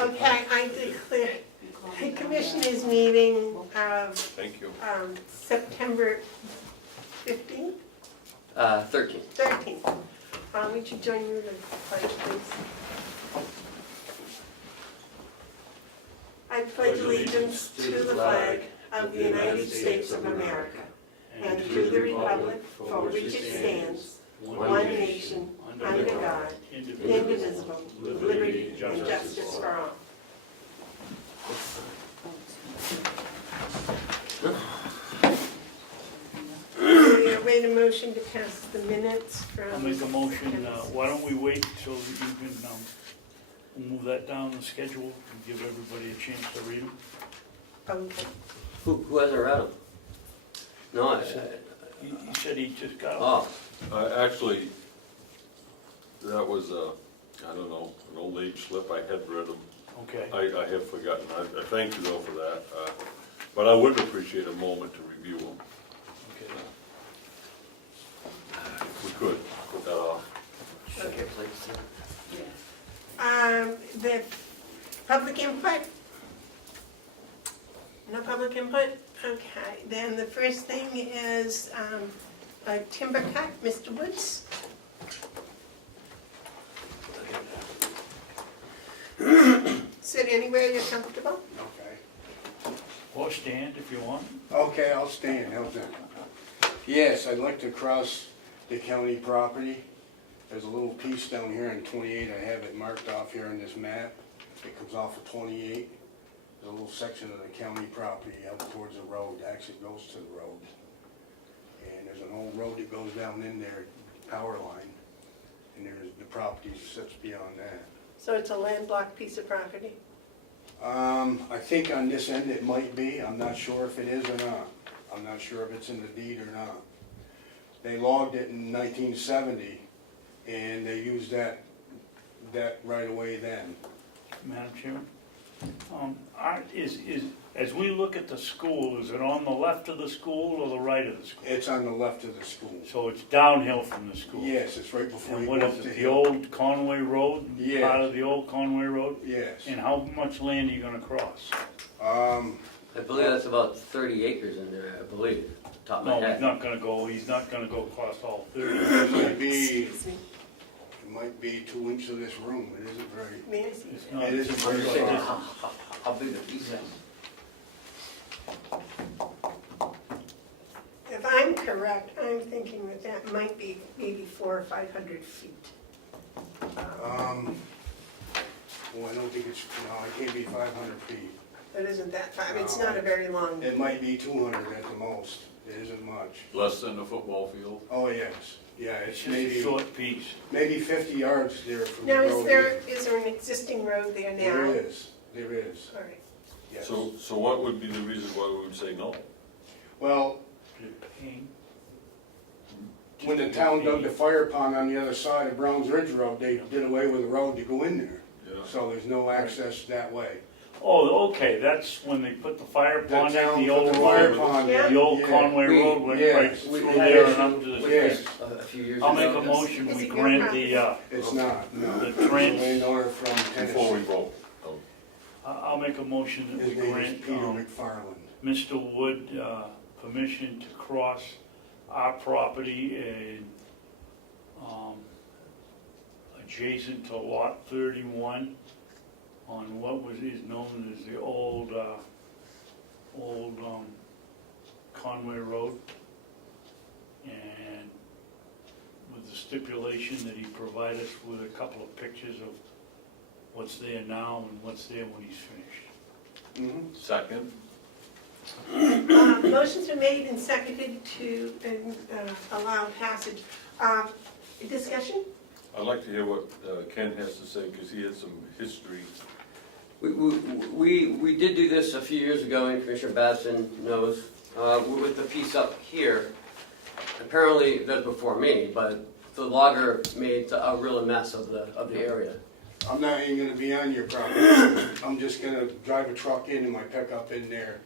Okay, I declare the commissioners meeting of Thank you. September 15th, 13. 13th. Would you join me in the pledge, please? I pledge allegiance to the flag of the United States of America and to the republic for which it stands, one nation, under God, indivisible, with liberty and justice for all. We await a motion to pass the minutes from... I'll make a motion, why don't we wait till you can, we'll move that down the schedule and give everybody a chance to read them. Okay. Who hasn't read them? No, He said he just got them. oh, Actually, that was, I don't know, an old age slip. I had read them. Okay. I have forgotten. I thank you though for that. But I would appreciate a moment to review them. Okay. If we could, put that off. Okay. please. The public input? No public input? Okay, then the first thing is a timber cut, Mr. Woods. Sit anywhere you're comfortable. Okay. Or stand if you want. Okay, I'll stand, how's that? Yes, I'd like to cross the county property. There's a little piece down here in 28, I have it marked off here on this map. It comes off of 28. There's a little section of the county property out towards the road, actually goes to the road. And there's an old road that goes down in there, power line. And there's the property sits beyond that. So it's a landlocked piece of property. I think on this end it might be, I'm not sure if it is or not. I'm not sure if it's in the deed or not. They logged it in 1970, and they used that right away then. Madam Chairman, as we look at the school, is it on the left of the school or the right of the school? It's on the left of the school. So it's downhill from the school? Yes, it's right before And you what go is up it, the the hill. old Conway Road? Yes. Part of the old Conway Road? Yes. And how much land are you gonna cross? I believe that's about 30 acres in there, I believe, top of my No, head. he's not gonna go across all 30. It might be, Excuse me. it might be 2 inches of this room. It isn't very. May I see? It's not- It isn't it's very very- far. How big the piece is? If I'm correct, I'm thinking that might be maybe 400 or 500 feet. Well, I don't think it's, no, it can't be 500 feet. It isn't that far. It's not a very long. It might be 200 at the most. It isn't much. Less than the football field. Oh, yes. Yeah, It's it's just a maybe, short piece. maybe 50 yards there from the Now, road. is there an existing road there now? There is, there is, All right. yes. So what would be the reason why we would say no? Well, You're paying. when the town dug the fire pond on the other side of Browns Ridge Road, they did away with the road to go in there. Yeah. So there's no access that way. Oh, okay, that's when they put the fire The pond town in, the put old the fire road, pond Yeah. in. the old Yeah. Conway Road went Yes. right We through had there it. and up to the Yes. street. A few years I'll ago. make a motion, Is we it your grant property? the, It's not, no. The It's a trans- landowner from Before we Tennessee. vote. Oh. I'll make a motion that His we name is grant Peter McFarland. Mr. Wood permission to cross our property and adjacent to lot 31 on what is known as the old Conway Road, and with the stipulation that he provide us with a couple of pictures of what's there now and what's there when he's finished. Second. Motions been made and seconded to allow passage. Discussion? I'd like to hear what Ken has to say because he has some history. We did do this a few years ago, and Commissioner Babson knows, with the piece up here. Apparently, that's before me, but the logger made a real mess of the area. I'm not even gonna be on your property. I'm just gonna drive a truck in my pickup in there.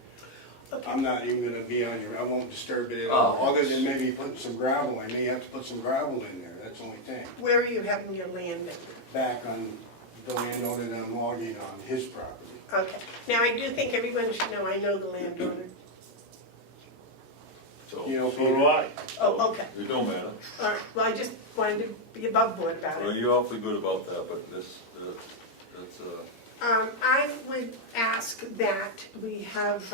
I'm not even gonna be on your, I won't disturb it at all, Oh. other than maybe putting some gravel. I may have to put some gravel in there, that's the only thing. Where are you having your land? Back on the landowner that I'm logging on, his property. Okay, now I do think everyone should know I know the landowner. So, You know, So do I. Oh, okay, it don't matter. all right, well, I just wanted to be above board about Well, it. you're awfully good about that, but that's, I would ask that we have,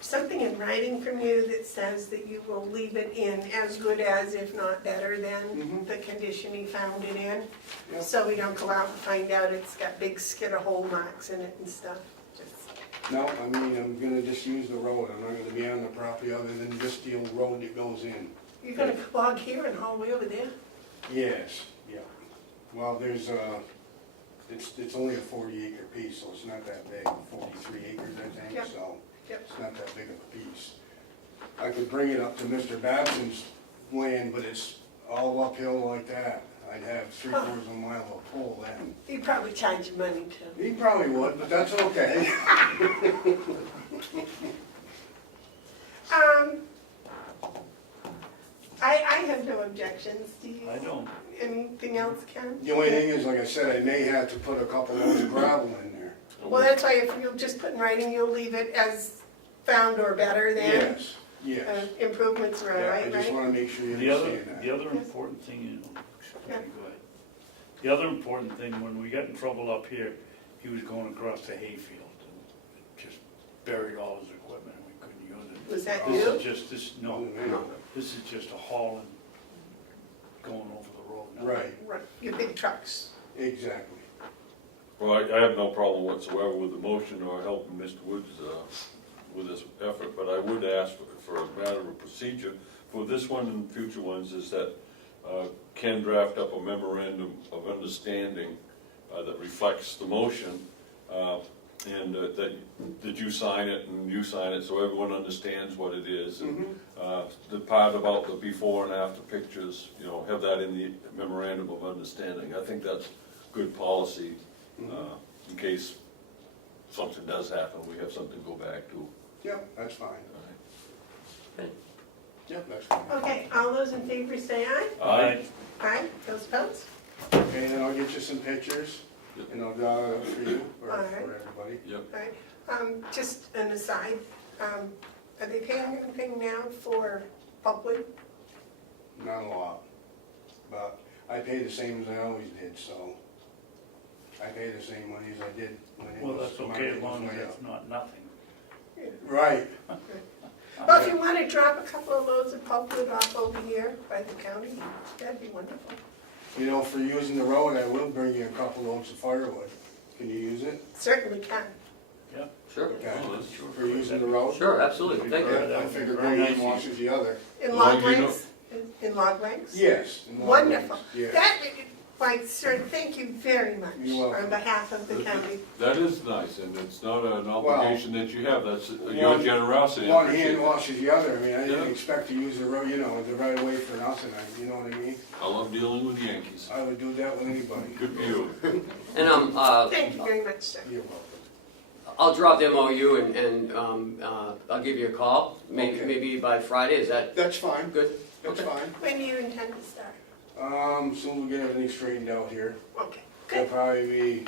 something in writing from you that says that you will leave it in as good as, if not better than, Mhm. the condition you found it in. Yep. So we don't go out and find out it's got big skid of hole marks in it and stuff. Just- No, I mean, I'm gonna just use the road, I'm not gonna be on the property other than just the old road that goes in. You're gonna log here and haul way over there? Yes, yeah. Well, there's it's only a 40-acre piece, so it's not that big, 43 acres, I think, Yep. so Yep. it's not that big of a piece. I could bring it up to Mr. Babson's land, but it's all uphill like that. I'd have 3/4 of a mile of pull then. He probably charge you money too. He probably would, but that's okay. I have no objections. Do you? I don't. Anything else, Ken? The only thing is, like I said, I may have to put a couple loads of gravel in there. Well, that's why if you'll just put in writing, you'll leave it as found or better than Yes, yes. improvements are all Yeah, I right, just right? wanna make sure you The other, understand that. the other important thing, Yeah. go ahead. The other important thing, when we got in trouble up here, he was going across the hayfield and just buried all his equipment and we couldn't use it. Was that This you? is just, this, no, No. this is just a hauling, going over the road now. Right, Right, your big trucks. exactly. well, I have no problem whatsoever with the motion or helping Mr. Woods with this effort, but I would ask for a matter of procedure for this one and future ones is that Ken draft up a memorandum of understanding that reflects the motion, and that you sign it and you sign it so everyone understands what it is. And the part about the before and after pictures, have that in the memorandum of understanding. I think that's good policy, in case something does happen, we have something to go back to. Yep, that's fine. All right. Yep, that's fine. Okay, all those in favor say aye. Aye. Aye, those opposed? Okay, then I'll get you some pictures, and I'll draw it up for you, or All for right. everybody. Yep. Right, just an aside, are they paying anything now for pulpwood? Not a lot, but I pay the same as I always did, so I pay the same money as I did when it Well, was. that's okay market as long was as way it's up. not nothing. Right, Well, if you want to drop a couple of loads of pulpwood off over here by the county, that'd be wonderful. for using the road, I will bring you a couple loads of firewood. Can you use it? Certainly can. Sure, Okay, Oh, that's sure. for using the road? sure, absolutely, thank you. Yeah, I figured one hand washes the other. In Well, log you know- lengths? In log lengths? Yes. in long Wonderful. lines, Yeah. That, sir, thank you very much You're welcome. on behalf of the county. That is nice, and it's not an obligation that you have, that's your one- generosity. I One appreciate hand that. washes the other. I mean, I didn't Yeah. expect to use the road, the right of way for nothing. You know what I mean? I love dealing with Yankees. I would do that with anybody. Good for you. And Thank you very much, sir. You're welcome. I'll drop the MOU and I'll give you a call, Okay. maybe by Friday, is that That's fine. good? That's Okay. fine. When do you intend to start? Soon we get everything straightened out here. Okay, It'll good. probably be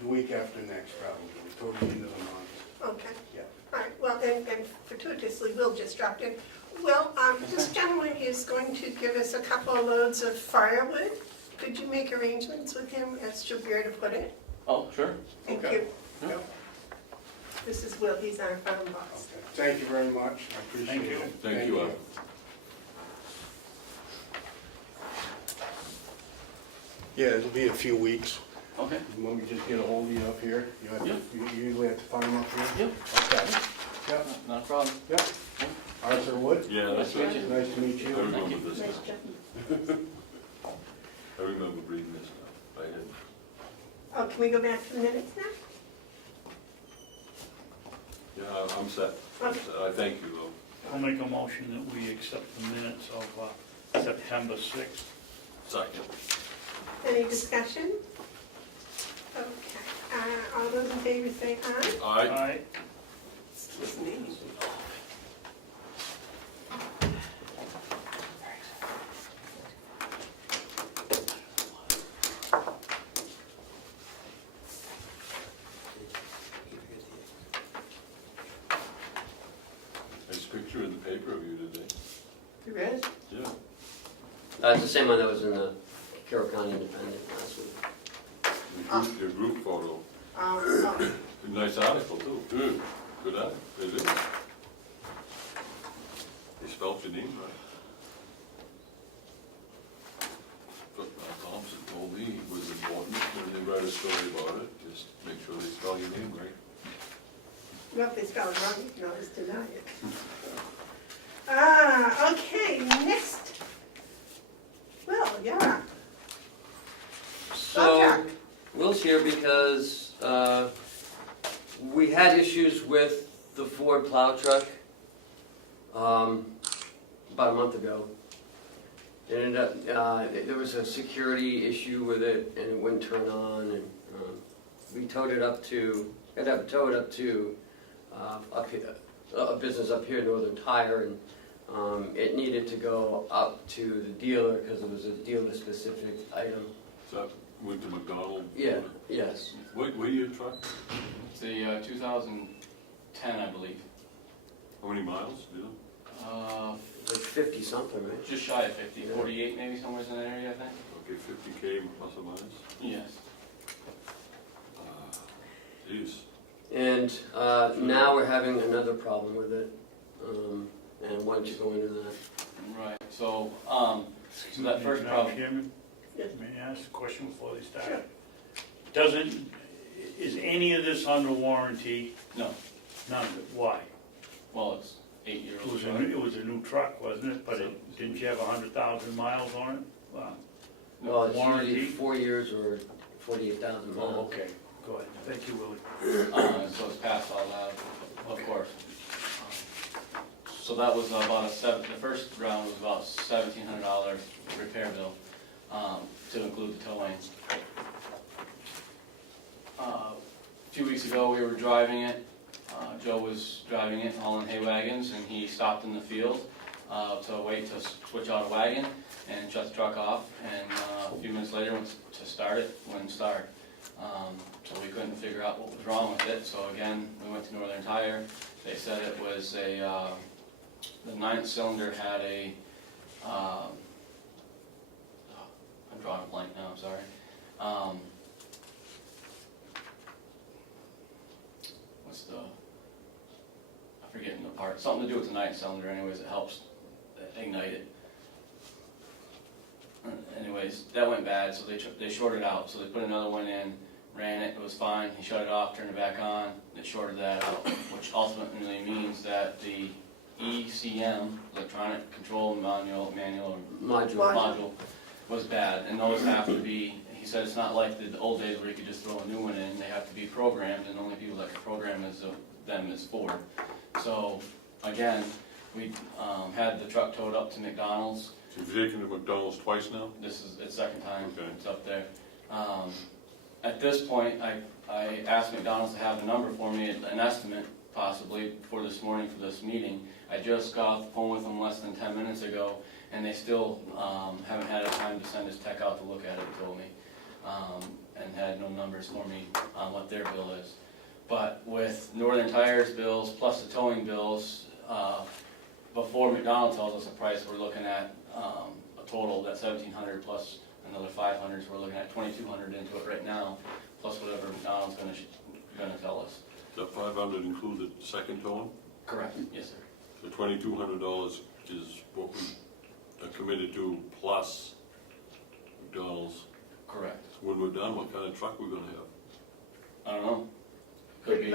the week after next, probably, toward the end of the month. Okay. Yeah. All right, well, and fortuitously, Will just dropped in. Well, this gentleman is going to give us a couple of loads of firewood. Could you make arrangements with him as to where to put it? Oh, sure. Thank Okay. you. Yep. This is Will, he's our farm boss. Okay. Thank you very much. I appreciate Thank it. you. Thank you, Al. Yeah, it'll be a few weeks. Okay. Let me just get a hold of you up here. Yeah. You usually have to find them up here? Yep. Okay. Yep. Not a problem. Yep. Arthur Wood? Yeah, that's Nice to meet right. you. Nice to meet I you. remember this Nice now. job. I remember reading this now. I had. Oh, can we go back to the minutes now? Yeah, I'm set. I'm set. I thank you, though. I'll make a motion that we accept the minutes of September 6th. Second. Any discussion? Okay, all those in favor say aye. Aye. Aye. Excuse me. pay-per-view today. You ready? Yeah. It's the same one that was in the Carroll County Independent last week. Your group photo. Oh, Nice article too. Good. Good article. It is. They spelled your name right. But Thompson told me it was important when they write a story about it, just make sure they spell your name right. well, if they spell it wrong, you can always deny it. Okay, next. Well, yeah. So, Will's here because we had issues with the Ford plow truck about a month ago. It ended up, there was a security issue with it and it wouldn't turn on, and we towed it up to, had to tow it up to up here, a business up here, Northern Tire, and it needed to go up to the dealer because it was a dealer-specific item. So went to McDonald. Yeah, yes. What year truck? It's a 2010, I believe. How many miles? Do you know? Like 50-something, right? Just shy of 50, 48 maybe, somewhere in that area, I think. Okay, 50K plus or minus. Yes. Jeez. And now we're having another problem with it. And why don't you go into that? Right, so that first Madam problem, Chairman, Yes. may I ask a question before they start? Sure. Is any of this under warranty? no, None of it. Why? well, it's 8 years It was old. it was a new truck, wasn't it? But didn't you have 100,000 miles on it? Wow. Well, it's Warranty? usually 4 years or 48,000 miles. Oh, okay. Go ahead. Thank you, Willie. So it's past all that, of course. So that was about the first round was about $1,700 repair bill, to include the towing. A few weeks ago, we were driving it. Joe was driving it, hauling hay wagons, and he stopped in the field to wait to switch out a wagon and shut the truck off. And a few minutes later, went to start it, wouldn't start. So we couldn't figure out what was wrong with it. So again, we went to Northern Tire. They said it was the 9th cylinder had a, I'm drawing a blank now, I'm sorry. What's the, I'm forgetting the part, something to do with the 9th cylinder anyways, it helps ignite it. Anyways, that went bad, so they shorted out, so they put another one in, ran it, it was fine, he shut it off, turned it back on, they shorted that out, which ultimately means that the ECM, electronic control module, Module. was bad, and those have to be, he said it's not like the old days where you could just throw a new one in, they have to be programmed, and the only people that can program them is Ford. So, again, we had the truck towed up to McDonald's. So you've taken to McDonald's twice now? This is its second time, Okay. it's up there. At this point, I asked McDonald's to have a number for me, an estimate possibly for this morning for this meeting. I just got off the phone with them less than 10 minutes ago, and they still haven't had a time to send his tech out to look at it, he told me, and had no numbers for me on what their bill is. But with Northern Tire's bills plus the towing bills, before McDonald tells us the price, we're looking at a total that's $1,700 plus another $500, so we're looking at $2,200 into it right now, plus whatever McDonald's gonna tell us. Does that 500 include the second towing? Correct. Yes, sir. The $2,200 is what we are committed to plus McDonald's. Correct. When we're done, what kind of truck we're gonna have? I don't know. Could be,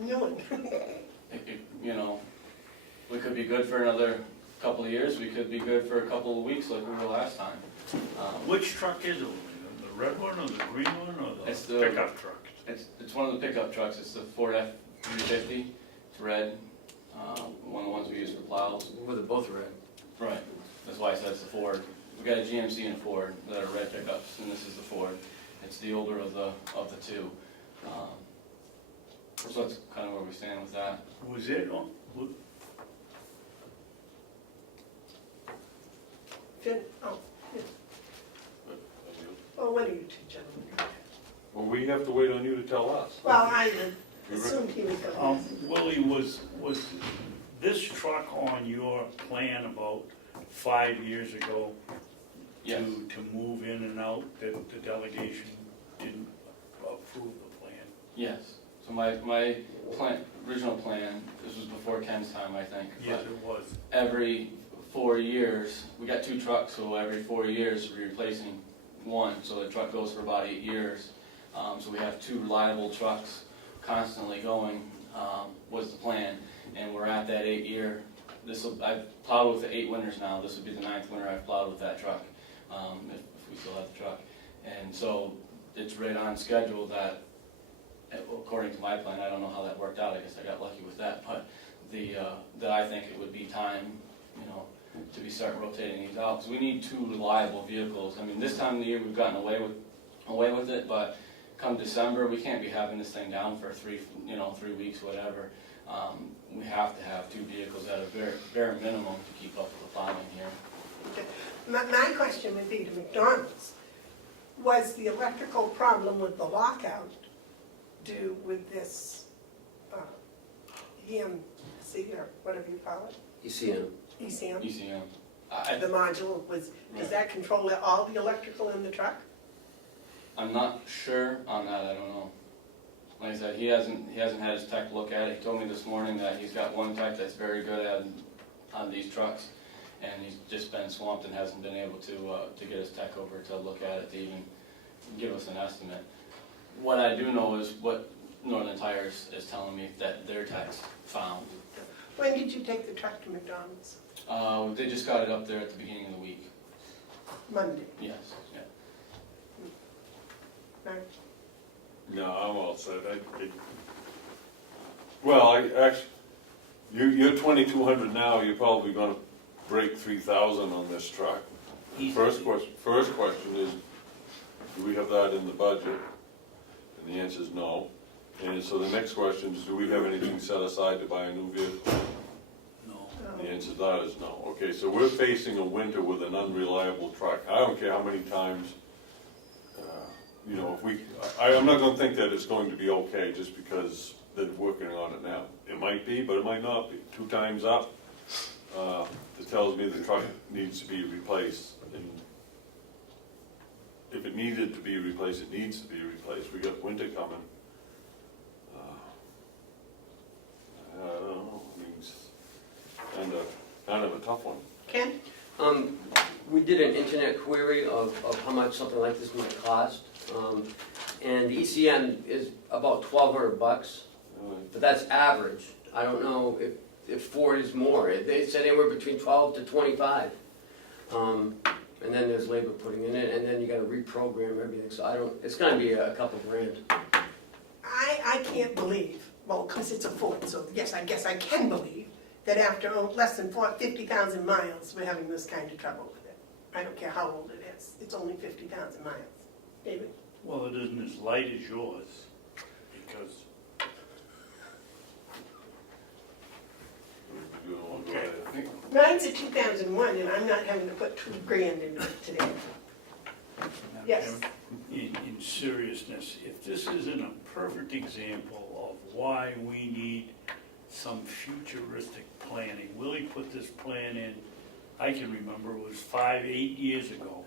New one. you know, we could be good for another couple of years, we could be good for a couple of weeks like we were last time. Which truck is it? The red one or the green one or It's the the- pickup truck? It's one of the pickup trucks, it's the Ford F-350, it's red, one of the ones we use for plows. Well, they're both red. Right, that's why I said it's the Ford. We got a GMC and a Ford that are red pickups, and this is the Ford. It's the older of the two. So that's kind of where we stand with that. Was it on? Oh, yes. Well, what are you two gentlemen? Well, we have to wait on you to tell us. Well, I assumed he was going to. Willie, was this truck on your plan about 5 years ago Yes. to move in and out, that the delegation didn't approve the plan? Yes. So my plan, original plan, this was before Ken's time, I think. Yes, but it was. every 4 years, we got 2 trucks, so every 4 years we're replacing one, so the truck goes for about 8 years. So we have 2 reliable trucks constantly going, was the plan, and we're at that 8-year. I've plowed with the 8 winters now, this would be the 9th winter I've plowed with that truck, if we still have the truck. And so it's right on schedule that, according to my plan, I don't know how that worked out, I guess I got lucky with that, but that I think it would be time, to be start rotating these out, because we need 2 reliable vehicles. I mean, this time of the year, we've gotten away with it, but come December, we can't be having this thing down for 3 weeks, whatever. We have to have 2 vehicles at a bare minimum to keep up with the plowing here. Okay. My question would be to McDonald's. Was the electrical problem with the lockout due with this EMC or whatever you call it? ECM. ECM? ECM. The module does that control all the electrical in the truck? I'm not sure on that, I don't know. Like I said, he hasn't had his tech look at it. He told me this morning that he's got one tech that's very good on these trucks, and he's just been swamped and hasn't been able to get his tech over to look at it to even give us an estimate. What I do know is what Northern Tires is telling me that their techs found. When did you take the truck to McDonald's? They just got it up there at the beginning of the week. Monday. Yes, yeah. Right. No, I'm all set. You're 2,200 now, you're probably gonna break 3,000 on this truck. First question is, do we have that in the budget? And the answer is no. And so the next question is, do we have anything set aside to buy a new vehicle? No. The answer to that is no. Okay, so we're facing a winter with an unreliable truck. I don't care how many times, I'm not gonna think that it's going to be okay just because they're working on it now. It might be, but it might not be. 2 times up, it tells me the truck needs to be replaced. And if it needed to be replaced, it needs to be replaced. We got winter coming. I don't know, I mean, it's kind of a tough one. Ken? We did an internet query of how much something like this might cost. And the ECM is about $1,200, but that's average. I don't know if Ford is more. They said anywhere between 12 to 25. And then there's labor putting in it, and then you got to reprogram everything. So it's going to be a couple grand. I can't believe, well, because it's a Ford, so yes, I guess I can believe that after less than 50,000 miles, we're having this kind of trouble with it. I don't care how old it is. It's only 50,000 miles. David? Well, it isn't as light as yours, because, okay. Mine's a 2001, and I'm not having to put $2 grand into it today. Yes. In seriousness, if this isn't a perfect example of why we need some futuristic planning, Willie put this plan in, I can remember, it was 5-8 years ago.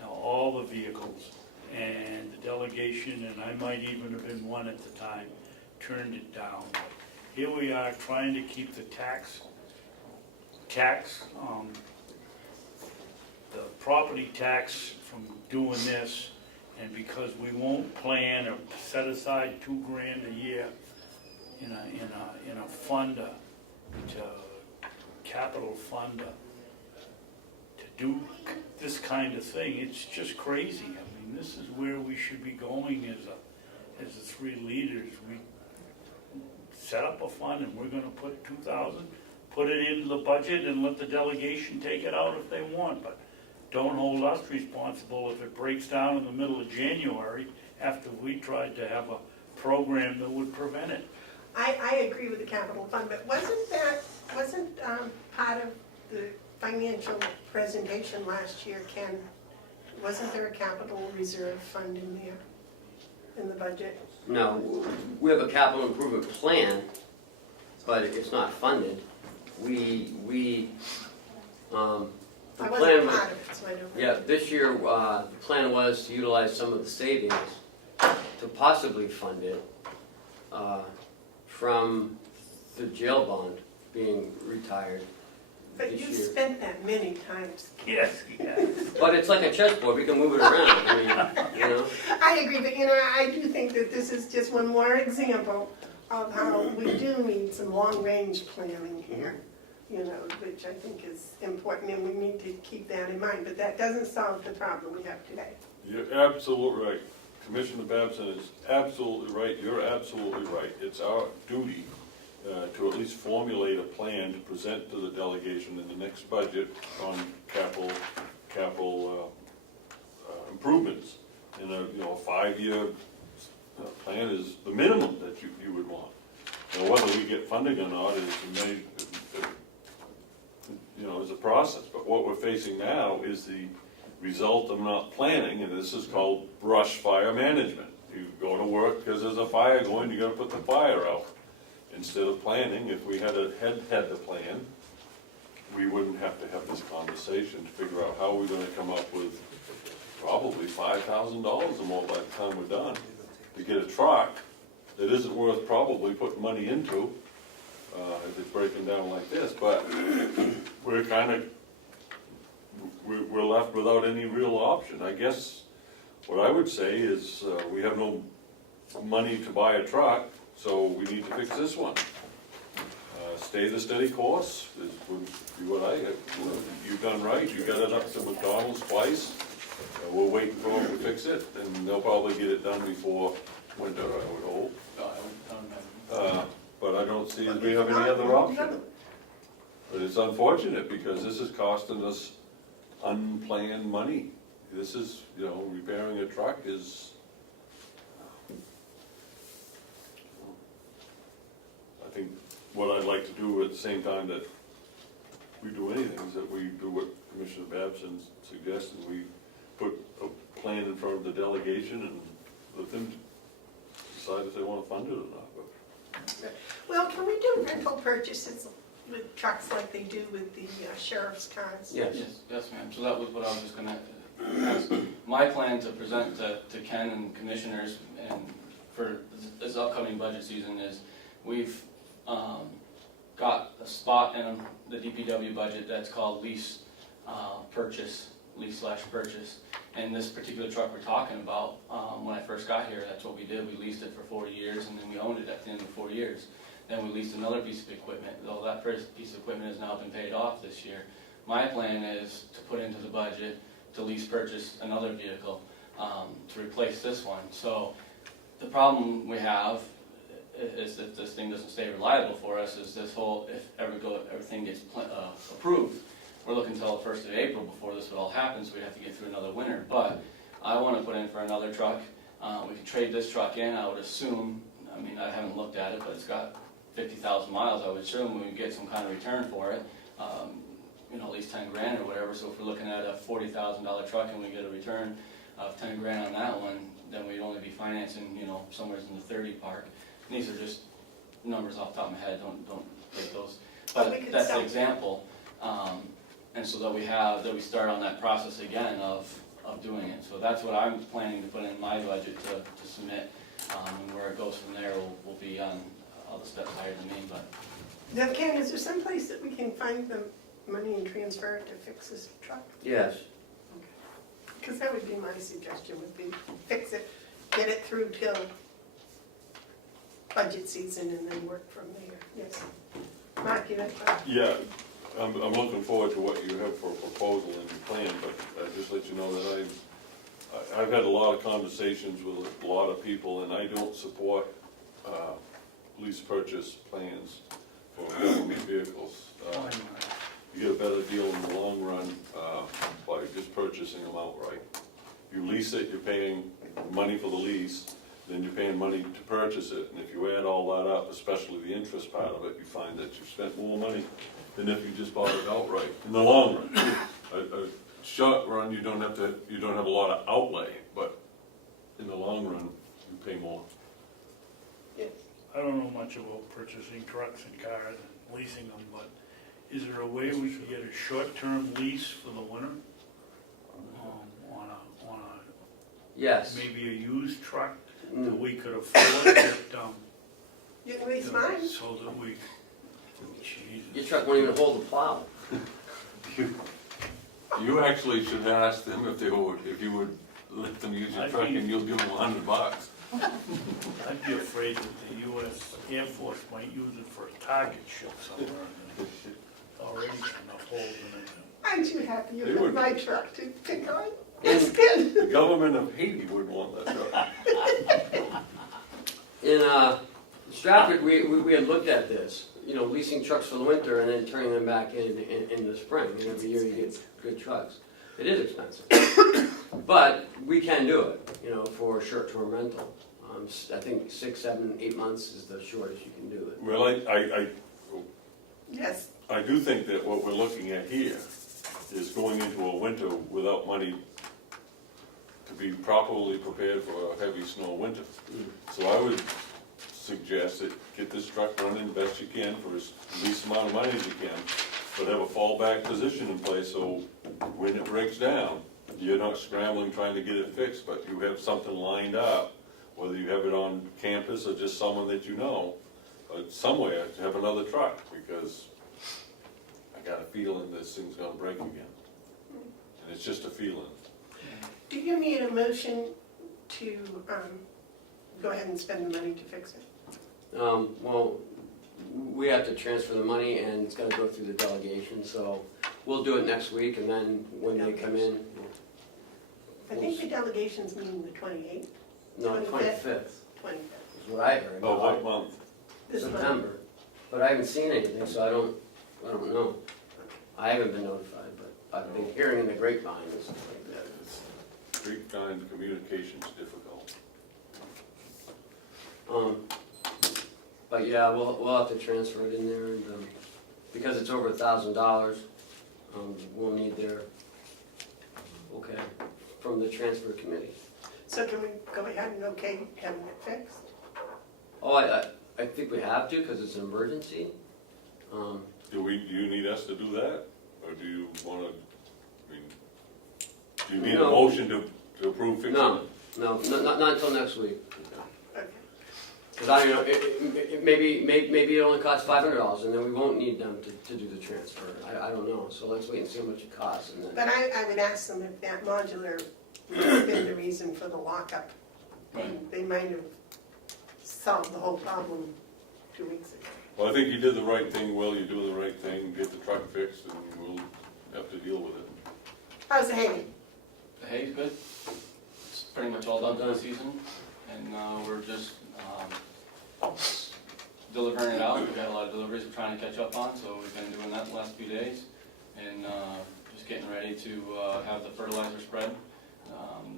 Now, all the vehicles and the delegation, and I might even have been one at the time, turned it down. Here we are trying to keep the the property tax from doing this, and because we won't plan or set aside $2 grand a year in a fund to capital fund to do this kind of thing, it's just crazy. I mean, this is where we should be going as the 3 leaders. We set up a fund, and we're going to put 2,000, put it into the budget, and let the delegation take it out if they want. But don't hold us responsible if it breaks down in the middle of January after we tried to have a program that would prevent it. I agree with the capital fund, but wasn't part of the financial presentation last year, Ken, wasn't there a capital reserve fund in there, in the budget? No, we have a capital improvement plan, but it's not funded. the I plan wasn't was, part of it, so I don't know. yeah, this year, the plan was to utilize some of the savings to possibly fund it from the jail bond being retired But this you year. spent that many times. Yes, yes. But it's like a chessboard, we can move it around, I mean, you know? I agree, but I do think that this is just one more example of how we do need some long-range planning here, which I think is important, and we need to keep that in mind, but that doesn't solve the problem we have today. You're absolutely right. Commissioner Babson is absolutely right. You're absolutely right. It's our duty to at least formulate a plan to present to the delegation in the next budget on capital improvements. And a 5-year plan is the minimum that you would want. Now, whether we get funding or not is a process. But what we're facing now is the result of not planning, and this is called brush fire management. You go to work because there's a fire going, you gotta put the fire out. Instead of planning, if we had the plan, we wouldn't have to have this conversation to figure out how we're gonna come up with probably $5,000 or more by the time we're done to get a truck that isn't worth probably putting money into if it's breaking down like this, but we're left without any real option. I guess what I would say is we have no money to buy a truck, so we need to fix this one. Stay the steady course would be what you've done right. You got it up to McDonald's twice. We're waiting for them to fix it, and they'll probably get it done before winter, I would hope. But I don't see that we have any other option. But it's unfortunate because this is costing us unplanned money. This is, repairing a truck is, I think what I'd like to do at the same time that we do anything is that we do what Commissioner Babson suggested. We put a plan in front of the delegation and let them decide if they want to fund it or not. Well, can we do rental purchases with trucks like they do with the sheriff's cars? Yes. Yes, ma'am. So that was what I was just gonna ask. My plan to present to Ken and commissioners and for this upcoming budget season is we've got a spot in the DPW budget that's called lease/purchase. And this particular truck we're talking about, when I first got here, that's what we did. We leased it for 4 years and then we owned it at the end of the 4 years. Then we leased another piece of equipment, though that first piece of equipment has now been paid off this year. My plan is to put into the budget to lease purchase another vehicle to replace this one. So the problem we have is if this thing doesn't stay reliable for us, is this whole, if everything gets approved, we're looking until the 1st of April before this would all happen, so we'd have to get through another winter. But I want to put in for another truck. We could trade this truck in, I would assume, I haven't looked at it, but it's got 50,000 miles. I would assume we would get some kind of return for it, at least 10 grand or whatever. So if we're looking at a $40,000 truck and we get a return of 10 grand on that one, then we'd only be financing, somewhere in the 30 park. And these are just numbers off the top of my head, don't take those. But that's the example. And so that we start on that process again of doing it. So that's what I'm planning to put in my budget to submit. And where it goes from there will be on all the steps higher than me. But Now, Ken, is there some place that we can find the money and transfer it to fix this truck? Yes. Because that would be my suggestion, would be fix it, get it through till budget season and then work from there. Yes. Mark, you have a Yeah, I'm looking forward to what you have for a proposal and your plan, but I just let you know that I've had a lot of conversations with a lot of people, and I don't support lease purchase plans for government vehicles. You get a better deal in the long run by just purchasing them outright. You lease it, you're paying money for the lease, then you're paying money to purchase it, and if you add all that up, especially the interest part of it, you find that you've spent more money than if you just bought it outright, in the long run. A short run, you don't have a lot of outlay, but in the long run, you pay more. I don't know much about purchasing trucks and cars and leasing them, but is there a way we could get a short-term lease for the winter? On a, Yes. maybe a used truck that Mm. we could afford it, You can lease mine. so that we, Your Jesus. truck won't even hold the plow. You actually should ask them if you would let them use your I'd truck be- and you'll give them $100. I'd be afraid that the US Air Force might use it for a target ship somewhere. And already enough holes in it. Aren't you happy you They have would. my truck to pick on? In, That's good. The government of Haiti would want that truck. in Stratford, we had looked at this, leasing trucks for the winter and then turning them back in the spring. And every year you get good trucks. It is expensive. But we can do it, for a short-term rental. I think 6, 7, 8 months is the shortest you can do it. Well, Yes, I do think that what we're looking at here is going into a winter without money to be properly prepared for a heavy snow winter. So I would suggest that get this truck running the best you can for as least amount of money as you can, but have a fallback position in place so when it breaks down, you're not scrambling trying to get it fixed, but you have something lined up, whether you have it on campus or just someone that you know, somewhere to have another truck, because I got a feeling this thing's gonna break again. And it's just a feeling. do you need a motion to, go ahead and spend the money to fix it? Well, we have to transfer the money and it's gotta go through the delegation, so we'll do it next week and then when they come in. I think the delegation's meeting the 28th, No, 25th. 25th 25th, is what I heard. Oh, what month? this month. September, but I haven't seen anything, so I don't know. I haven't been notified, but I've been hearing in the grapevine and stuff like that. Grapevine communication's difficult. But yeah, we'll have to transfer it in there, and because it's over $1,000, we'll need their okay from the transfer committee. So can we go ahead and okay having it fixed? Oh, I think we have to because it's an emergency. Do you need us to do that? Or do you wanna, do you need a No. motion to approve fixing No, it? no, not until next week. Okay. Because I don't know, maybe it only costs $500, and then we won't need them to do the transfer. I don't know. So let's wait and see how much it costs, and then. But I would ask them if that modular has been the reason for the lockup. They might have solved the whole problem 2 weeks ago. Well, I think you did the right thing, Will, you're doing the right thing, get the truck fixed and we'll have to deal with it. How's it hanging? The hay's good. It's pretty much all done for the season, and we're just delivering it out. We've got a lot of deliveries we're trying to catch up on, so we've been doing that the last few days, and just getting ready to have the fertilizer spread.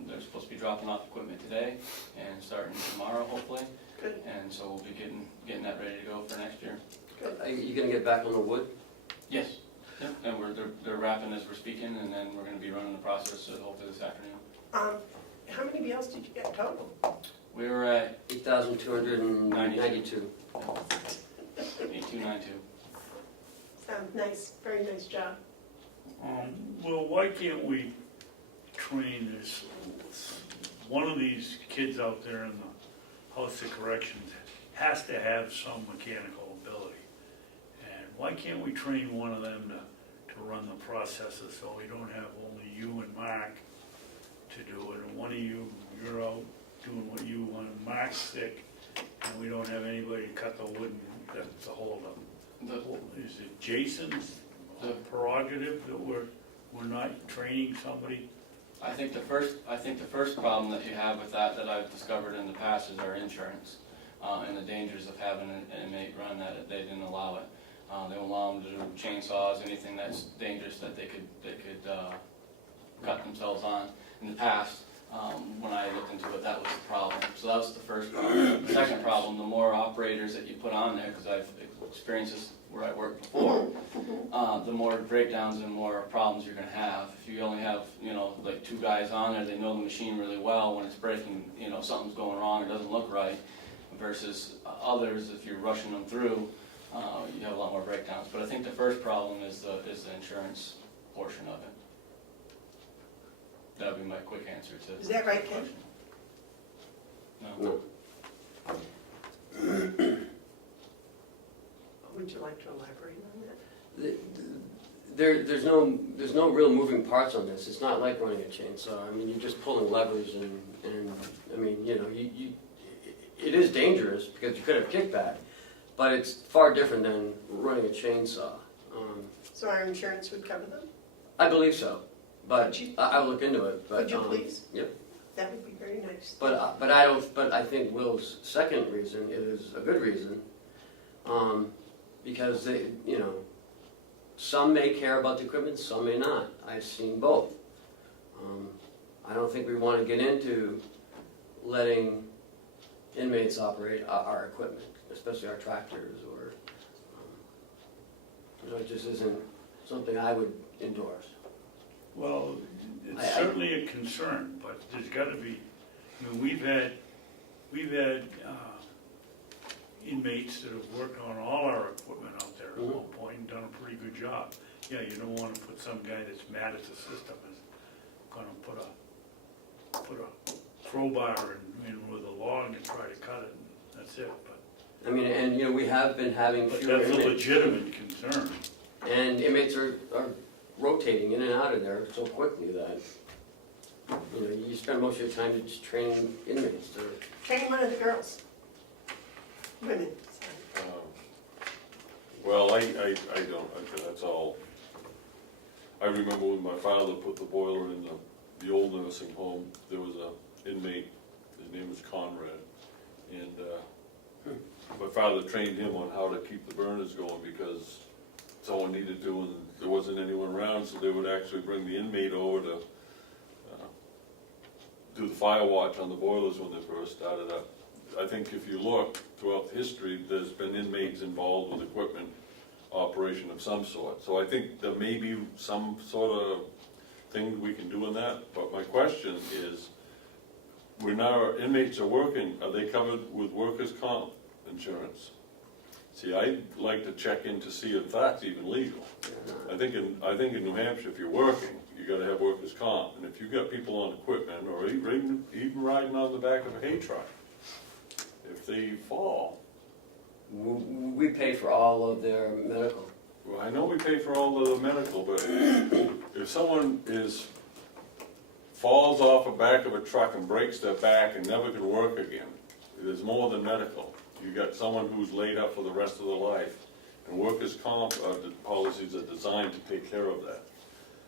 They're supposed to be dropping off equipment today and starting tomorrow, hopefully. Good. And so we'll be getting that ready to go for next year. Are you gonna get back on the wood? Yes. Yep. And they're wrapping as we're speaking, and then we're going to be running the process hopefully this afternoon. How many bales did you get total? We were at 8,292. 8292. Sounds nice, very nice job. Well, why can't we train this, one of these kids out there in the House of Corrections has to have some mechanical ability. And why can't we train one of them to run the processes so we don't have only you and Mark to do it, and one of you're out doing what you want, and Mark's sick, and we don't have anybody to cut the wood, and that's the holdup. Is it Jason's prerogative that we're not training somebody? I think the first problem that you have with that I've discovered in the past is our insurance and the dangers of having an inmate run that. They didn't allow it. They won't allow them to do chainsaws, anything that's dangerous that they could cut themselves on. In the past, when I looked into it, that was the problem. So that was the first problem. The second problem, the more operators that you put on there, because I've experienced this where I worked before, the more breakdowns and more problems you're going to have. If you only have, like 2 guys on there, they know the machine really well. When it's breaking, something's going wrong, it doesn't look right. Versus others, if you're rushing them through, you have a lot more breakdowns. But I think the first problem is the insurance portion of it. That would be my quick answer to. Is that right, the Ken? question. No. No. Would you like to elaborate on that? There's no real moving parts on this. It's not like running a chainsaw. I mean, you're just pulling levers and I mean, you know, it is dangerous because you could have kickback, but it's far different than running a chainsaw. So our insurance would cover them? I believe so, but Would you- I'll look into it. But, Would you please? Yep. That would be very nice. But I don't. But I think Will's second reason is a good reason, because they, you know, some may care about the equipment, some may not. I've seen both. I don't think we want to get into letting inmates operate our equipment, especially our tractors, or you know, it just isn't something I would endorse. Well, it's I- certainly a concern, but there's gotta be, I mean, we've had inmates that have worked on all our equipment out there at one point and done a pretty good job. Yeah, you don't wanna put some guy that's mad at the system and gonna put a crowbar in with a log and try to cut it, and that's it, but I mean, and you know, we have been having but fewer that's a inmates, legitimate concern. and inmates are rotating in and out of there so quickly that you know you spend most of your time just training inmates. Train one of the girls. Women, sorry. Well, I don't, that's all. I remember when my father put the boiler in the old nursing home, there was a inmate, his name was Conrad, and my father trained him on how to keep the burners going because someone needed to and there wasn't anyone around, so they would actually bring the inmate over to do the fire watch on the boilers when they first started up. I think if you look throughout history, there's been inmates involved with equipment operation of some sort. So I think there may be some sort of thing we can do in that, but my question is, when our inmates are working, are they covered with workers' comp insurance? See, I'd like to check in to see if that's even legal. I think in New Hampshire, if you're working, you gotta have workers' comp, and if you've got people on equipment, or even riding on the back of a hay truck, if they fall, We pay for all of their medical. well, I know we pay for all of the medical, but if someone falls off the back of a truck and breaks their back and never can work again, there's more than medical. You got someone who's laid up for the rest of their life, and workers' comp policies are designed to take care of that.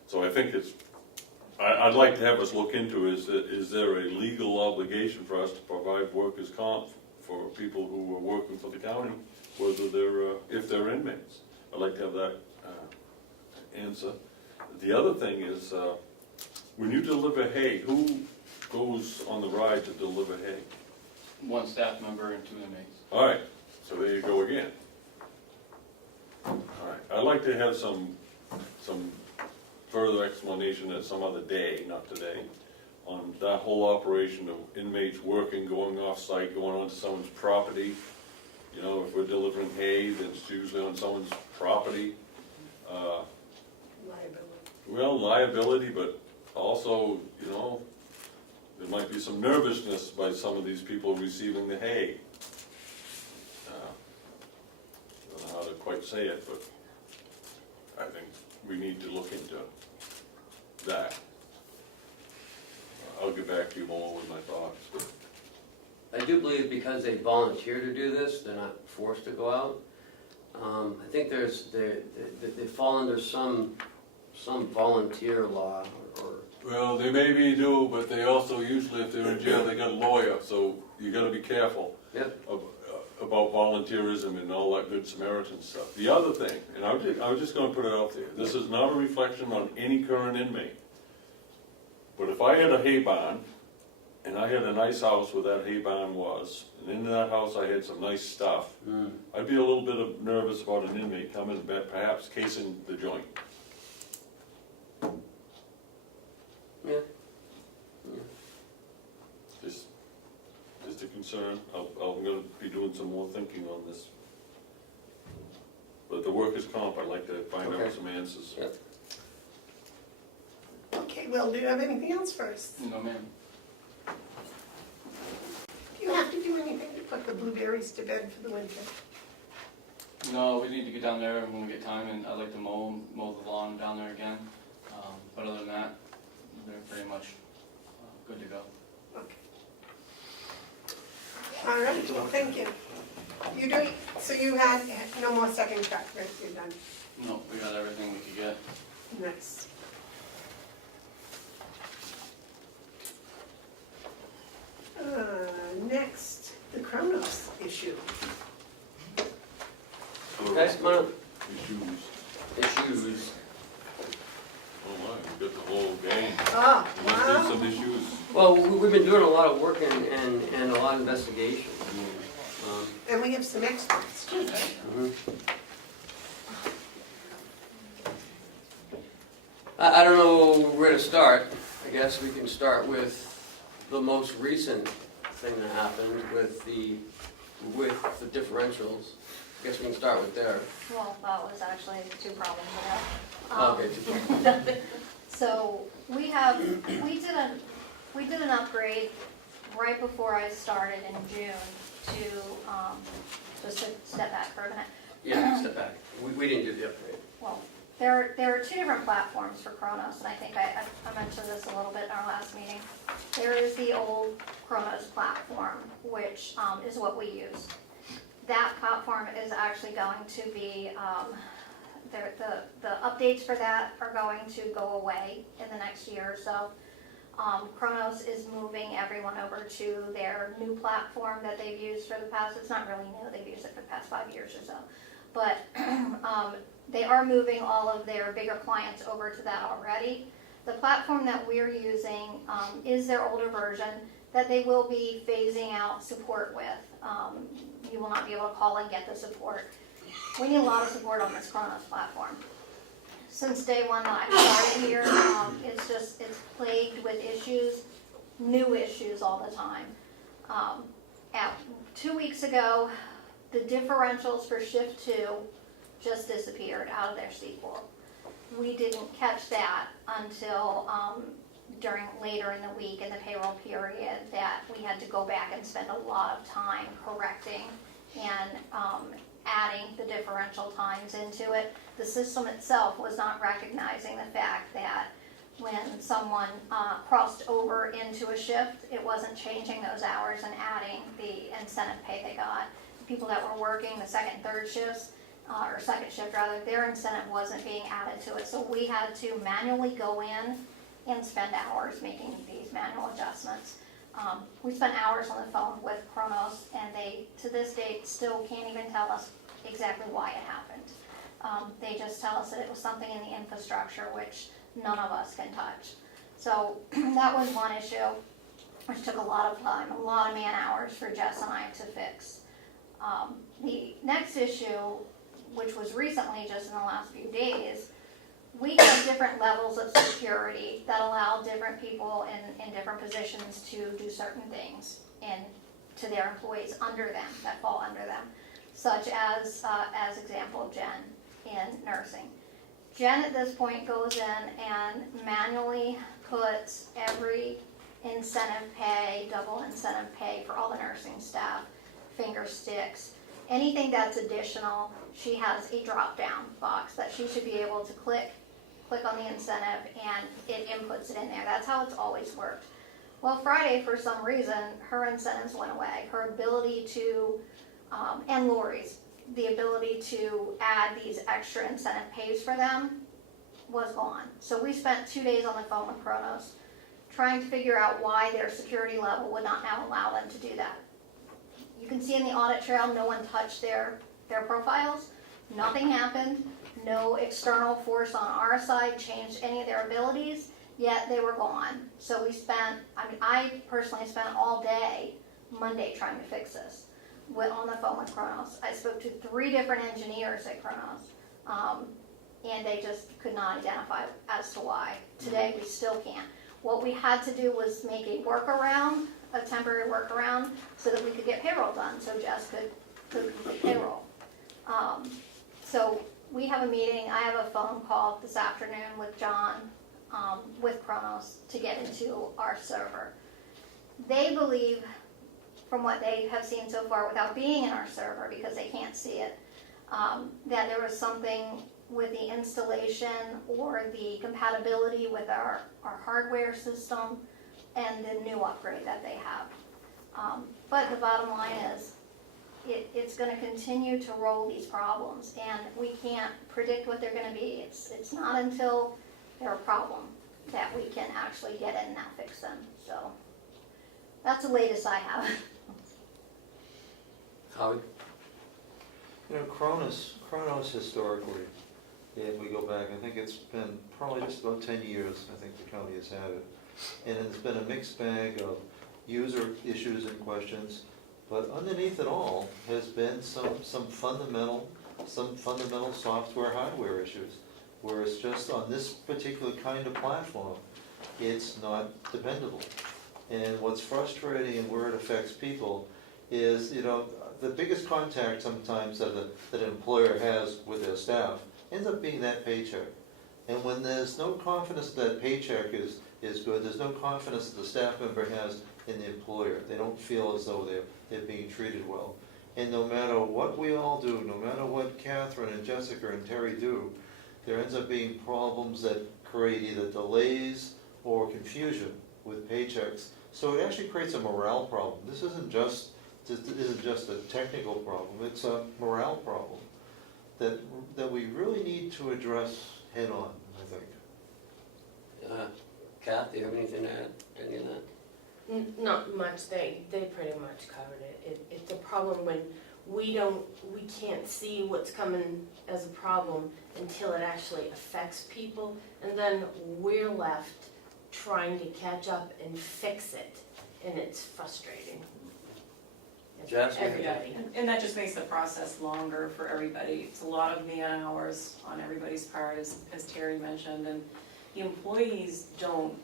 So I think I'd like to have us look into is there a legal obligation for us to provide workers' comp for people who are working for the county, whether if they're inmates. I'd like to have that answer. The other thing is, when you deliver hay, who goes on the ride to deliver hay? One staff member and 2 inmates. All right, so there you go again. All right, I'd like to have some further explanation at some other day, not today, on that whole operation of inmates working, going off-site, going onto someone's property. You know, if we're delivering hay, then it's usually on someone's property. Liability. Well, liability, but also, you know, there might be some nervousness by some of these people receiving the hay. I don't know how to quite say it, but I think we need to look into that. I'll get back to you more with my thoughts. I do believe because they volunteer to do this, they're not forced to go out. I think they fall under some volunteer law or. Well, they maybe do, but they also usually, if they're in jail, they got a lawyer, so you gotta be careful. Yep. About volunteerism and all that good Samaritan stuff. The other thing, and I was just gonna put it out there, this is not a reflection on any current inmate. But if I had a hay barn, and I had a nice house where that hay barn was, and in that house I had some nice stuff, I'd be a little bit nervous about an inmate coming and perhaps casing the joint. Yeah. Just a concern. I'm gonna be doing some more thinking on this. workers' comp, I'd like to find Okay. out some answers. Yeah. Okay, Will, do you have anything else for us? No, ma'am. Do you have to do anything to put the blueberries to bed for the winter? No, we need to get down there when we get time, and I'd like to mow the lawn down there again. But other than that, they're pretty much good to go. Okay. All right, well, thank you. You do, so you had no more second cut, right? You're done. No, we got everything we could get. Nice. Next, the Kronos issue. Guys, come on up. Issues. Issues. Oh my, we got the whole gang. Oh, Let's do wow. some issues. Well, we've been doing a lot of work and a lot of investigation. And we have some experts too. I don't know where to start. I guess we can start with the most recent thing that happened with the differentials. I guess we can start with there. Well, that was actually 2 problems ago. Okay. So we did an upgrade right before I started in June to, just to step back for a minute. Yeah, step back. We didn't do the upgrade. Well, there are 2 different platforms for Kronos, and I think I mentioned this a little bit in our last meeting. There is the old Kronos platform, which is what we use. That platform is actually going to be, the updates for that are going to go away in the next year or so. Kronos is moving everyone over to their new platform that they've used for the past, it's not really new, they've used it for the past 5 years or so. But they are moving all of their bigger clients over to that already. The platform that we're using is their older version that they will be phasing out support with. You will not be able to call and get the support. We need a lot of support on this Kronos platform. Since day one that I started here, it's plagued with issues, new issues all the time. 2 weeks ago, the differentials for shift 2 just disappeared out of their SQL. We didn't catch that until during later in the week in the payroll period that we had to go back and spend a lot of time correcting and adding the differential times into it. The system itself was not recognizing the fact that when someone crossed over into a shift, it wasn't changing those hours and adding the incentive pay they got. The people that were working the second and third shifts, or second shift rather, their incentive wasn't being added to it. So we had to manually go in and spend hours making these manual adjustments. We spent hours on the phone with Kronos, and they, to this date, still can't even tell us exactly why it happened. They just tell us that it was something in the infrastructure, which none of us can touch. So that was one issue, which took a lot of time, a lot of man hours for Jess and I to fix. The next issue, which was recently, just in the last few days, we have different levels of security that allow different people in different positions to do certain things to their employees under them, that fall under them, such as example, Jen in nursing. Jen at this point goes in and manually puts every incentive pay, double incentive pay for all the nursing staff, finger sticks, anything that's additional. She has a drop-down box that she should be able to click on the incentive, and it inputs it in there. That's how it's always worked. Well, Friday, for some reason, her incentives went away. Her ability to, and Lori's, the ability to add these extra incentive pays for them was gone. So we spent 2 days on the phone with Kronos trying to figure out why their security level would not now allow them to do that. You can see in the audit trail, no one touched their profiles. Nothing happened. No external force on our side changed any of their abilities, yet they were gone. So I personally spent all day Monday trying to fix this on the phone with Kronos. I spoke to 3 different engineers at Kronos, and they just could not identify as to why. Today, we still can't. What we had to do was make a workaround, a temporary workaround, so that we could get payroll done, so Jess could complete payroll. So we have a meeting, I have a phone call this afternoon with John, with Kronos, to get into our server. They believe, from what they have seen so far without being in our server, because they can't see it, that there was something with the installation or the compatibility with our hardware system and the new upgrade that they have. But the bottom line is, it's going to continue to roll these problems, and we can't predict what they're going to be. It's not until they're a problem that we can actually get in and now fix them. So that's the latest I have. Howie? You know, Kronos historically, if we go back, I think it's been probably just about 10 years, I think the county has had it. And it's been a mixed bag of user issues and questions, but underneath it all has been some fundamental software hardware issues, where it's just on this particular kind of platform, it's not dependable. And what's frustrating and where it affects people is, you know, the biggest contact sometimes that an employer has with their staff ends up being that paycheck. And when there's no confidence that paycheck is good, there's no confidence that the staff member has in the employer. They don't feel as though they're being treated well. And no matter what we all do, no matter what Catherine and Jessica and Terry do, there ends up being problems that create either delays or confusion with paychecks. So it actually creates a morale problem. This isn't just a technical problem, it's a morale problem that we really need to address head on, I think. Kath, do you have anything to add to any of that? Not much. They pretty much covered it. It's a problem when we can't see what's coming as a problem until it actually affects people, and then we're left trying to catch up and fix it, and it's frustrating. Jess? Everybody. And that just makes the process longer for everybody. It's a lot of man hours on everybody's part, as Terry mentioned, and the employees don't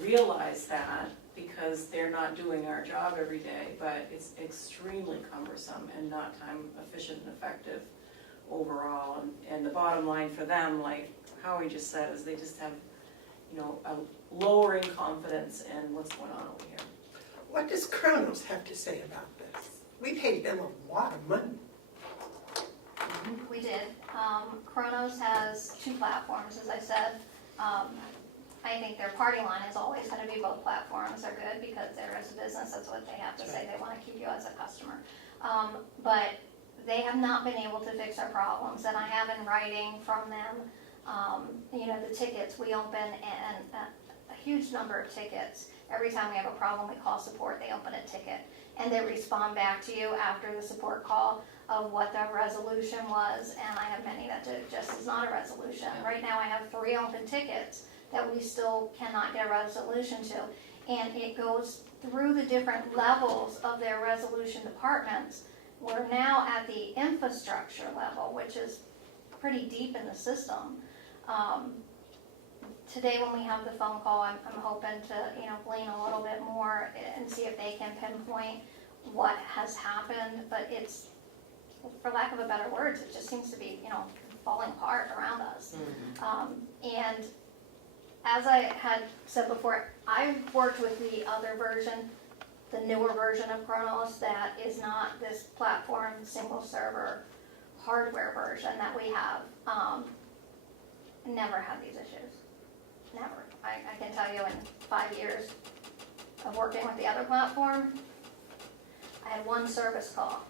realize that because they're not doing our job every day, but it's extremely cumbersome and not time efficient and effective overall. And the bottom line for them, like Howie just said, is they just have, you know, a lowering confidence in what's going on over here. What does Kronos have to say about this? We paid them a lot of money. We did. Kronos has two platforms, as I said. I think their party line is always going to be both platforms are good because they're as a business, that's what they have to say. They want to keep you as a customer. But they have not been able to fix our problems, and I have in writing from them, you know, the tickets we open, and a huge number of tickets. Every time we have a problem, we call support, they open a ticket, and they respond back to you after the support call of what the resolution was, and I have many that just is not a resolution. Right now I have 3 open tickets that we still cannot get a resolution to, and it goes through the different levels of their resolution departments. We're now at the infrastructure level, which is pretty deep in the system. Today when we have the phone call, I'm hoping to, you know, glean a little bit more and see if they can pinpoint what has happened, but it's, for lack of a better words, it just seems to be, you know, falling apart around us. And as I had said before, I've worked with the other version, the newer version of Kronos that is not this platform single server hardware version that we have. Never had these issues. Never. I can tell you in 5 years of working with the other platform, I had 1 service call.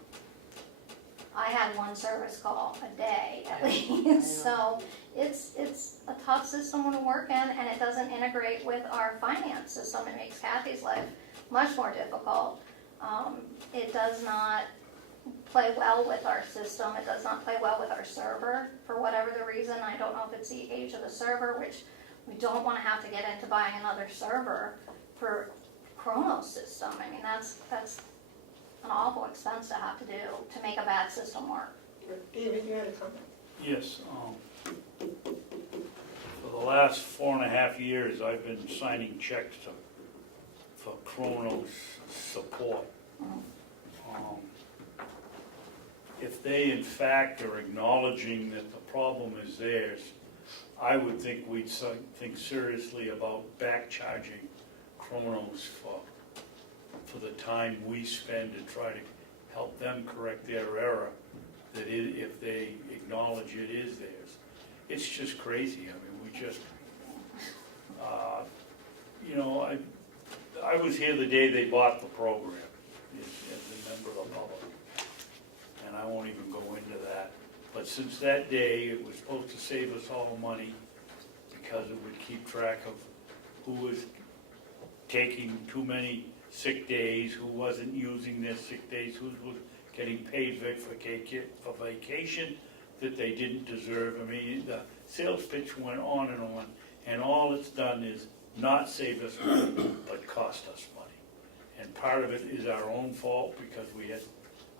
I had 1 service call a day at least. So it's a tough system to work in, and it doesn't integrate with our finance system. It makes Kathy's life much more difficult. It does not play well with our system. It does not play well with our server for whatever the reason. I don't know if it's the age of the server, which we don't want to have to get into buying another server for Kronos system. I mean, that's an awful expense to have to do to make a bad system work. David, you had a comment? Yes, for the last 4.5 years, I've been signing checks for Kronos support. if they in fact are acknowledging that the problem is theirs, I would think we'd think seriously about back charging Kronos for the time we spend to try to help them correct their error, that if they acknowledge it is theirs. It's just crazy. I mean, we just, you know, I was here the day they bought the program as a member of the public, and I won't even go into that. But since that day, it was supposed to save us all money because it would keep track of who was taking too many sick days, who wasn't using their sick days, who was getting paid for vacation that they didn't deserve. I mean, the sales pitch went on, and all it's done is not save us money, but cost us money. And part of it is our own fault because we had,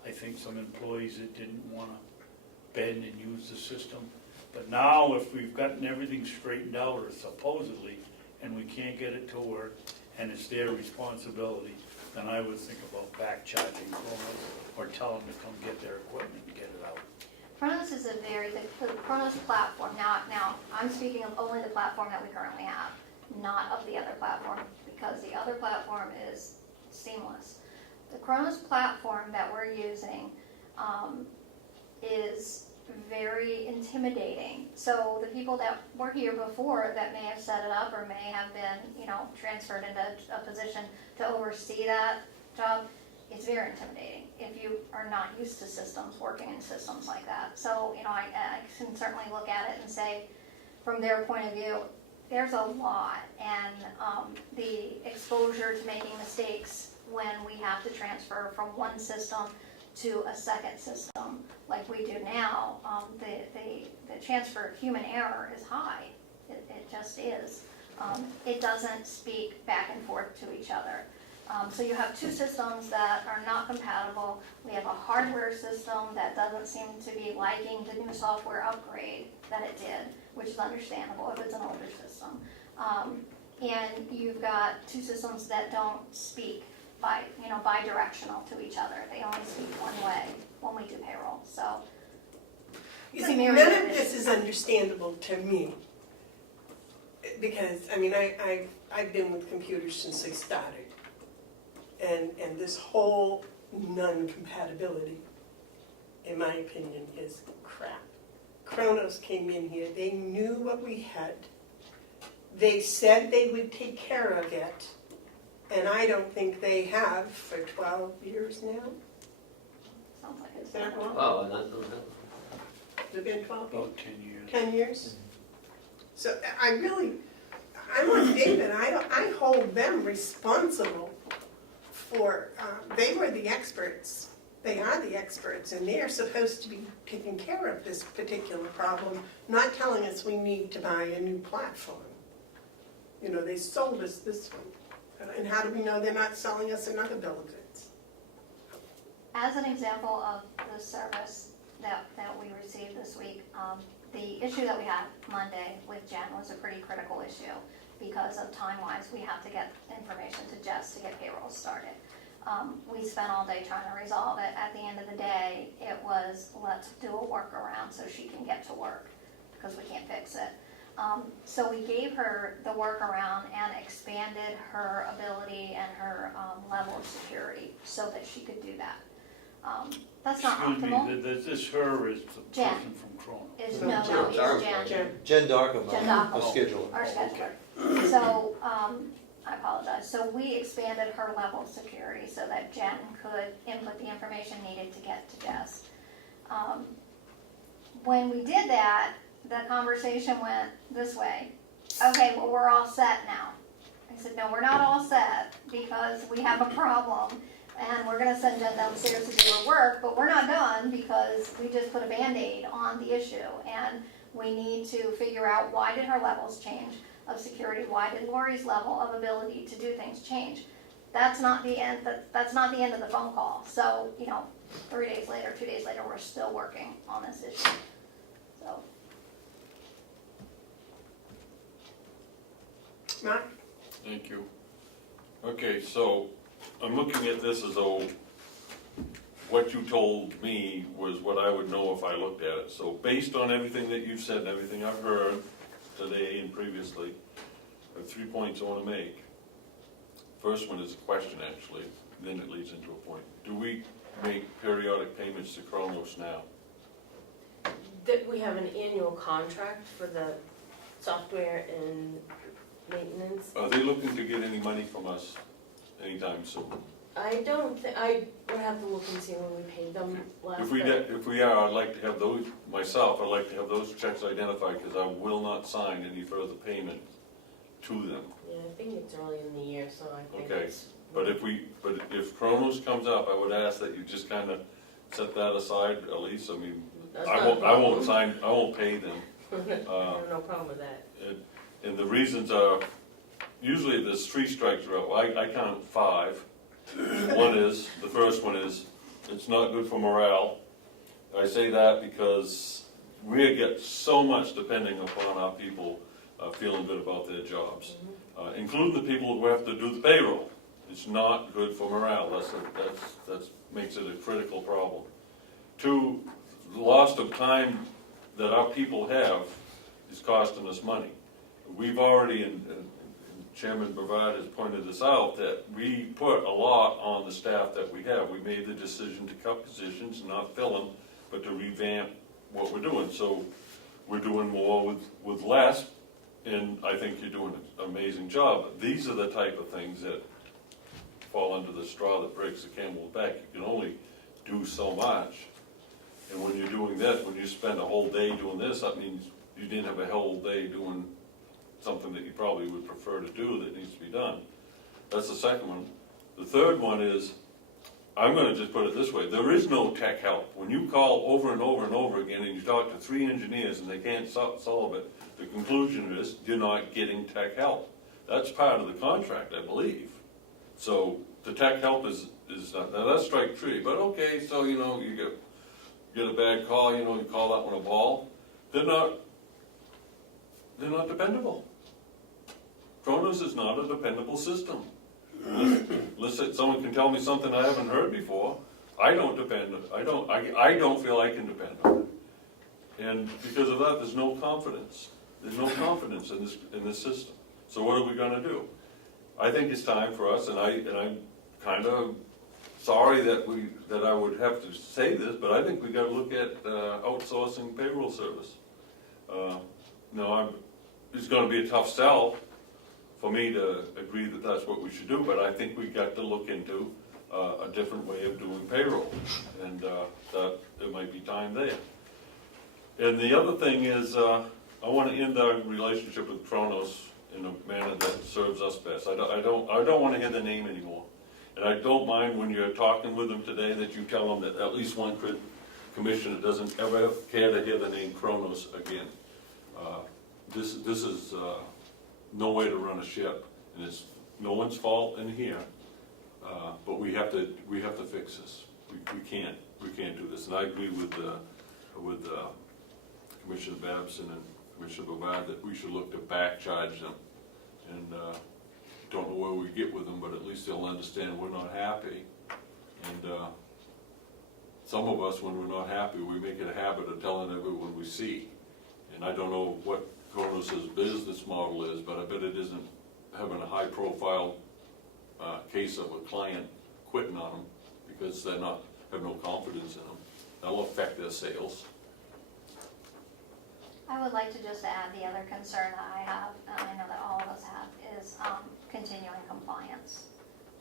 I think, some employees that didn't want to bend and use the system. But now, if we've gotten everything straightened out, or supposedly, and we can't get it to work, and it's their responsibility, then I would think about back charging Kronos or tell them to come get their equipment and get it out. Kronos is a very good, the Kronos platform, now I'm speaking of only the platform that we currently have, not of the other platform, because the other platform is seamless. The Kronos platform that we're using is very intimidating. So the people that were here before that may have set it up or may have been, you know, transferred into a position to oversee that job, it's very intimidating if you are not used to systems, working in systems like that. So, you know, I can certainly look at it and say, from their point of view, there's a lot, and the exposure to making mistakes when we have to transfer from one system to a second system like we do now, the chance for human error is high. It just is. It doesn't speak back and forth to each other. So you have two systems that are not compatible. We have a hardware system that doesn't seem to be liking the new software upgrade that it did, which is understandable if it's an older system. And you've got two systems that don't speak bi-directional to each other. They only speak one way when we do payroll. So You see, none of this is understandable to me. Because, I mean, I've been with computers since they started. And this whole non-compatibility, in my opinion, is crap. Kronos came in here, they knew what we had. They said they would take care of it, and I don't think they have for 12 years now. sounds like it's Is that wrong? Oh, and that's, Has it been 12 years? About 10 years. 10 years? So I'm with David, I hold them responsible for, they were the experts. They are the experts, and they are supposed to be taking care of this particular problem, not telling us we need to buy a new platform. You know, they sold us this one. And how do we know they're not selling us another bill of goods? As an example of the service that we received this week, the issue that we had Monday with Jen was a pretty critical issue because of time-wise, we have to get information to Jess to get payroll started. We spent all day trying to resolve it. At the end of the day, it was, let's do a workaround so she can get to work because we can't fix it. So we gave her the workaround and expanded her ability and her level of security so that she could do that. That's not optimal. Excuse me, this her is the Jen. person from Kronos. No, it's Jen. Jen Darkham, Jen our Darkham. scheduler. Our scheduler. So, I apologize. So we expanded her level of security so that Jen could input the information needed to get to Jess. When we did that, the conversation went this way. Okay, well, we're all set now. I said, no, we're not all set because we have a problem and we're gonna send Jen downstairs to do her work, but we're not done because we just put a Band-Aid on the issue and we need to figure out why did her levels change of security, why did Lori's level of ability to do things change. That's not the end, that's not the end of the phone call. So, 3 days later, 2 days later, we're still working on this issue, so. Mark? Thank you. Okay, so I'm looking at this as though what you told me was what I would know if I looked at it. So based on everything that you've said and everything I've heard today and previously, I have 3 points I want to make. First one is a question, actually, then it leads into a point. Do we make periodic payments to Kronos now? That we have an annual contract for the software and maintenance. Are they looking to get any money from us anytime soon? I don't think, I would have to look and see when we paid them last. If we are, I'd like to have those, myself, I'd like to have those checks identified, because I will not sign any further payment to them. Yeah, I think it's early in the year, so I think Okay. it's. But if Kronos comes up, I would ask that you just kind of set that aside, at least. I mean, That's I not a won't problem. sign, I won't pay them. I have no problem with that. And the reasons are, usually there's 3 strikes are out. I count 5. The first one is, it's not good for morale. I say that because we get so much depending upon our people feeling good about their jobs, including the people who have to do the payroll. It's not good for morale. That makes it a critical problem. 2, the loss of time that our people have is costing us money. We've already, and Chairman Bevard has pointed this out, that we put a lot on the staff that we have. We made the decision to cut positions, not fill them, but to revamp what we're doing. So we're doing more with less, and I think you're doing an amazing job. These are the type of things that fall under the straw that breaks the camel's back. You can only do so much. And when you're doing this, when you spend a whole day doing this, that means you didn't have a whole day doing something that you probably would prefer to do that needs to be done. That's the second one. The third one is, I'm gonna just put it this way, there is no tech help. When you call over and over and over again and you talk to 3 engineers and they can't solve it, the conclusion is you're not getting tech help. That's part of the contract, I believe. So the tech help is not, now that's strike 3, but okay, so you know, you get a bad call, you know, you call that one a ball. They're not dependable. Kronos is not a dependable system. Unless someone can tell me something I haven't heard before, I don't feel I can depend on it. And because of that, there's no confidence. There's no confidence in this system. So what are we gonna do? I think it's time for us, and I'm kind of sorry that I would have to say this, but I think we gotta look at outsourcing payroll service. It's gonna be a tough sell for me to agree that that's what we should do, but I think we've got to look into a different way of doing payroll, and that there might be time there. And the other thing is, I want to end our relationship with Kronos in a manner that serves us best. I don't want to hear the name anymore, and I don't mind when you're talking with them today that you tell them that at least one commissioner doesn't ever care to hear the name Kronos again. This is no way to run a ship, and it's no one's fault in here. But we have to fix this. We can't do this. And I agree with Commissioner Babson and Commissioner Bevard that we should look to back charge them. And don't know where we get with them, but at least they'll understand we're not happy. And some of us, when we're not happy, we make it a habit of telling everyone we see. And I don't know what Kronos' business model is, but I bet it isn't having a high-profile case of a client quitting on them because they have no confidence in them. That'll affect their sales. I would like to just add the other concern that I have, and I know that all of us have, is continuing compliance.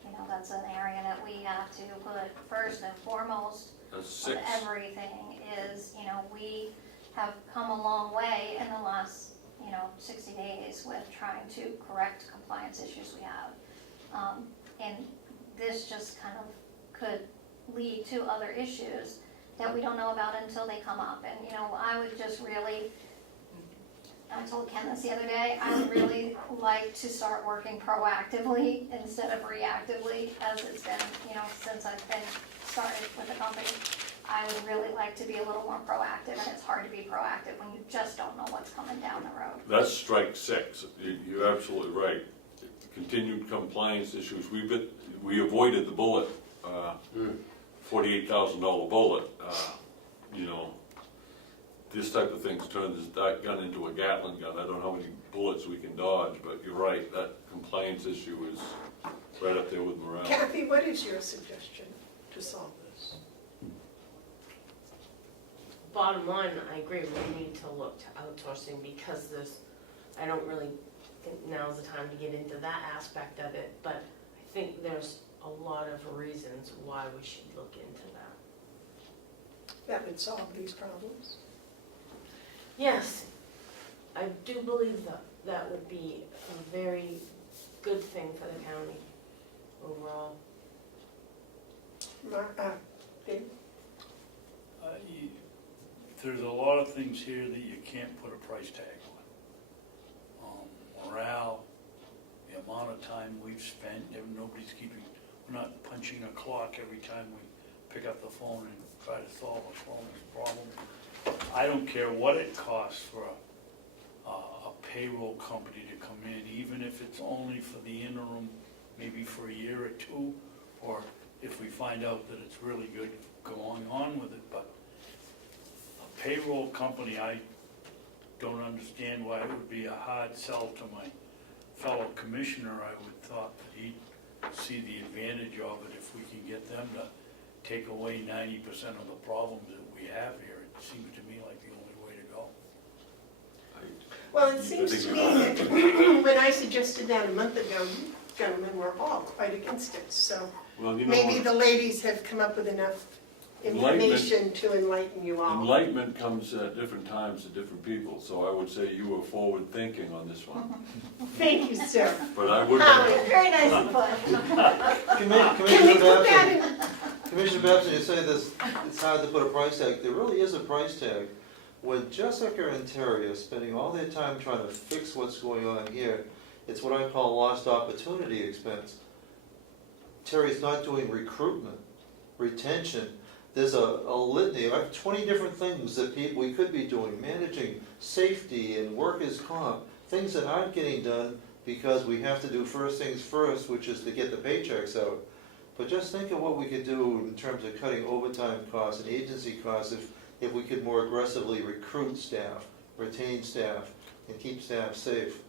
You know, that's an area that we have to put first and foremost That's of 6. everything is, you know, we have come a long way in the last, 60 days with trying to correct compliance issues we have. And this just kind of could lead to other issues that we don't know about until they come up. And, I would just really, I told Ken this the other day, I would really like to start working proactively instead of reactively, as it's been, since I've been started with the company. I would really like to be a little more proactive, and it's hard to be proactive when you just don't know what's coming down the road. That's strike 6. You're absolutely right. Continued compliance issues. We avoided the bullet $48,000 bullet, you know, this type of thing turns that gun into a Gatling gun. I don't know how many bullets we can dodge, but you're right, that compliance issue is right up there with morale. Kathy, what is your suggestion to solve this? Bottom line, I agree, we need to look to outsourcing because there's, I don't really think now's the time to get into that aspect of it, but I think there's a lot of reasons why we should look into that. That would solve these problems. Yes, I do believe that that would be a very good thing for the county overall. Dave? There's a lot of things here that you can't put a price tag on. Morale, the amount of time we've spent, nobody's keeping, we're not punching a clock every time we pick up the phone and try to solve a problem. I don't care what it costs for a payroll company to come in, even if it's only for the interim, maybe for a year or two, or if we find out that it's really good going on with it. But a payroll company, I don't understand why it would be a hard sell to my fellow commissioner. I would thought that he'd see the advantage of it if we can get them to take away 90% of the problems that we have here. It seems to me like the only way to go. Well, it seems to me that when I suggested that a month ago, you gentlemen were all quite against it. So Well, you know, maybe the ladies have come up with enough information to enlighten you all. enlightenment comes at different times to different people, so I would say you were forward thinking on this one. Thank you, sir. But I would, Howard, Very nicely put. can we put that in? Commissioner Babson, you say this, it's hard to put a price tag. There really is a price tag. When Jessica and Terry are spending all their time trying to fix what's going on here, it's what I call lost opportunity expense. Terry's not doing recruitment, retention. There's a litany, I have 20 different things that we could be doing, managing safety and workers' comp, things that aren't getting done because we have to do first things first, which is to get the paychecks out. But just think of what we could do in terms of cutting overtime costs and agency costs if we could more aggressively recruit staff, retain staff, and keep staff safe.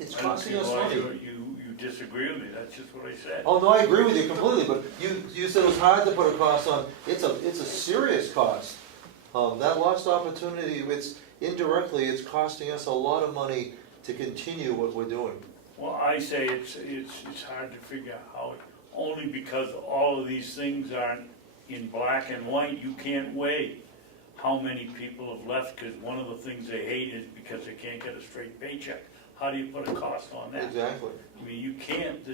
It's I don't costing see us why money. you disagree with me, that's just what I said. Oh, no, I agree with you completely, but you said it was hard to put a cost on. It's a serious cost. That lost opportunity, indirectly, it's costing us a lot of money to continue what we're doing. Well, I say it's hard to figure out how, only because all of these things aren't in black and white. You can't weigh how many people have left, because one of the things they hate is because they can't get a straight paycheck. How do you put a cost on that? Exactly. I mean, you can't,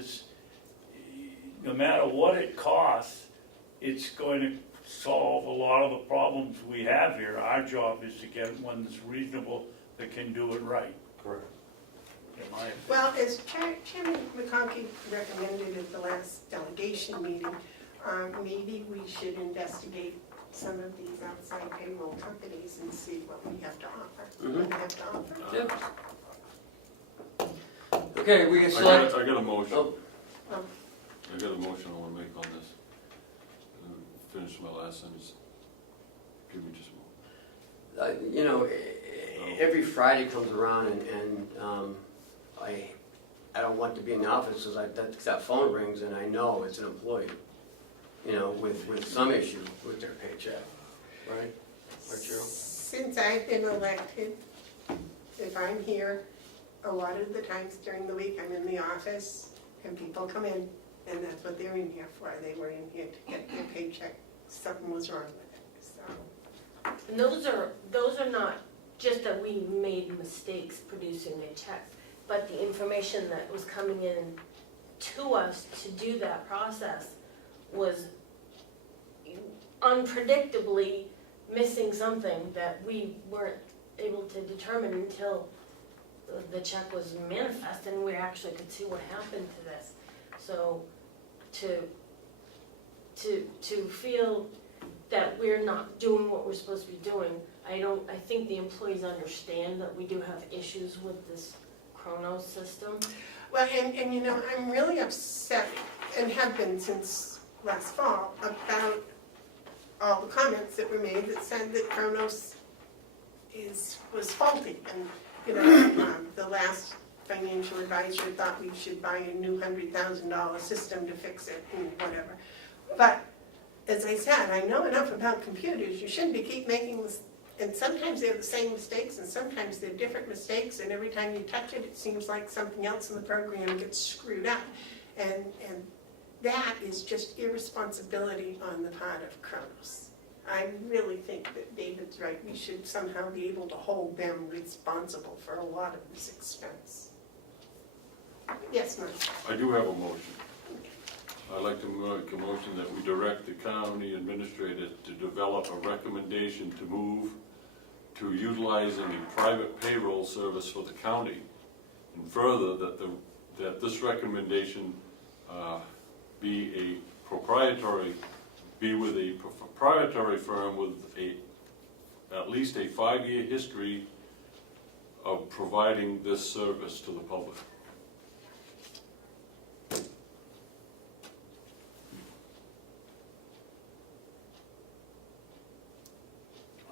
no matter what it costs, it's going to solve a lot of the problems we have here. Our job is to get one that's reasonable, that can do it right. Correct. in my opinion. Well, as Chairman McConkey recommended at the last delegation meeting, maybe we should investigate some of these outside payroll companies and see what we have to offer. What we have to offer. Yep. Okay, we can I select. got a motion. Oh, I got a motion I want to make on this. Finish my last sentence. Give me just a moment. you know, every Friday comes around and I don't want to be in the office because that phone rings and I know it's an employee, you know, with some issue with their paycheck, right? Arturo? Since I've been elected, if I'm here, a lot of the times during the week, I'm in the office and people come in and that's what they're in here for. They were in here to get their paycheck. Something was wrong with it, so. And those are not just that we made mistakes producing a check, but the information that was coming in to us to do that process was unpredictably missing something that we weren't able to determine until the check was manifest and we actually could see what happened to this. So to feel that we're not doing what we're supposed to be doing, I think the employees understand that we do have issues with this Chronos system. Well, and you know, I'm really upset, and have been since last fall, about all the comments that were made that said that Kronos was faulty. And, you know, the last financial advisor thought we should buy a new $100,000 system to fix it and whatever. But as I said, I know enough about computers. You shouldn't keep making this, and sometimes they're the same mistakes and sometimes they're different mistakes, and every time you touch it, it seems like something else in the program gets screwed up. And that is just irresponsibility on the part of Kronos. I really think that David's right. We should somehow be able to hold them responsible for a lot of this expense. Yes, Mark? I do have a motion. I'd like to make a motion that we direct the county administrator to develop a recommendation to move to utilizing a private payroll service for the county. And further, that this recommendation be with a proprietary firm with at least a 5-year history of providing this service to the public.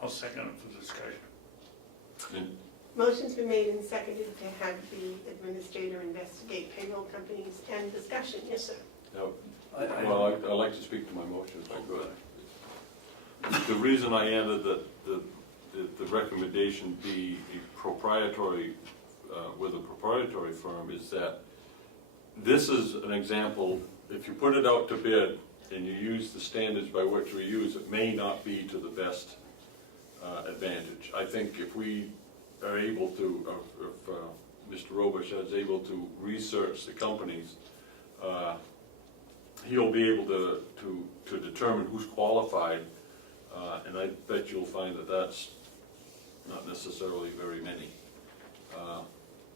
I'll second it for discussion. And Motion's been made and seconded to have the administrator investigate payroll companies and discussion. Yes, sir. now, well, I'd like to speak to my motion if I could. The reason I added that the recommendation be a proprietary, with a proprietary firm is that this is an example, if you put it out to bid and you use the standards by which we use, it may not be to the best advantage. I think if we are able to, if Mr. Robish is able to research the companies, he'll be able to determine who's qualified, and I bet you'll find that that's not necessarily very many.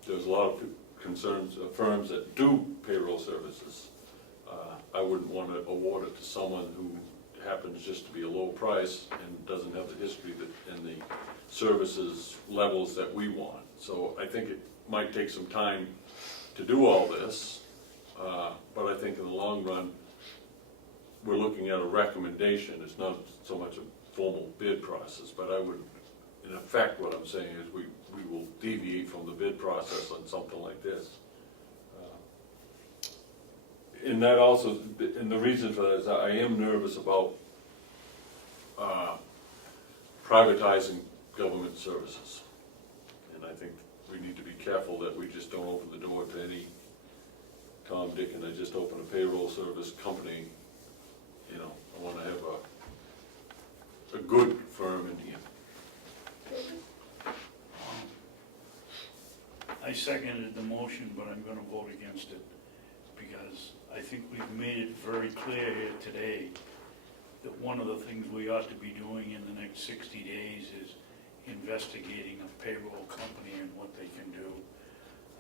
There's a lot of firms that do payroll services. I wouldn't want to award it to someone who happens just to be a low price and doesn't have the history and the services levels that we want. So I think it might take some time to do all this, but I think in the long run, we're looking at a recommendation. It's not so much a formal bid process, but I would, in effect, what I'm saying is we will deviate from the bid process on something like this. And that also, and the reason for that is I am nervous about privatizing government services. And I think we need to be careful that we just don't open the door to any Tom, Dick, and I just open a payroll service company. You know, I want to have a good firm in here. I seconded the motion, but I'm gonna vote against it, because I think we've made it very clear here today that one of the things we ought to be doing in the next 60 days is investigating a payroll company and what they can do.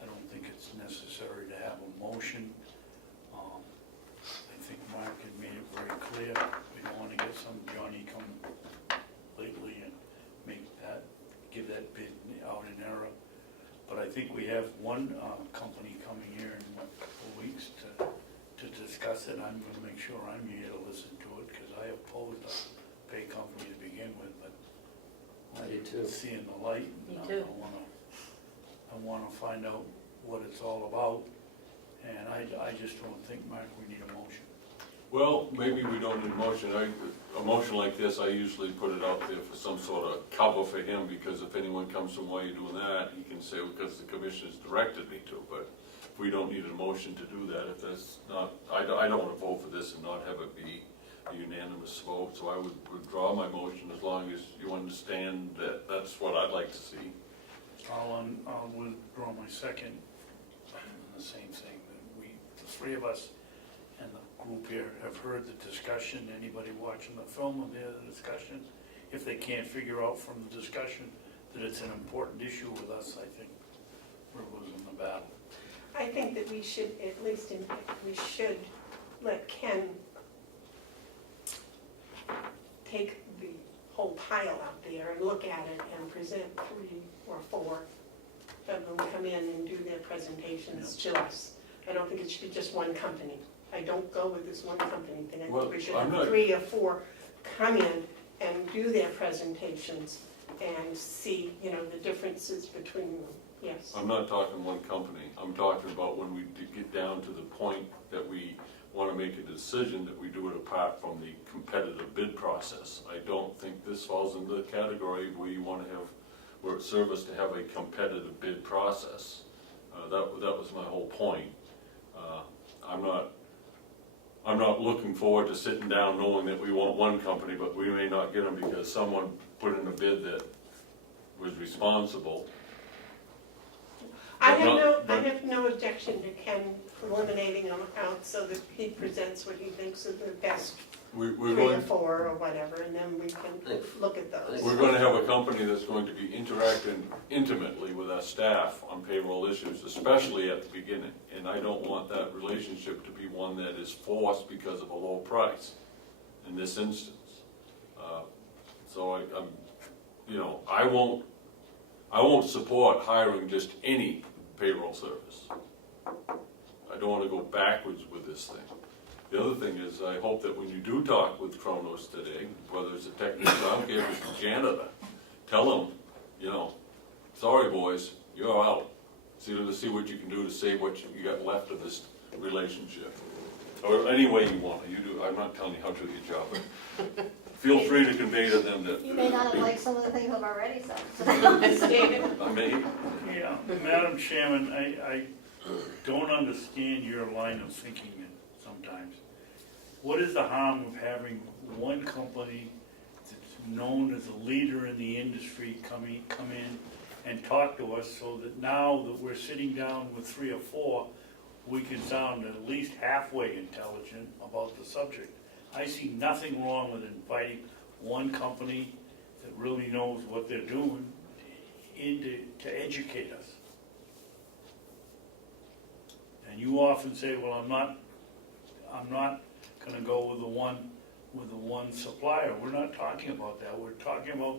I don't think it's necessary to have a motion. I think Mark had made it very clear. We don't want to get some Johnny come lately and give that bid out in error. But I think we have one company coming here in a couple of weeks to discuss it. I'm going to make sure I'm here to listen to it, because I opposed a pay company to begin with, but I do too. seeing the light, Me too. I want to find out what it's all about, and I just don't think, Mark, we need a motion. Well, maybe we don't need a motion. A motion like this, I usually put it out there for some sort of cover for him, because if anyone comes from why you're doing that, he can say, well, because the commissioners directed me to. But if we don't need a motion to do that, if that's not, I don't want to vote for this and not have it be a unanimous vote. So I would withdraw my motion as long as you understand that that's what I'd like to see. I'll withdraw my second, the same thing, that the three of us and the group here have heard the discussion. Anybody watching the film will hear the discussion. If they can't figure out from the discussion that it's an important issue with us, I think we're losing the battle. I think that we should, at least we should let Ken take the whole pile out there and look at it and present 3 or 4 of them come in and do their presentations to us. I don't think it should be just one company. I don't go with this one company thing. I think Well, we should I'm have not- 3 or 4 come in and do their presentations and see, you know, the differences between them, yes. I'm not talking one company, I'm talking about when we get down to the point that we want to make a decision, that we do it apart from the competitive bid process. I don't think this falls into the category where you want to have, where it serves us to have a competitive bid process. That was my whole point. I'm not looking forward to sitting down knowing that we want one company, but we may not get them because someone put in a bid that was responsible. I But have no objection to Ken eliminating them out so that he presents what he thinks are the best We're 3 or going, 4 or whatever, and then we can look at those. we're going to have a company that's going to be interacting intimately with our staff on payroll issues, especially at the beginning. And I don't want that relationship to be one that is forced because of a low price in this instance. So I'm, you know, I won't support hiring just any payroll service. I don't want to go backwards with this thing. The other thing is, I hope that when you do talk with Kronos today, whether it's a technician, I don't care if it's a janitor, tell them, you know, sorry boys, you're out. See what you can do to save what you got left of this relationship. Or any way you want to, you do, I'm not telling you how to do your job, but feel free to convey to them that. You may not have liked some of the things I've already said. I may. Yeah, Madam Chairman, I don't understand your line of thinking sometimes. What is the harm of having one company that's known as a leader in the industry come in and talk to us so that now that we're sitting down with 3 or 4, we can sound at least halfway intelligent about the subject? I see nothing wrong with inviting one company that really knows what they're doing in to educate us. And you often say, well, I'm not gonna go with the one supplier. We're not talking about that. We're talking about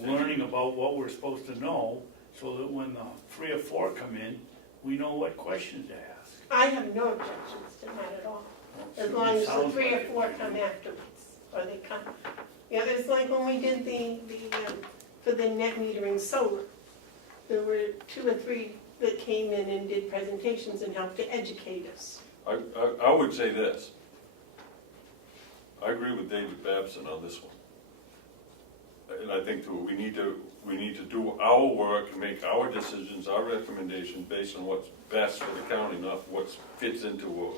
learning about what we're supposed to know so that when the 3 or 4 come in, we know what questions to ask. I have no objections to that at all, as long as the 3 or 4 come afterwards, or they come. Yeah, it's like when we did for the net metering solar, there were 2 or 3 that came in and did presentations and helped to educate us. I would say this. I agree with David Babson on this one. And I think that we need to do our work and make our decisions, our recommendations based on what's best for the county, not what fits into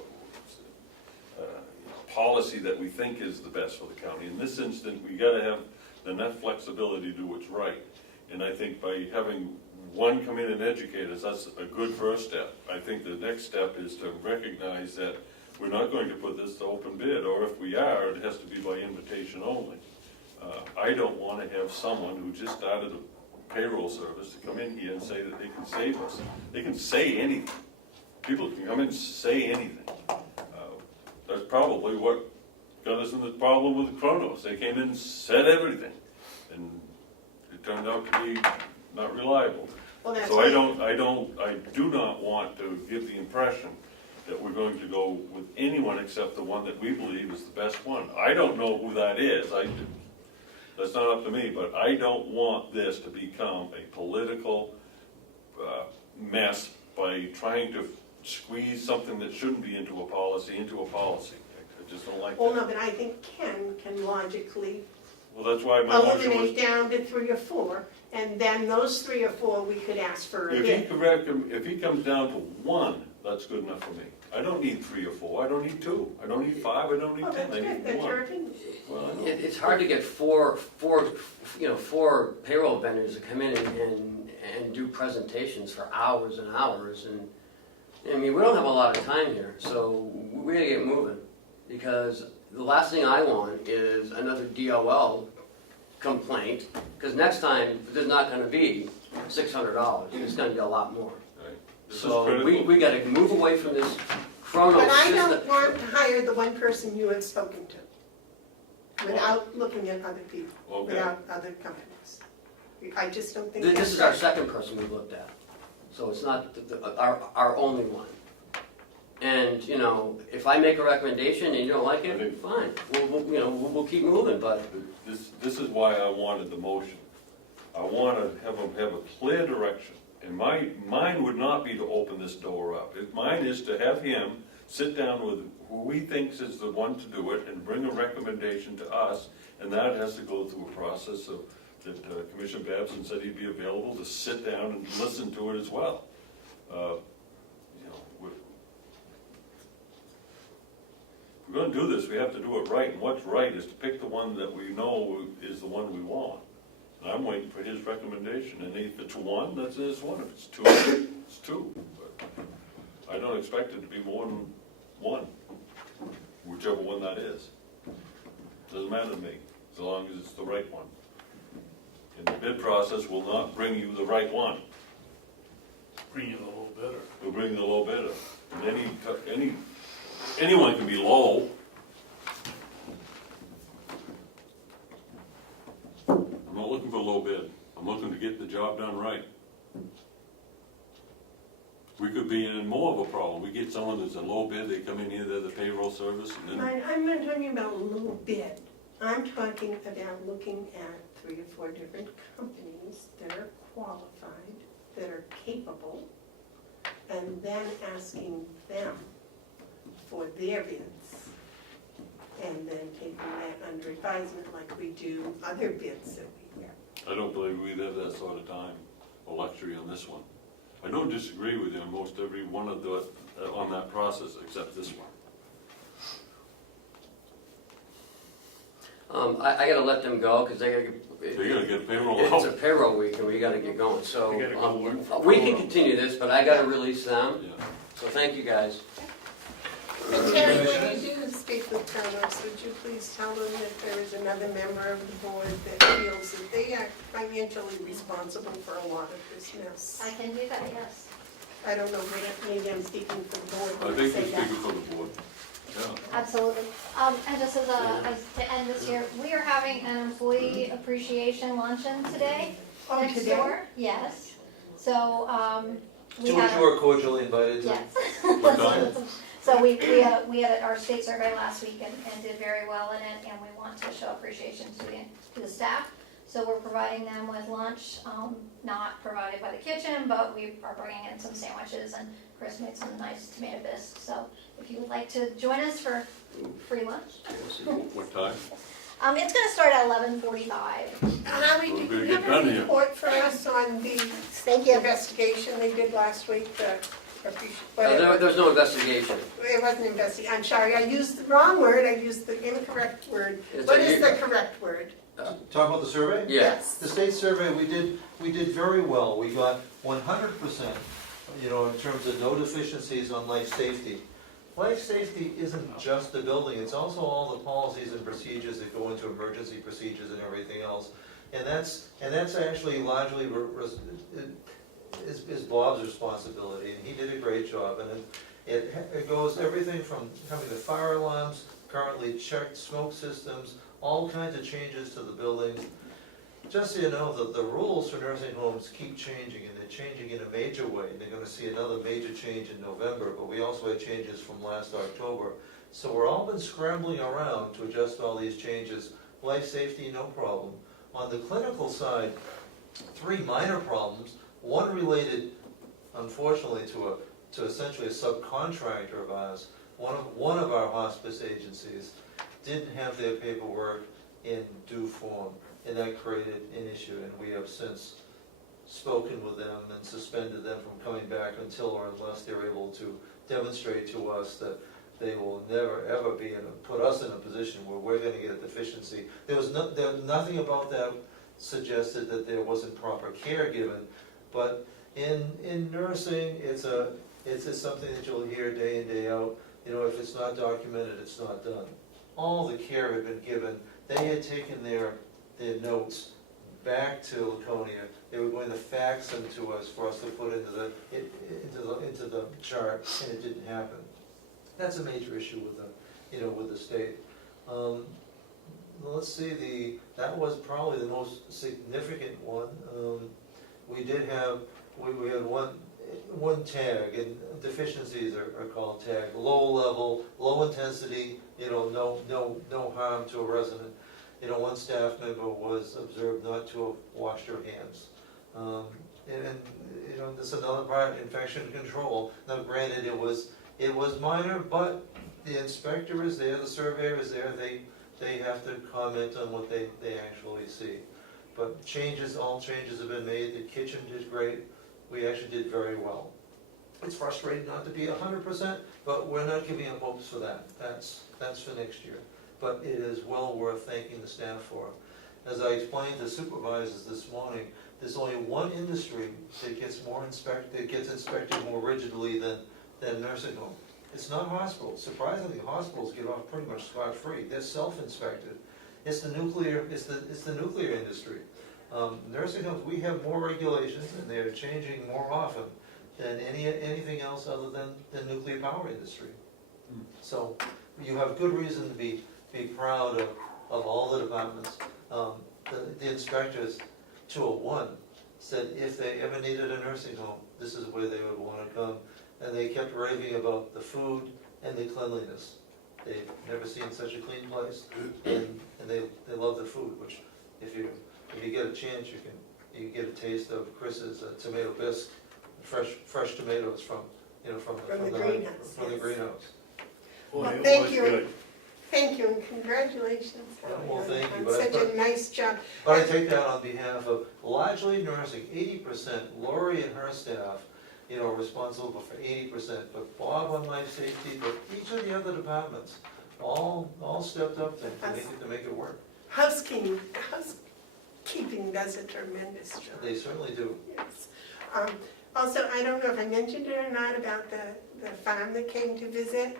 a policy that we think is the best for the county. In this instance, we gotta have enough flexibility to do what's right. And I think by having one come in and educate us, that's a good first step. I think the next step is to recognize that we're not going to put this to open bid, or if we are, it has to be by invitation only. I don't want to have someone who just started a payroll service to come in here and say that they can save us. They can say anything. People can come in and say anything. That's probably what got us in the problem with the Kronos. They came in and said everything, and it turned out to be not reliable. Well, that's So I do not want to give the impression that we're going to go with anyone except the one that we believe is the best one. I don't know who that is. That's not up to me, but I don't want this to become a political mess by trying to squeeze something that shouldn't be into a policy. I just don't like that. Well, no, but I think Ken can logically Well, that's why my motion was, eliminate down to 3 or 4, and then those 3 or 4, we could ask for a bid. if he comes down to 1, that's good enough for me. I don't need 3 or 4, I don't need 2, I don't need 5, I don't need Oh, 10, that's I good, need that's your 1. opinion. Well, I know. It's hard to get four payroll vendors to come in and do presentations for hours and hours, and I mean, we don't have a lot of time here, so we gotta get moving, because the last thing I want is another DOL complaint, because next time, there's not gonna be $600, it's gonna be a lot more. Right. This is So critical. we gotta move away from this Kronos But I system. don't want to hire the one person you have spoken to, without looking at other people, Okay. without other companies. I just don't think This that's is our right. second person we've looked at, so it's not our only one. And, you know, if I make a recommendation and you don't like it, fine, we'll keep moving, but. This is why I wanted the motion. I want to have them have a clear direction. And mine would not be to open this door up. Mine is to have him sit down with who he thinks is the one to do it and bring a recommendation to us. And that has to go through a process of, that Commissioner Babson said he'd be available to sit down and listen to it as well. If we're going to do this, we have to do it right, and what's right is to pick the one that we know is the one we want. And I'm waiting for his recommendation, and if it's one, that's one. If it's two, it's two. But I don't expect it to be more than one, whichever one that is. Doesn't matter to me, as long as it's the right one. And the bid process will not bring you the right one. Bring it a little better. It'll bring the low bidder. And anyone can be low. I'm not looking for low bid. I'm looking to get the job done right. We could be in more of a problem. We get someone that's a low bid, they come in here, they're the payroll service, and then, I'm not talking about a little bit. I'm talking about looking at 3 or 4 different companies that are qualified, that are capable, and then asking them for their bids, and then taking that under advisement like we do other bids that we get. I don't believe we'd have that sort of time or luxury on this one. I don't disagree with you on most every one of the, on that process, except this one. I gotta let them go, because they gotta They gotta get payroll it's a out. payroll week and we gotta get going, so. We gotta go work for We can payroll. continue this, but I gotta release them, Yeah. so thank you guys. And Terry, when you do speak with Carlos, would you please tell them that there is another member of the board that feels that they are financially responsible for a lot of this mess? I can do that, yes. I don't know, maybe I'm speaking for the board I when I think say you're that. speaking for the board. Yeah. Absolutely. And just as to end this year, we are having an employee appreciation luncheon today. Oh, Next today? door, yes. So, we To which had. you are cordially invited to. Yes. So we had our state survey last week and did very well in it, and we want to show appreciation to the staff. So we're providing them with lunch, not provided by the kitchen, but we are bringing in some sandwiches, and Chris made some nice tomato bisque. So if you would like to join us for free lunch. What time? It's gonna start at 11:45. Howie, Well, did we you better have get done a here. report for us on the investigation they did last week? There's no investigation. It wasn't investigation, I'm sorry, I used the wrong word, I used the incorrect word. It's What a- is the correct word? Talk about the survey? Yes. The state survey, we did very well. We got 100%, in terms of no deficiencies on life safety. Life safety isn't just the building, it's also all the policies and procedures that go into emergency procedures and everything else. And that's actually largely is Bob's responsibility, and he did a great job. And it goes everything from having the fire alarms, currently checked smoke systems, all kinds of changes to the buildings. Just so you know, the rules for nursing homes keep changing, and they're changing in a major way. They're gonna see another major change in November, but we also had changes from last October. So we're all been scrambling around to adjust all these changes. Life safety, no problem. On the clinical side, 3 minor problems. One related, unfortunately, to essentially a subcontractor of ours. One of our hospice agencies didn't have their paperwork in due form, and that created an issue, and we have since spoken with them and suspended them from coming back until or unless they're able to demonstrate to us that they will never ever put us in a position where we're gonna get a deficiency. There was nothing about that suggested that there wasn't proper care given, but in nursing, it's something that you'll hear day in, day out. If it's not documented, it's not done. All the care had been given. They had taken their notes back to Laconia. They were going to fax them to us for us to put into the chart, and it didn't happen. That's a major issue with the state. Let's see, that was probably the most significant one. We had one one tag, and deficiencies are called tag, low level, low intensity, no harm to a resident. One staff member was observed not to have washed her hands. This is another part, infection control. Now granted, it was minor, but the inspector is there, the surveyor is there, they have to comment on what they actually see. But all changes have been made, the kitchen did great, we actually did very well. It's frustrating not to be 100%, but we're not giving up hopes for that. That's for next year. But it is well worth thanking the staff for. As I explained to supervisors this morning, there's only one industry that gets inspected more rigidly than nursing home. It's not hospitals. Surprisingly, hospitals get off pretty much scot-free. They're self-inspected. It's the nuclear industry. Nursing homes, we have more regulations, and they're changing more often than anything else other than the nuclear power industry. So you have good reason to be proud of all the departments. The inspectors, 201, said if they ever needed a nursing home, this is where they would want to come. And they kept raving about the food and the cleanliness. They've never seen such a clean place, and they love the food. Which, if you get a chance, you get a taste of Chris's tomato bisque, fresh tomatoes from the greenhouse. From the greenhouse. Boy, Well, it thank was you. good. Thank you and congratulations, Well, thank you, on but- such a nice job. But I take that on behalf of largely nursing, 80%, Lori and her staff, responsible for 80%, but Bob on life safety, but each of the other departments, all stepped up to make it work. Housekeeping does a tremendous job. They certainly do. Yes. Also, I don't know if I mentioned it or not about the farm that came to visit,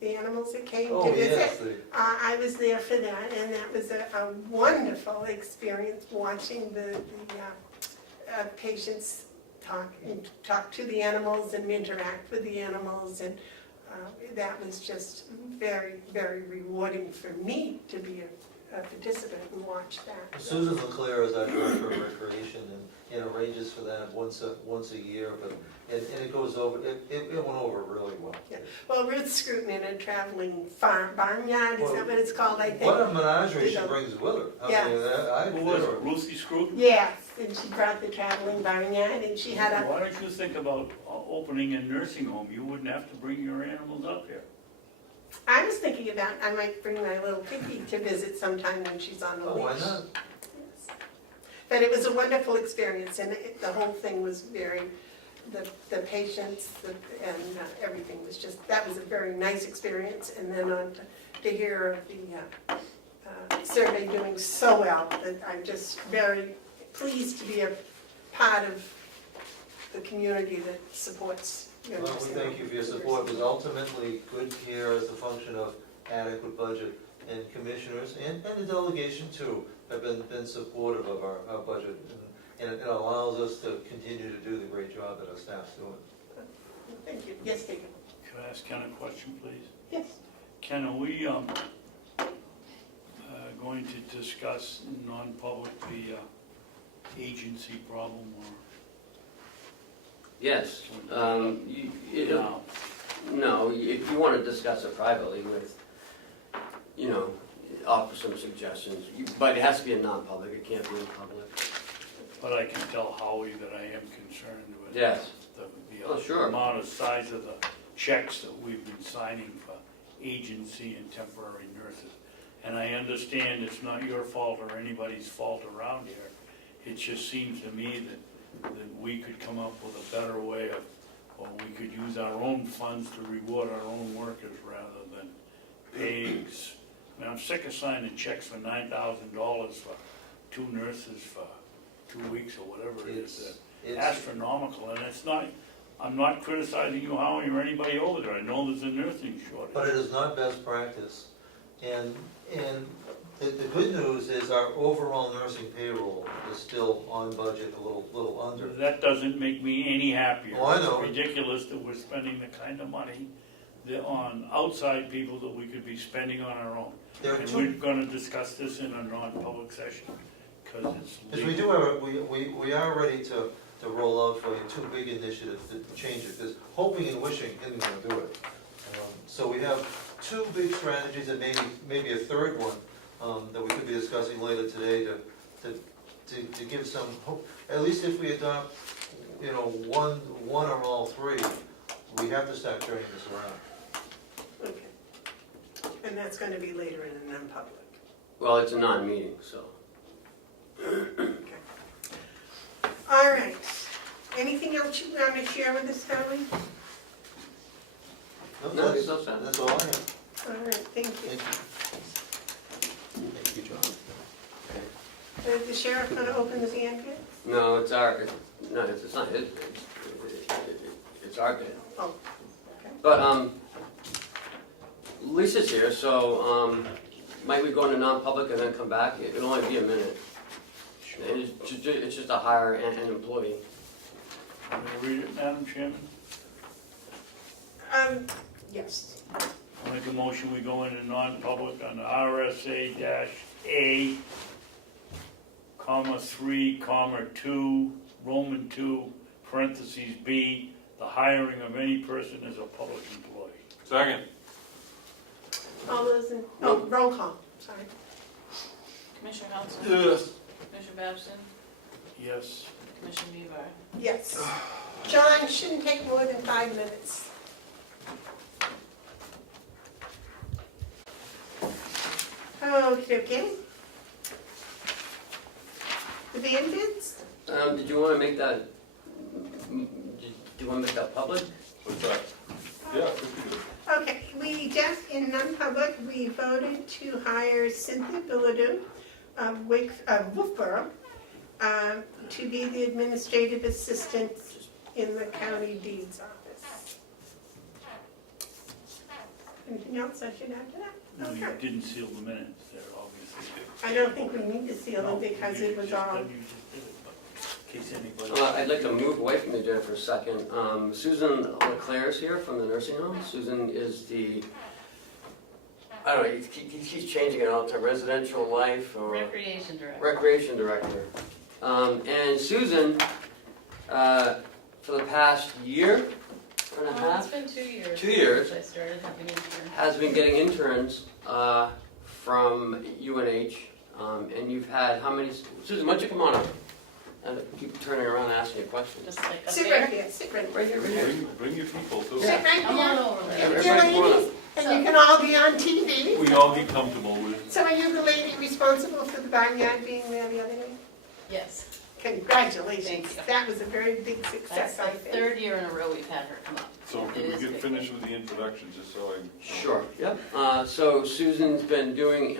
the animals that came to visit. Yes, I was there for that, and that was a wonderful experience watching the patients talk to the animals and interact with the animals, and that was just very, very rewarding for me to be a participant and watch that. Susan LeClaire is our director of recreation and arranges for that once a year, but it goes over. It went over really well. Yeah. Well, Ruth Scruton in a traveling barnyard, is that what it's called, I think? What a menagerie she brings with her. Yeah. Who was it, Lucy Scruton? Yes, and she brought the traveling barnyard, and she had a, Why don't you think about opening a nursing home? You wouldn't have to bring your animals up here. I was thinking about, I might bring my little piggy to visit sometime when she's on the leash. Why not? Yes. But it was a wonderful experience, and the whole thing was very, the patients and everything was just, that was a very nice experience. And then on to hear of the survey doing so well, that I'm just very pleased to be a part of the community that supports your Well, we nursing thank home. you for your support, because ultimately, good care is a function of adequate budget, and commissioners and the delegation too have been supportive of our budget, and it allows us to continue to do the great job that our staff's doing. Thank you. Yes, David? Can I ask Ken a question, please? Yes. Ken, are we going to discuss non-public the agency problem, or? Yes, No. no, if you want to discuss it privately with, offer some suggestions, but it has to be a non-public, it can't be in public. But I can tell Howie that I am concerned with Yes. the Oh, sure. amount of size of the checks that we've been signing for agency and temporary nurses. And I understand it's not your fault or anybody's fault around here. It just seems to me that we could come up with a better way of, or we could use our own funds to reward our own workers rather than paying. I mean, I'm sick of signing checks for $9,000 for 2 nurses for 2 weeks or whatever it is. It's Astronomical, and it's not, I'm not criticizing you, Howie, or anybody over there. I know there's a nursing shortage. But it is not best practice. And the good news is our overall nursing payroll is still on budget, a little under. That doesn't make me any happier. Oh, I know. It's ridiculous that we're spending the kind of money on outside people that we could be spending on our own. There are And two, we're gonna discuss this in a non-public session, because it's because we legal. do have, we are ready to to roll out for you, two big initiatives to change it, because hoping and wishing isn't gonna do it. So we have two big strategies and maybe a third one, that we could be discussing later today to give some hope. At least if we adopt, you know, one or all three, we have to start turning this around. Okay. And that's gonna be later in a non-public. Well, it's a non-meeting, so. Okay. All right. Anything else you want to share with us, Howie? No, it's all set. That's all I have. All right, thank you. Thank you. Thank you, John. Is the sheriff gonna open the sand pit? No, it's our, no, it's not his, it's our bid. Oh, okay. But, Lisa's here, so, might we go into non-public and then come back? It'll only be a minute. It's just a hire an employee. Can I read it, Madam Chairman? Yes. I'll make a motion, we go into non-public on RSA-A, comma 3, comma 2, Roman 2, parentheses B, the hiring of any person as a public employee. Second. All those in, oh, roll call, sorry. Commissioner Hounsell? Yes. Commissioner Babson? Yes. Commissioner Bevard? Yes. John, shouldn't take more than 5 minutes. Okay. The band bids? Did you wanna make that, do you wanna make that public? What's that? Yeah, we can do it. Okay, we just, in non-public, we voted to hire Cynthia Bilodeau of Wolfboro to be the administrative assistant in the county deeds office. Anything else I should add to that? No, you Okay. didn't seal the minutes there, obviously. I don't think we need to seal No, them because it was you all, just did it, but in case anybody. I'd like to move away from the agenda for a second. Susan Leclerc is here from the nursing home. Susan is the, I don't know, he's changing it all to residential life or Recreation Director. recreation director. And Susan, for the past year and a It's half, been 2 years. 2 years. Since I started having interns. has been getting interns from UNH. And you've had how many, Susan, why don't you come on up? And keep turning around and asking you questions. Just like up sit right there. here, sit right Right here. here, right here. Bring your people too. Sit right Come on here. over there. Everybody You come on up. ladies, and you can all be on TV. We all get comfortable with it. So are you the lady responsible for the barnyard being there the other day? Yes. Congratulations. Thank you. That was a very big That's success, the I think. 3rd year in a row we've had her come up. So It can is we a get big finished thing. with the introduction, just so I... Sure, yep. So Susan's been doing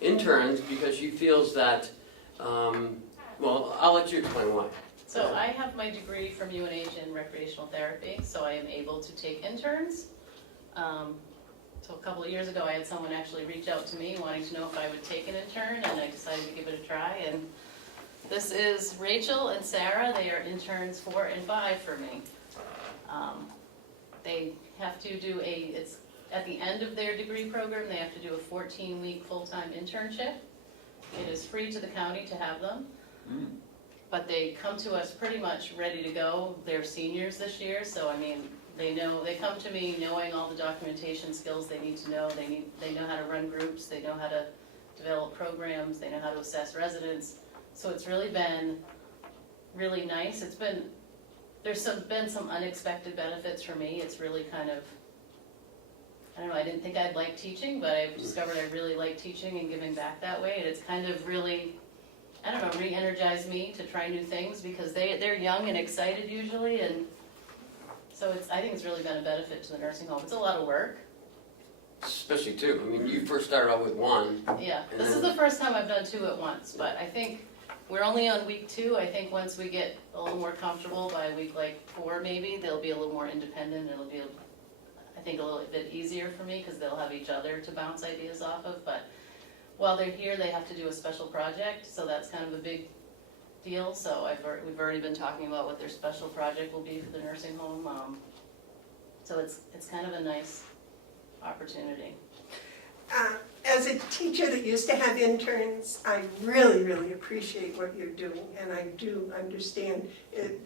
interns because she feels that, well, I'll let you explain why. So I have my degree from UNH in recreational therapy, so I am able to take interns. So a couple of years ago, I had someone actually reach out to me wanting to know if I would take an intern, and I decided to give it a try. And this is Rachel and Sarah. They are interns 4 and 5 for me. They have to do it's at the end of their degree program, they have to do a 14-week full-time internship. It is free to the county to have them. But they come to us pretty much ready to go. They're seniors this year, so I mean, they come to me knowing all the documentation skills they need to know. They know how to run groups, they know how to develop programs, they know how to assess residents. So it's really been really nice. There's been some unexpected benefits for me. It's really kind of, I don't know, I didn't think I'd like teaching, but I've discovered I really like teaching and giving back that way. And it's kind of really, I don't know, re-energized me to try new things because they're young and excited usually, and so I think it's really been a benefit to the nursing home. It's a lot of work. Especially two. I mean, you first started out with one. Yeah, this is the first time I've done 2 at once, but I think we're only on week 2. I think once we get a little more comfortable by week 4 maybe, they'll be a little more independent. It'll be, I think, a little bit easier for me because they'll have each other to bounce ideas off of, but while they're here, they have to do a special project, so that's kind of a big deal. So we've already been talking about what their special project will be for the nursing home. So it's kind of a nice opportunity. as a teacher that used to have interns, I really, really appreciate what you're doing, and I do understand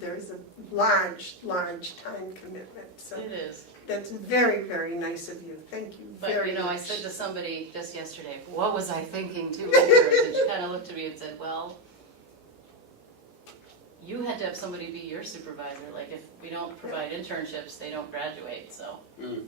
there's a large, large time commitment, so It is. that's very, very nice of you. Thank you very But, much. I said to somebody just yesterday, what was I thinking 2 years? And she kind of looked at me and said, well, you had to have somebody be your supervisor. Like, if we don't provide internships, they don't graduate, so. Mm.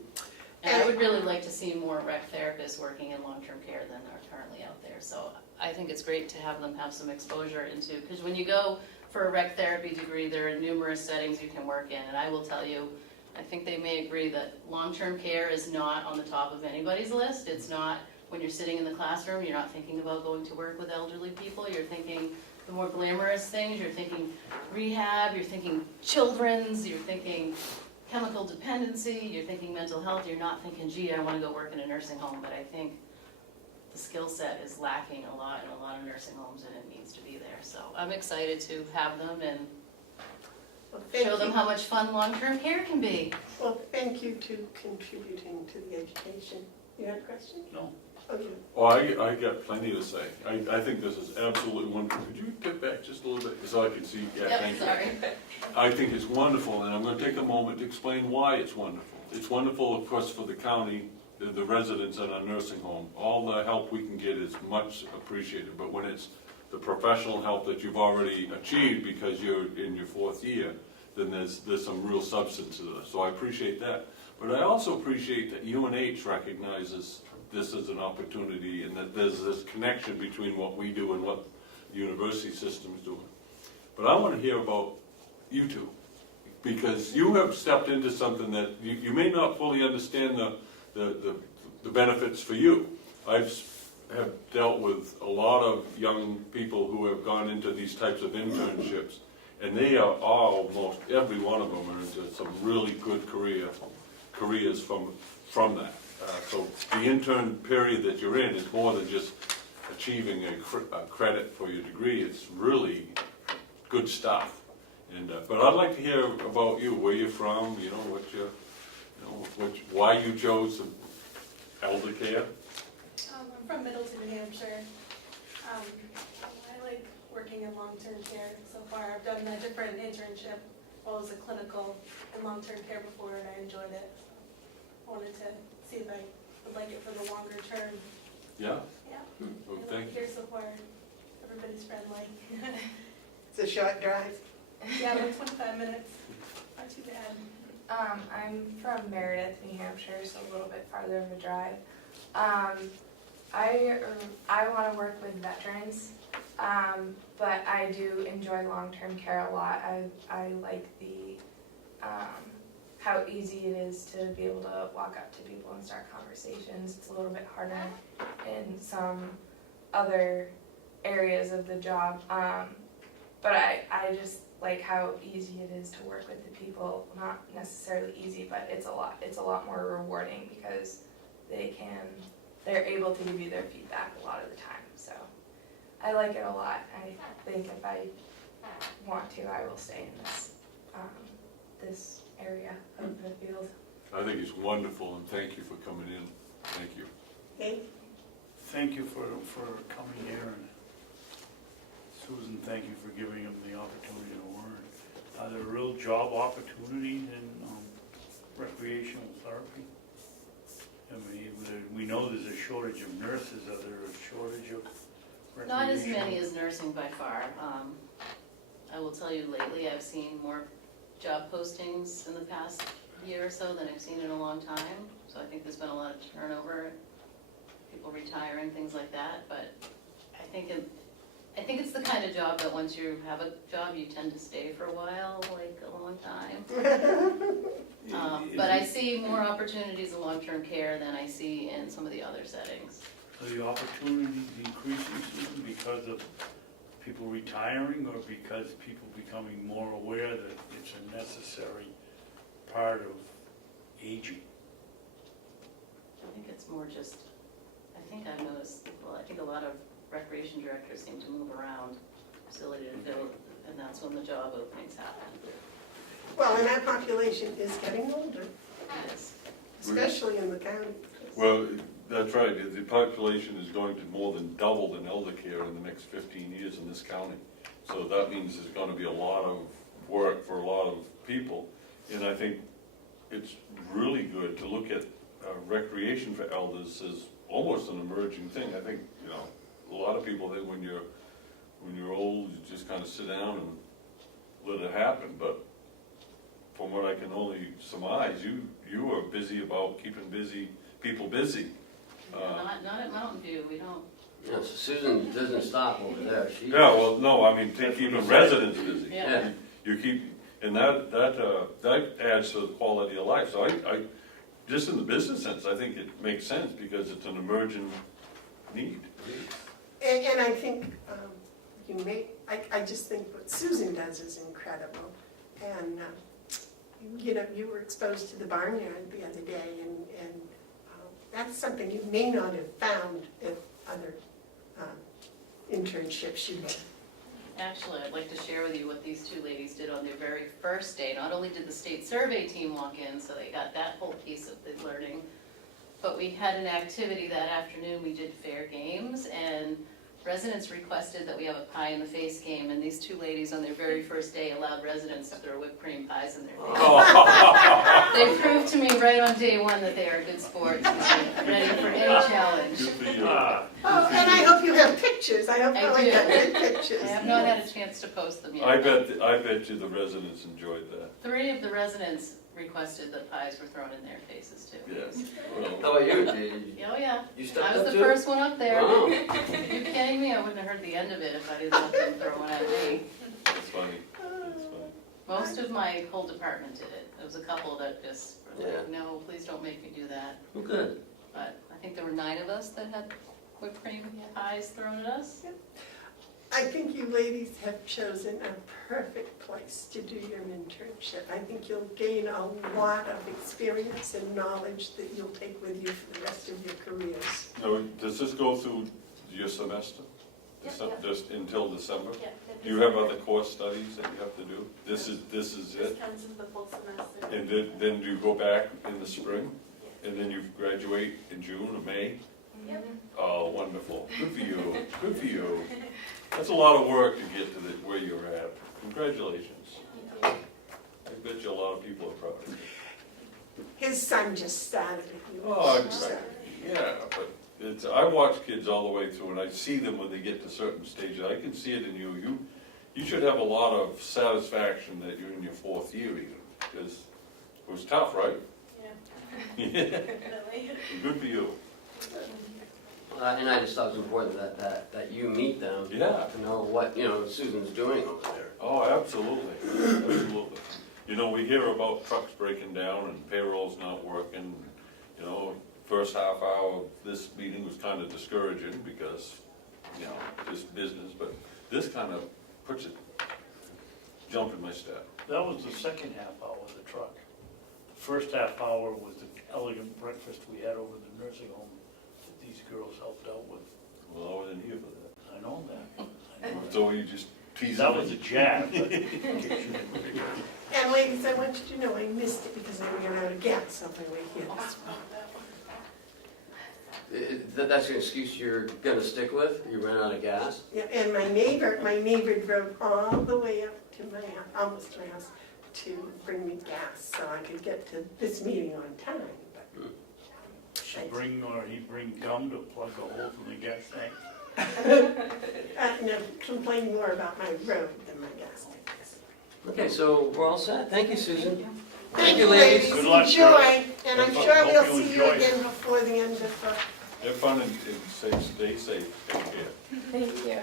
And I would really like to see more rec therapists working in long-term care than are currently out there. So I think it's great to have them have some exposure into, because when you go for a rec therapy degree, there are numerous settings you can work in. And I will tell you, I think they may agree that long-term care is not on the top of anybody's list. It's not, when you're sitting in the classroom, you're not thinking about going to work with elderly people. You're thinking the more glamorous things. You're thinking rehab, you're thinking children's, you're thinking chemical dependency, you're thinking mental health. You're not thinking, gee, I want to go work in a nursing home. But I think the skill set is lacking a lot in a lot of nursing homes, and it needs to be there. So I'm excited to have them and Well, thank show them you. how much fun long-term care can be. Well, thank you to contributing to the education. You had a question? No. Oh, you. Well, I got plenty to say. I think this is absolutely wonderful. Could you get back just a little bit, so I can see? Yeah, thank you. Sorry. I think it's wonderful, and I'm gonna take a moment to explain why it's wonderful. It's wonderful, of course, for the county, the residents in our nursing home. All the help we can get is much appreciated, but when it's the professional help that you've already achieved because you're in your 4th year, then there's some real substance to this. So I appreciate that. But I also appreciate that UNH recognizes this as an opportunity, and that there's this connection between what we do and what the university system is doing. But I want to hear about you two, because you have stepped into something that you may not fully understand the benefits for you. Have dealt with a lot of young people who have gone into these types of internships, and they are almost every one of them are into some really good careers from that. So the intern period that you're in is more than just achieving a credit for your degree. It's really good stuff. And but I'd like to hear about you, where you're from, why you chose elder care. I'm from Middleton, New Hampshire. I like working in long-term care so far. I've done a different internship, well, as a clinical in long-term care before, and I enjoyed it. So I wanted to see if I would like it for the longer term. Yeah? Yeah. Well, I thank like you. here so far. Everybody's friendly. It's a short drive. Yeah, like 25 minutes. Not too bad. I'm from Meredith, New Hampshire, so a little bit farther of a drive. I want to work with veterans, but I do enjoy long-term care a lot. I like the how easy it is to be able to walk up to people and start conversations. It's a little bit harder in some other areas of the job, but I just like how easy it is to work with the people. Not necessarily easy, but it's a lot more rewarding because they're able to give you their feedback a lot of the time. So I like it a lot. I think if I want to, I will stay in this area of the field. I think it's wonderful, and thank you for coming in. Thank you. Okay. Thank you for coming here, and Susan, thank you for giving them the opportunity to learn. Are there real job opportunities in recreational therapy? I mean, we know there's a shortage of nurses. Are there a shortage of recreational? Not as many as nursing by far. I will tell you lately, I've seen more job postings in the past year or so than I've seen in a long time. So I think there's been a lot of turnover, people retiring, things like that. But I think it's the kind of job that once you have a job, you tend to stay for a while, like a long time. But I see more opportunities in long-term care than I see in some of the other settings. Are the opportunities increasing, Susan, because of people retiring, or because people becoming more aware that it's a necessary part of aging? I think it's more just, I think I've noticed, I think a lot of recreation directors seem to move around facility to fill, and that's when the job openings happen. Well, and our population is getting older. It is. especially in the county. Well, that's right, the population is going to more than double in elder care in the next 15 years in this county. So that means there's gonna be a lot of work for a lot of people. And I think it's really good to look at recreation for elders as almost an emerging thing. I think, you know, a lot of people think when you're old, you just kind of sit down and let it happen. But from what I can only surmise, you are busy about keeping people busy. Not at Mountain View, we don't. Yeah, so Susan doesn't stop over there. She Yeah, well, no, I mean, keeping residents busy. Yeah. You keep, and that adds to the quality of life. So I, just in the business sense, I think it makes sense because it's an emergent need. And I think I just think what Susan does is incredible. And, you know, you were exposed to the barnyard the other day, and that's something you may not have found at other internships you've done. Actually, I'd like to share with you what these two ladies did on their very first day. Not only did the state survey team walk in, so they got that whole piece of the learning, but we had an activity that afternoon. We did fair games, and residents requested that we have a pie in the face game, and these two ladies on their very first day allowed residents to throw whipped cream pies in their face. They proved to me right on day one that they are good sports, and ready for any challenge. Good for you. Oh, and I hope you have pictures. I hope I Kelly do. got good pictures. I have not had a chance to post them yet. I bet you the residents enjoyed that. 3 of the residents requested that pies were thrown in their faces too. Yes. Well, How about you? Did Oh, yeah. you stepped I was up the to it? first one up there. Wow. Are you kidding me? I wouldn't have heard the end of it if I didn't have them throwing at me. that's funny. That's funny. Most of my whole department did it. There was a couple that just were like, Yeah. no, please don't make me do that. Well, good. But I think there were 9 of us that had whipped cream pies thrown at us. I think you ladies have chosen a perfect place to do your internship. I think you'll gain a lot of experience and knowledge that you'll take with you for the rest of your careers. Now, does this go through your semester? Yep. Just until December? Yeah. Do you have other course studies that you have to do? This is This it? counts as the full semester. And then do you go back in the spring? And then you graduate in June or May? Yep. Oh, wonderful. Good for you. Good for you. That's a lot of work to get to where you're at. Congratulations. I bet you a lot of people are proud of you. His son just started it. Oh, yeah, but I watch kids all the way through, and I see them when they get to certain stages. I can see it in you. You should have a lot of satisfaction that you're in your 4th year even, because it was tough, right? Yeah. Yeah. Definitely. Good for you. And I just thought it was important that you meet them. Yeah. To know what, you know, Susan's doing over there. Oh, absolutely, absolutely. You know, we hear about trucks breaking down and payroll's not working. You know, first half hour of this meeting was kind of discouraging because, you know, just business, but this kind of puts it, jump in my step. That was the second half hour of the truck. The first half hour was the elegant breakfast we had over the nursing home that these girls helped out with. Well, I wasn't here for that. I know that. I know that. So you just teasing That me? was a jab. But in case you didn't pick it up. And ladies, I want you to know I missed it because I ran out of gas on my way here this morning. That's an excuse you're gonna stick with? You ran out of gas? Yeah, and my neighbor drove all the way up to my house, almost to my house, to bring me gas so I could get to this meeting on time. But He bring gum to plug a hole from the gas tank. no, complain more about my road than my gas tank. Okay, so we're all set. Thank you, Susan. Thank you, ladies. Good luck, Enjoy, girls. and I'm Have fun. sure Hope we'll you see you enjoy it. again before the end of. Have fun and stay safe. Take care. Thank you.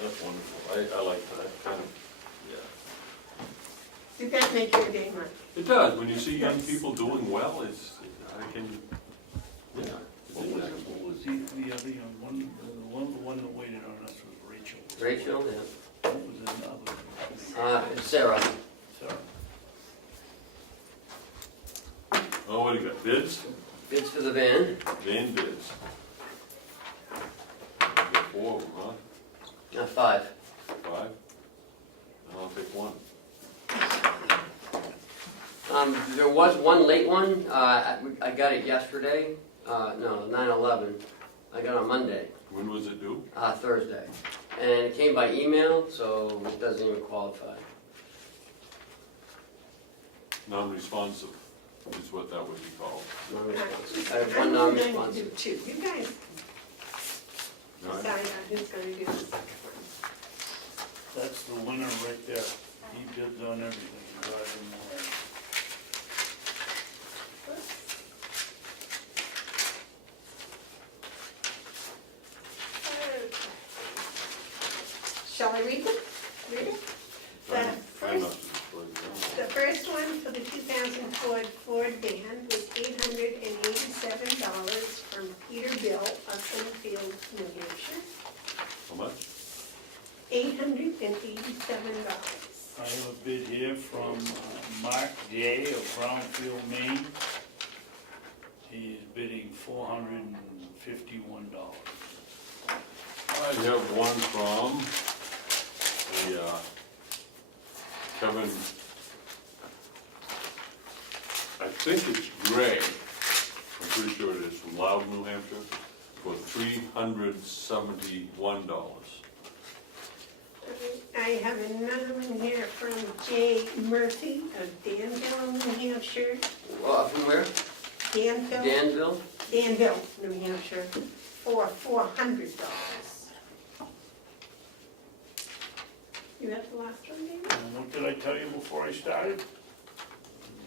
That's wonderful. I like that kind of, yeah. Did that make your day, Mike? It does. When you see young people doing well, I can, yeah. What was the other young one? The one that waited on us was Rachel. Rachel, yeah. What was another? It's Sarah. Sarah. Oh, what do you got? Bids? Bids for the van. Van bids. You got 4 of them, huh? 5. 5? I'll take 1. There was one late one, I got it yesterday, no, 9/11, I got it on Monday, When was it due? Thursday. And it came by email, so it doesn't even qualify. Non-responsive is what that would be called. Non-responsive. I have one I'm going to non-responsive. do two. You guys All right. decide on who's going to do the second one. That's the winner right there. He bids on everything. God, and more. Shall I read them? Read it? I'm The not first, the first one for the 2004 Ford van was $887 from Peter Bill of Enfield, New Hampshire. How much? $887. I have a bid here from Mark J. of Brownfield, Maine. He is bidding $451. I have one from the Kevin, I think it's Gray, I'm pretty sure it is, from Loudon, New Hampshire, for $371. I have another one here from J. Murphy of Danville, New Hampshire. From where? Danville? Danville? Danville, New Hampshire, for $400. You have the last one, David? And what did I tell you before I started?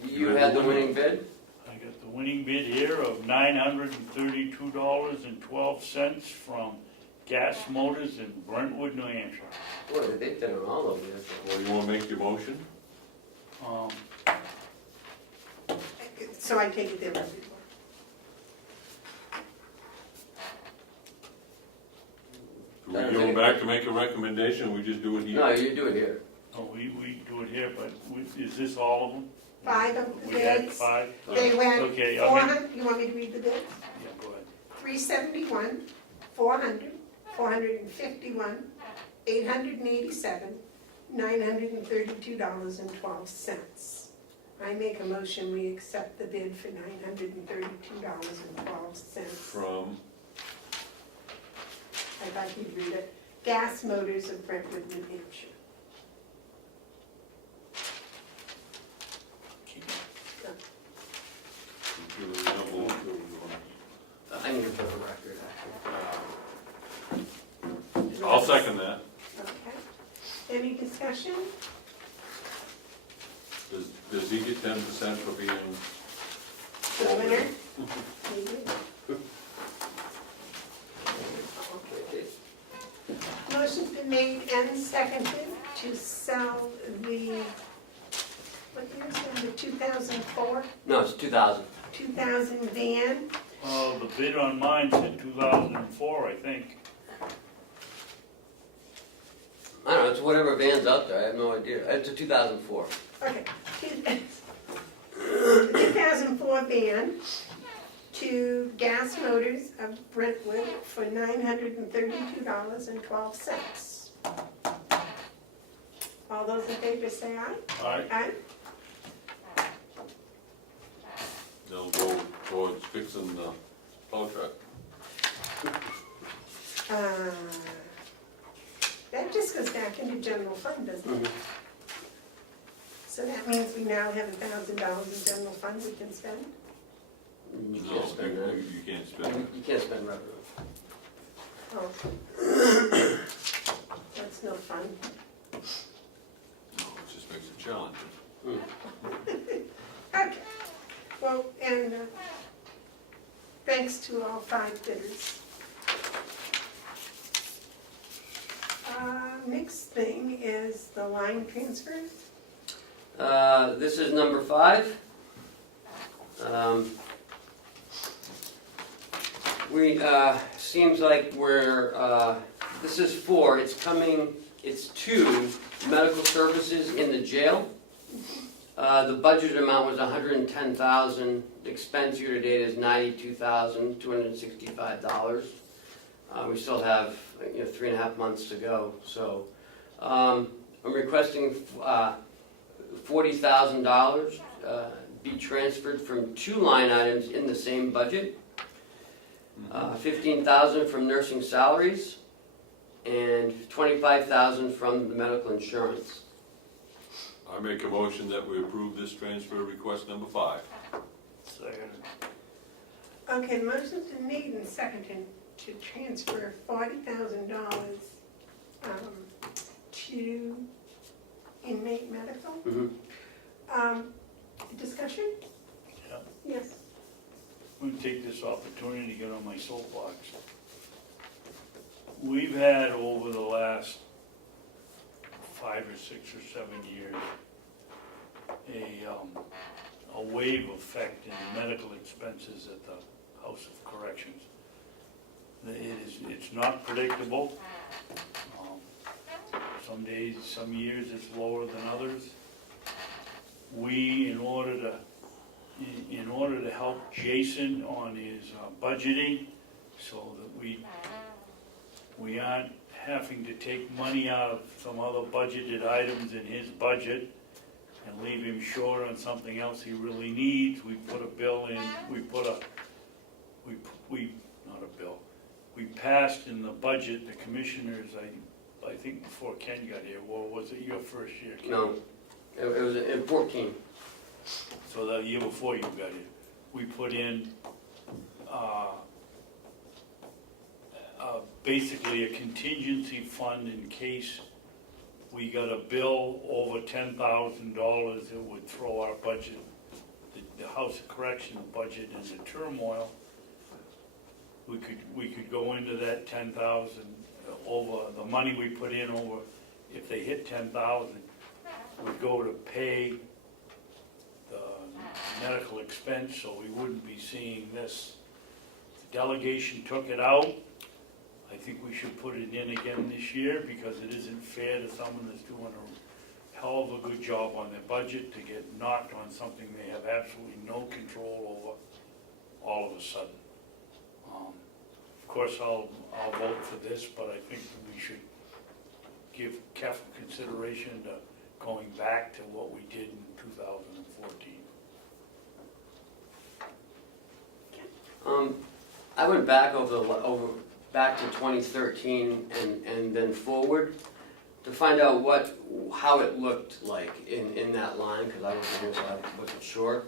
You had the winning bid? I got the winning bid here of $932.12 from Gas Motors in Brentwood, New Hampshire. Boy, they did it all over there. Well, you wanna make your motion? So I take it there was before. Do we go back to make a recommendation, or we just do it here? No, you do it here. Oh, we do it here, but is this all of them? 5 of the We had bids. 5? They went Okay, 400, you want me to read the bids? Yeah, go ahead. 371, 400, 451, 887, $932.12. I make a motion, we accept the bid for $932.12. From, I thought you'd read it. Gas Motors of Brentwood, New Hampshire. I need to put a record, actually. I'll second that. Okay. Any discussion? Does he get 10% for being? The winner? Motion's been made and seconded to sell the, what year is that, the 2004, No, it's 2,000. 2000 van? Oh, the bid on mine said 2004, I think. I don't know, it's whatever van's out there, I have no idea. It's a 2004. Okay. 2004 van to Gas Motors of Brentwood for $932.12. All those in favor say aye. All right, Aye. They'll go towards fixing the plow truck. That just goes back into general fund, doesn't it? So that means we now have $1,000 in general fund we can spend? You No, can't spend that. you can't spend it. You can't spend revenue. Oh. That's no fun. No, it just makes it challenging. Okay. Well, and thanks to all 5 bidders. Next thing is the line transfers. This is number 5. Seems like this is 4, it's 2 medical services in the jail. The budget amount was $110,000, the expense year to date is $92,265. We still have 3.5 months to go, so I'm requesting $40,000 be transferred from two line items in the same budget. 15,000 from nursing salaries and 25,000 from the medical insurance. I make a motion that we approve this transfer request number 5. Second. Okay, the motion's been made and seconded to transfer $40,000 to inmate medical. Discussion? Yeah. Yes. I'm gonna take this opportunity to get on my soapbox. We've had over the last 5 or 6 or 7 years a wave effect in medical expenses at the House of Corrections. It's not predictable. Some days, some years it's lower than others. We, in order to help Jason on his budgeting, so that we aren't having to take money out of some other budgeted items in his budget and leave him short on something else he really needs, we put a bill in, we passed in the budget, the commissioners, I think before Ken got here, or was it your first year, Ken? No, it was in 14. So the year before you got here, we put in basically a contingency fund in case we got a bill over $10,000 that would throw our budget, the House of Corrections budget into turmoil. We could go into that 10,000 over, the money we put in over, if they hit 10,000, would go to pay the medical expense, so we wouldn't be seeing this. The delegation took it out. I think we should put it in again this year, because it isn't fair to someone that's doing a hell of a good job on their budget to get knocked on something they have absolutely no control over all of a sudden. Of course, I'll vote for this, but I think we should give careful consideration to going back to what we did in 2014. I went back back to 2013 and then forward to find out how it looked like in that line, because I wasn't here, so I wasn't sure.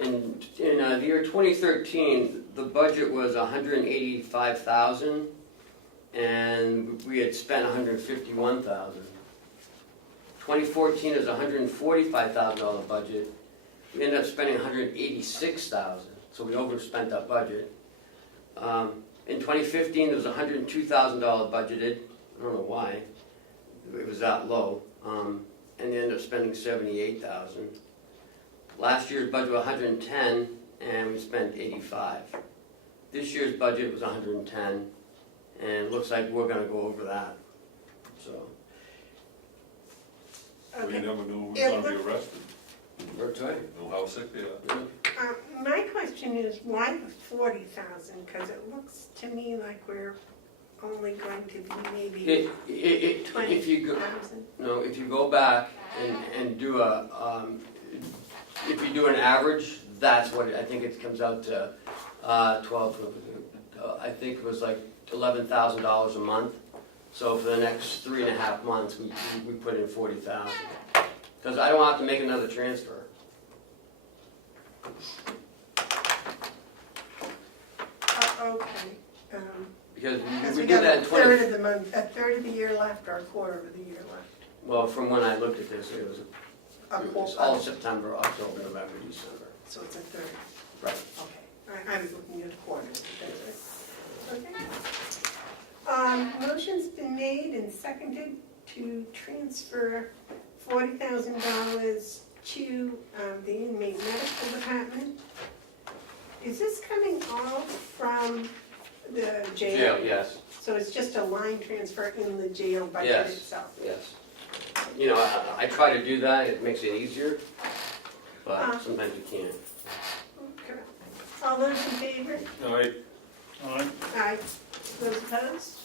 In the year 2013, the budget was $185,000, and we had spent $151,000. 2014 is a $145,000 budget. We ended up spending $186,000, so we overspent that budget. In 2015, there was a $102,000 budgeted. I don't know why it was that low, and they ended up spending $78,000. Last year's budget was $110,000, and we spent $85,000. This year's budget was $110,000, and it looks like we're going to go over that. So. We Okay. never knew we were going to be arrested. That's right. Know how sick they are. My question is, why the 40,000? Because it looks to me like we're only going to be maybe If you go, 20,000. no, if you go back and do if you do an average, that's what I think it comes out to. 12. I think it was like $11,000 a month. So for the next 3.5 months, we put in 40,000 because I don't have to make another transfer. Okay. Because Because we we did got that a in third of the month, a third of the year left, or a quarter of the year left. well, from when I looked at this, it was A all quarter. September, October, November, December. So it's a third. Right. Okay. I was looking at a quarter. That's right. Okay. Motion's been made and seconded to transfer $40,000 to the inmate medical department. Is this coming all from the jail? Jail, yes. So it's just a line transfer in the jail budget Yes. itself? Yes. You know, I try to do that, it makes it easier, but sometimes you can't. Okay. All those in favor? All right, All right, Aye. Those opposed?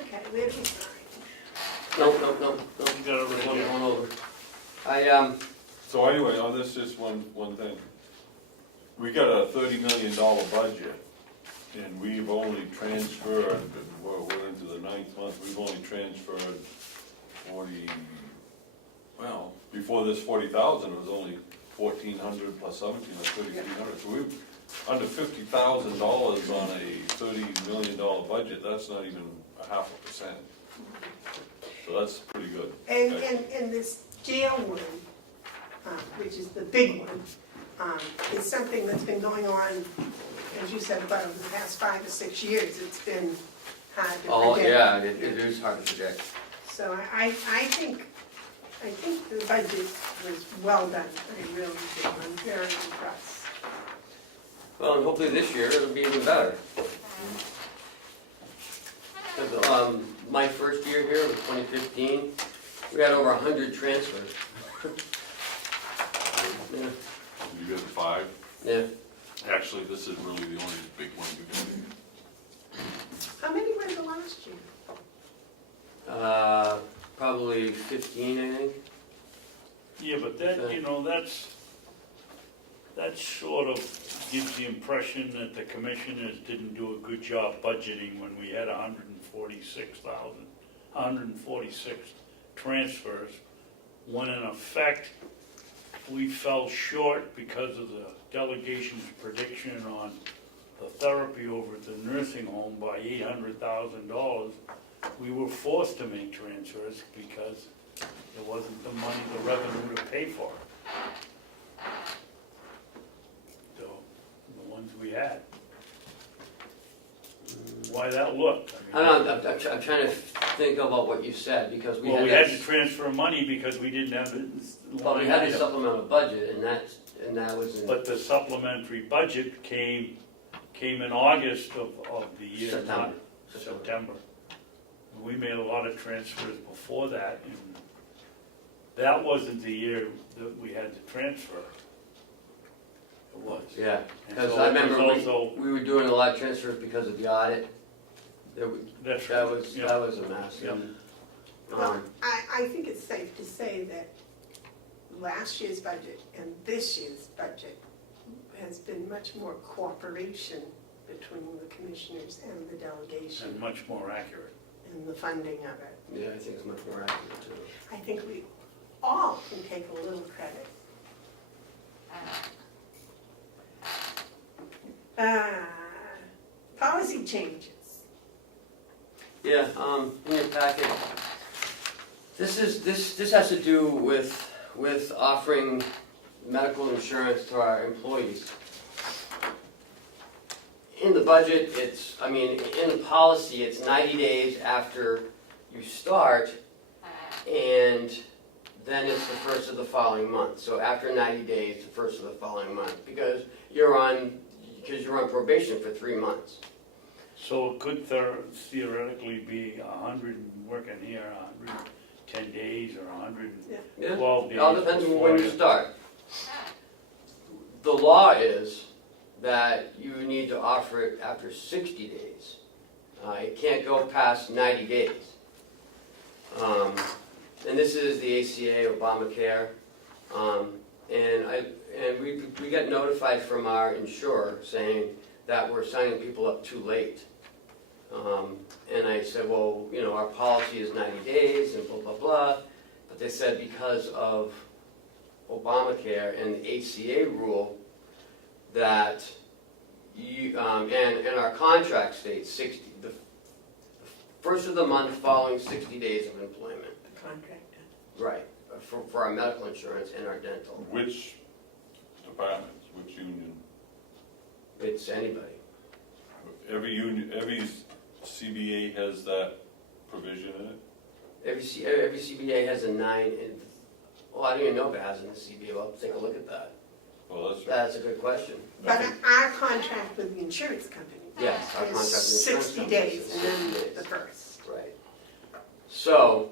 Okay, where do we sign? No. you got it There's right one here. going over. So anyway, on this, just one thing. We got a $30 million budget, and we've only transferred, we're into the 9th month, we've only transferred 40, well, before this 40,000, it was only 1,400 plus 17, or 3,300. So we're under $50,000 on a $30 million budget. That's not even 0.5%. So that's pretty good. And this jail one, which is the big one, is something that's been going on, as you said, about over the past 5 or 6 years. It's been hard to predict. Oh, yeah, it is hard to predict. So I think the budget was well done. I really do. I'm very impressed. Well, and hopefully this year it'll be even better. 'Cause, my first year here was 2015, we had over 100 transfers. Yeah. You got 5? Yeah. Actually, this is really the only big one you can do. How many were the last year? Probably 15, I think. Yeah, but that, you know, that sort of gives the impression that the commissioners didn't do a good job budgeting when we had 146 transfers, when in effect, we fell short because of the delegation's prediction on the therapy over at the nursing home by $800,000. We were forced to make transfers because there wasn't the money, the revenue to pay for it. So, the ones we had. Why that looked? I don't know, I'm trying to think about what you said, because we Well, had we had that, to transfer money because we didn't have it. but we had the supplemental budget, and that was in But the supplementary budget came in August of the year, September. not September. We made a lot of transfers before that, and that wasn't the year that we had to transfer. It was. Yeah, And because so I it was remember also- we were doing a lot of transfers because of the audit. That's That right. was Yeah. a mess. Yeah. And, Well, I think it's safe to say that last year's budget and this year's budget has been much more cooperation between the commissioners and the delegation And much more accurate. in the funding of it. yeah, I think it's much more accurate too. I think we all can take a little credit. Policy changes. Yeah, in your packet, this has to do with offering medical insurance to our employees. In the budget, in the policy, it's 90 days after you start, and then it's the first of the following month. So after 90 days, the first of the following month, because you're on probation for 3 months. So it could theoretically be 100 working here, 110 days, or 112 days. It all depends on before when you start. The law is that you need to offer it after 60 days. It can't go past 90 days. And this is the ACA, Obamacare. And we got notified from our insurer saying that we're signing people up too late. And I said, well, you know, our policy is 90 days and blah, blah, blah. But they said because of Obamacare and the ACA rule that you, and our contract states the first of the month following 60 days of employment. The contractor. Right, for our medical insurance and our dental. Which departments, which union? It's anybody. Every union, every CBA has that provision in it? Every CBA has a 9, well, I don't even know if it has in the CBA, well, take a look at that. Well, that's. That's a good question. But our contract with the insurance company Yes, our contract with the is insurance 60 company days is and then 60 days. the first. Right. So,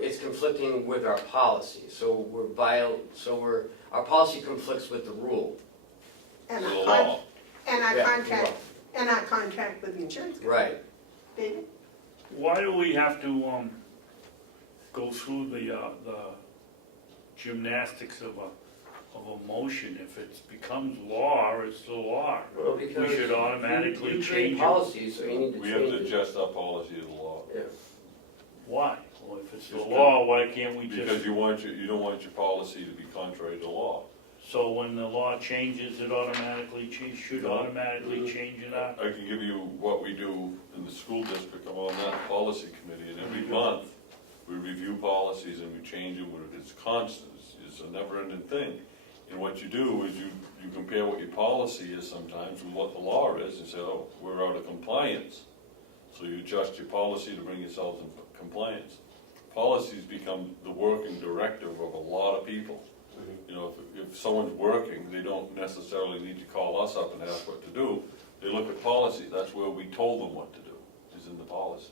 it's conflicting with our policy, so our policy conflicts with the rule. And The our law. contract, and our contract with the insurance company. Right. David? Why do we have to go through the gymnastics of of a motion. If it becomes law, it's the law. Well, We because should automatically you change it. policies, so you need to We have to change it. adjust our policy to the law. Yeah. Why? Well, if it's the Just law, why can't we Because just, you don't want your policy to be contrary to law. so when the law changes, it automatically should No. automatically change it up? I can give you what we do in the school district. I'm on that policy committee, and every month, we review policies and we change them. It's constant, it's a never-ending thing. And what you do is you compare what your policy is sometimes with what the law is, and say, oh, we're out of compliance. So you adjust your policy to bring yourselves in compliance. Policies become the working directive of a lot of people. You know, if someone's working, they don't necessarily need to call us up and ask what to do. They look at policy, that's where we told them what to do, is in the policy.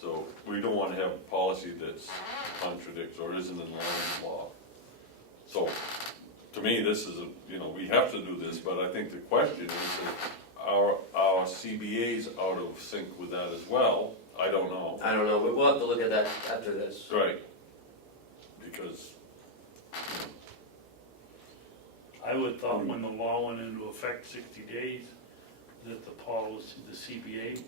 So we don't want to have a policy that contradicts or isn't in line with law. So, to me, this is we have to do this, but I think the question is, our CBA's out of sync with that as well? I don't know. I don't know, but we'll have to look at that after this. Right. Because, I would thought when the law went into effect 60 days, that the policy, the CBA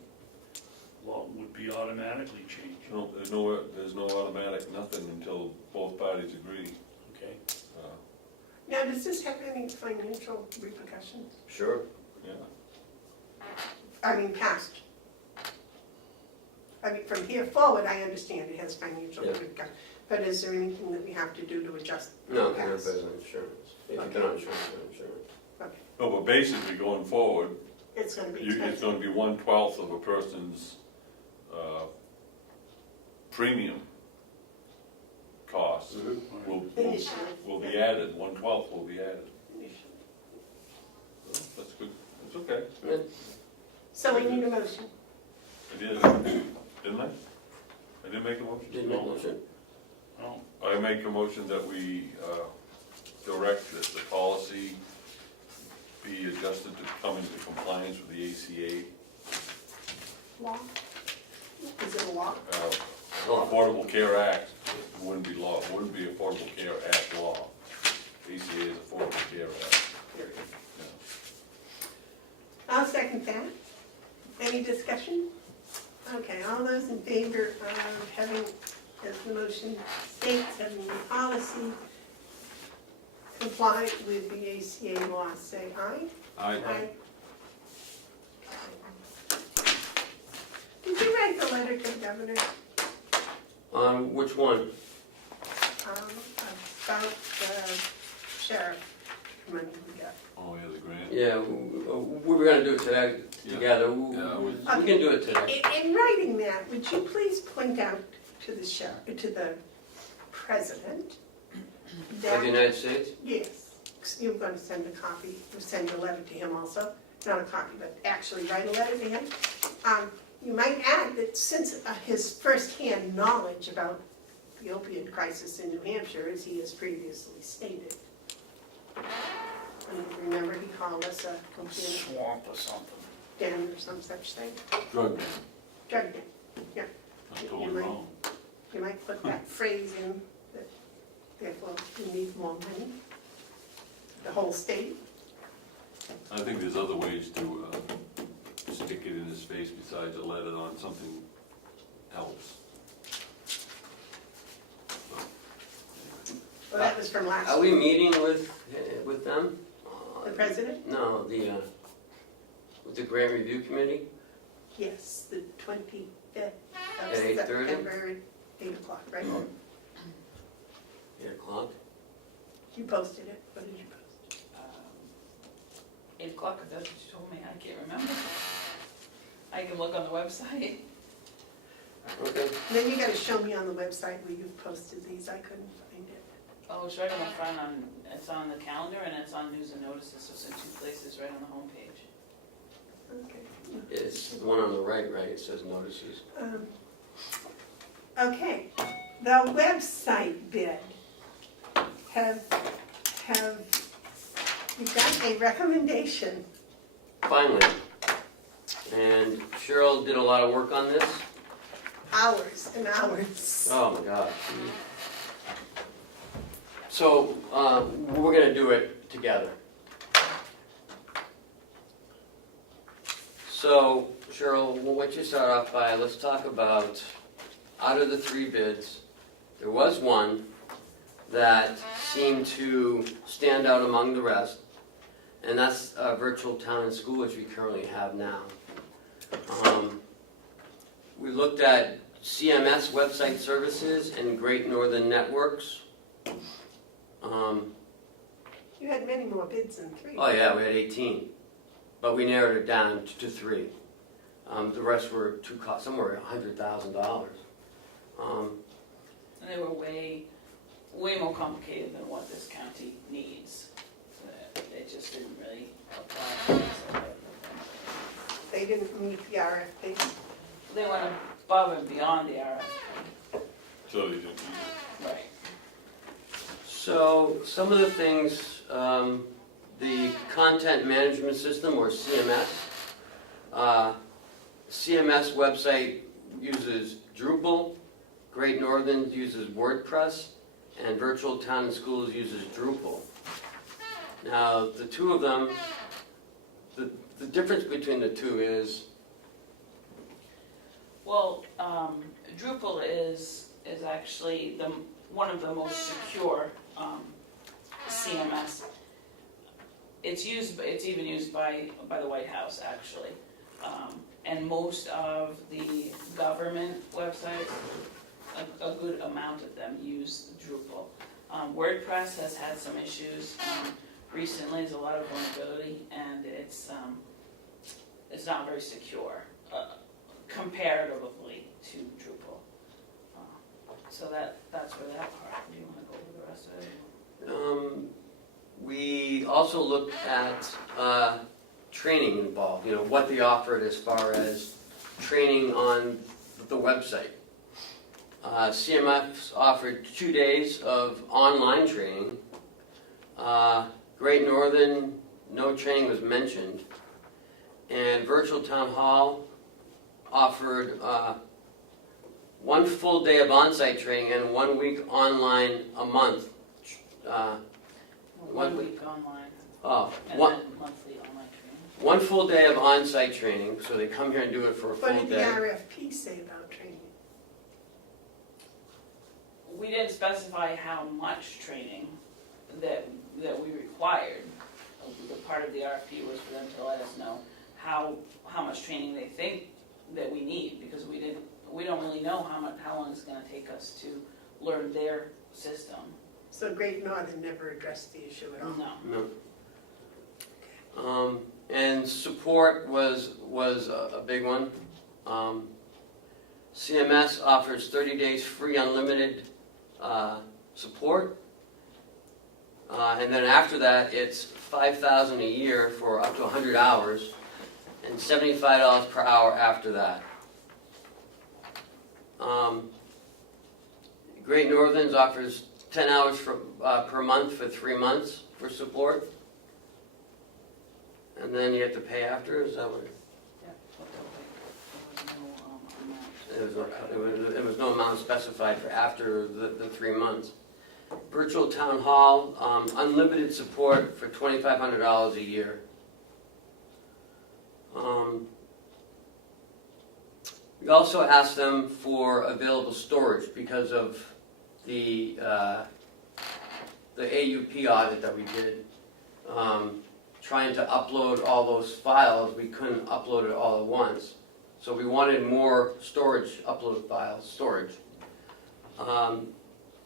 law would be automatically changed. there's no automatic nothing until both parties agree. Okay. Now, does this have any financial repercussions? Sure. Yeah. I mean, past. I mean, from here forward, I understand it has financial Yeah. repercussions. But is there anything that we have to do to adjust No, the they're past? better than insurance. If you've been on insurance, you're on insurance. No, but basically going forward, It's gonna be it's expensive. gonna be 1/12 of a person's premium costs Initially. will be added, 1/12 will be added. Initially. That's good, that's okay. So we need a motion. I did, didn't I? I didn't make a motion? Didn't make a motion. No, I make a motion that we direct that the policy be adjusted to come into compliance with the ACA. Law? Is it a law? Affordable Care Act, it wouldn't be law, it wouldn't be Affordable Care Act law. ACA is Affordable Care Act. Period. Yeah. I'll second that. Any discussion? Okay, all those in favor of having, as the motion states, having the policy comply with the ACA law, say aye. Aye. Did you write the letter to the governor On which one? about the sheriff money we got? Oh, yeah, the grant. Yeah, we were gonna do it today, together. We can do it today. In writing that, would you please point out to the sheriff, to the president Of that, the United States? yes, you're going to send a copy, or send a letter to him also, not a copy, but actually write a letter to him. You might add that since his firsthand knowledge about the opioid crisis in New Hampshire, as he has previously stated. And remember, he called us a complete swamp or something. den or some such thing. Drug man, Drug den, yeah. I'm totally wrong. You might put that phrase in, that therefore we need more money. The whole state. I think there's other ways to stick it in his face besides a letter on something else. Well, that was from last Are we week. meeting with them? The president? No, with the grant review committee? Yes, the 25th of At 8:30? September at 8 o'clock, right? 8 o'clock? You posted it, what did you post? 8 o'clock, if that's what you told me, I can't remember. I can look on the website. Okay. And then you gotta show me on the website where you've posted these, I couldn't find it. Oh, it's right on the front, it's on the calendar and it's on news and notices, so it's in 2 places, right on the homepage. Okay. It's the one on the right, it says notices. Okay, the website bid, have you got a recommendation? Finally. And Cheryl did a lot of work on this. Hours and hours. Oh my gosh. So, we're gonna do it together. So, Cheryl, why don't you start off by, let's talk about, out of the 3 bids, there was one that seemed to stand out among the rest, and that's virtual town and school, which we currently have now. We looked at CMS website services and Great Northern Networks. You had many more bids than 3. Oh yeah, we had 18, but we narrowed it down to 3. The rest were some were $100,000. And they were way more complicated than what this county needs. It just didn't really apply. They didn't meet the RFP. They went above and beyond the RFP. So they didn't. Right. So some of the things, the content management system, or CMS. CMS website uses Drupal, Great Northern uses WordPress, and Virtual Town and Schools uses Drupal. Now, the two of them, the difference between the two is, Well, Drupal is actually one of the most secure CMS. It's even used by the White House, actually. And most of the government websites, a good amount of them use Drupal. WordPress has had some issues recently. There's a lot of vulnerability, and it's not very secure comparatively to Drupal. So that's where that part. Do you want to go over the rest of it? we also looked at training involved, what they offered as far as training on the website. CMS offered 2 days of online training. Great Northern, no training was mentioned. And Virtual Town Hall offered 1 full day of on-site training and 1 week online a month. 1 week online, Oh, and one, then monthly online training. 1 full day of on-site training, so they come here and do it for a What full did the day. RFP say about training? We didn't specify how much training that we required. The part of the RFP was for them to let us know how much training they think that we need, because we don't really know how long it's gonna take us to learn their system. So Great Northern never addressed the issue at all? No. No. And support was a big one. CMS offers 30 days free unlimited support. And then after that, it's $5,000 a year for up to 100 hours and $75 per hour after that. Great Northern's offers 10 hours per month for 3 months for support. And then you have to pay after, is that what? There was no amount specified for after the 3 months. Virtual Town Hall, unlimited support for $2,500 a year. We also asked them for available storage because of the AUP audit that we did. Trying to upload all those files, we couldn't upload it all at once. So we wanted more storage, uploaded files, storage.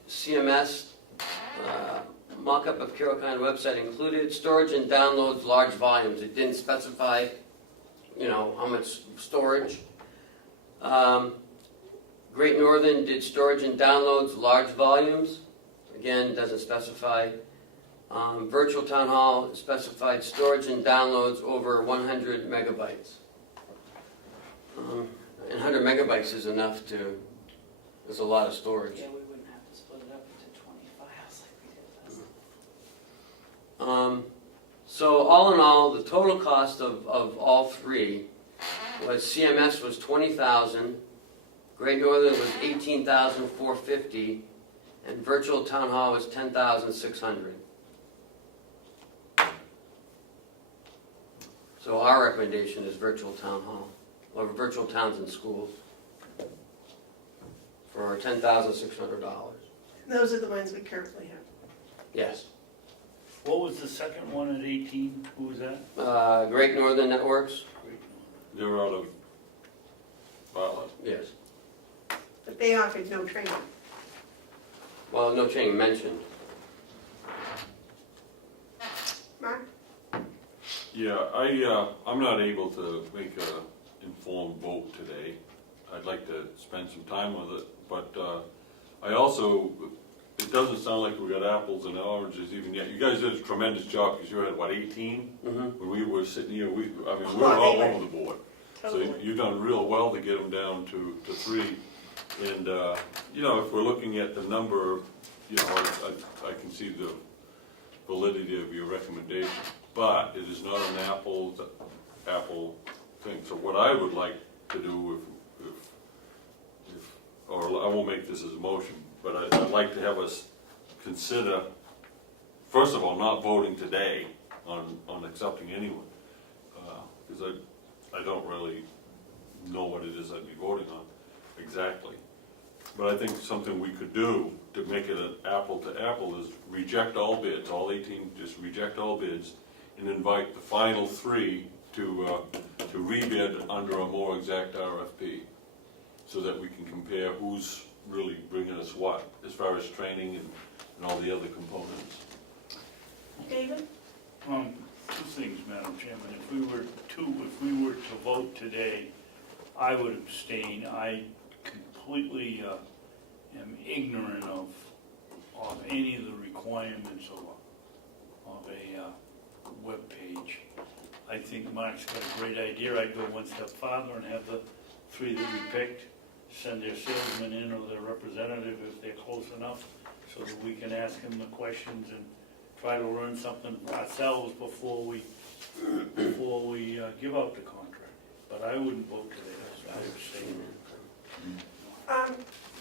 CMS, mock-up of Carroll County website included storage and downloads large volumes. It didn't specify, how much storage. Great Northern did storage and downloads large volumes. Again, doesn't specify. Virtual Town Hall specified storage and downloads over 100 megabytes. And 100 megabytes is enough there's a lot of storage. Yeah, we wouldn't have to split it up into 20 files like we did. So all in all, the total cost of all 3 was CMS was $20,000, Great Northern was $18,450, And virtual town hall is 10,600. So our recommendation is virtual town hall, or virtual towns and schools, for $10,600. Those are the ones we currently have. Yes. What was the second one at 18? Who was that? Great Northern Networks? They're out of Bartlett. Yes. But they offered no training. Well, no training mentioned. Mark? Yeah, I'm not able to make an informed vote today. I'd like to spend some time with it, but I also, it doesn't sound like we got apples and oranges even yet. You guys did a tremendous job, because you were at, what, 18? When we were sitting here, we were all over the board. So you've done real well to get them down to 3. And, you know, if we're looking at the number, you know, I can see the validity of your recommendation. But it is not an apple thing. So what I would like to do, or I won't make this as a motion, but I'd like to have us consider, first of all, not voting today on accepting anyone. Because I don't really know what it is I'd be voting on exactly. But I think something we could do to make it an apple to apple is reject all bids, all 18, just reject all bids, and invite the final 3 to rebid under a more exact RFP, so that we can compare who's really bringing us what, as far as training and all the other components. David? Two things, Madam Chairman. If we were to vote today, I would abstain. I completely am ignorant of any of the requirements of a web page. I think Mark's got a great idea. I'd go one step farther and have the 3 that we picked send their salesman in or their representative if they're close enough, so that we can ask them the questions and try to learn something ourselves before we give out the contract. But I wouldn't vote today. I abstain. I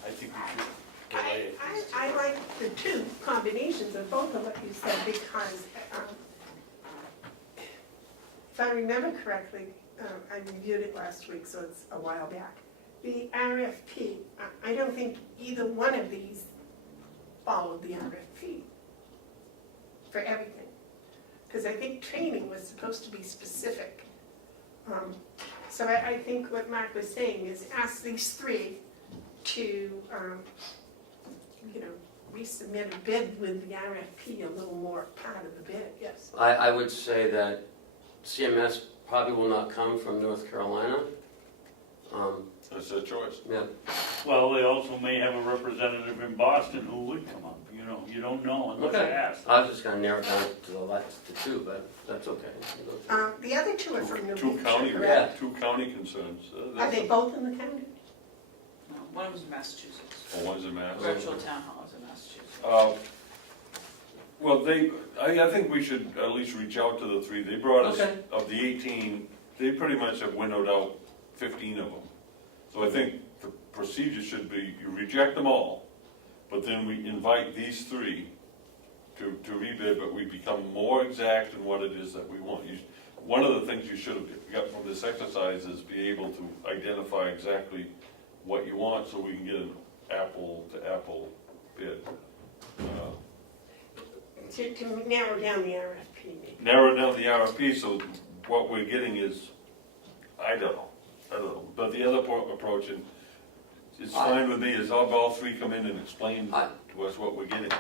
think we should delay it. I like the 2 combinations of both of what you said, because if I remember correctly, I reviewed it last week, so it's a while back. The RFP, I don't think either one of these followed the RFP for everything. Because I think training was supposed to be specific. So I think what Mark was saying is ask these 3 to, you know, resubmit a bid with the RFP a little more part of the bid, yes. I would say that CMS probably will not come from North Carolina. That's their choice. Yeah. Well, they also may have a representative in Boston who would come up. You know, you don't know unless you Okay. ask. I was just gonna narrow it down to the last to 2, but that's okay. The other 2 are from New Two county, Hampshire, correct? two county concerns. Are they both in the county? No, one was in Massachusetts. Oh, one's in Mass. Virtual town hall is in Massachusetts. Well, I think we should at least reach out to the 3. They brought us, Okay. of the 18, they pretty much have winnowed out 15 of them. So I think the procedure should be, you reject them all, but then we invite these 3 to rebid, but we become more exact in what it is that we want. One of the things you should have got from this exercise is be able to identify exactly what you want, so we can get an apple-to-apple bid. To narrow down the RFP, maybe. Narrow down the RFP, so what we're getting is, I don't know. But the other approach, and it's fine with me, is all 3 come in and explain to us what we're getting.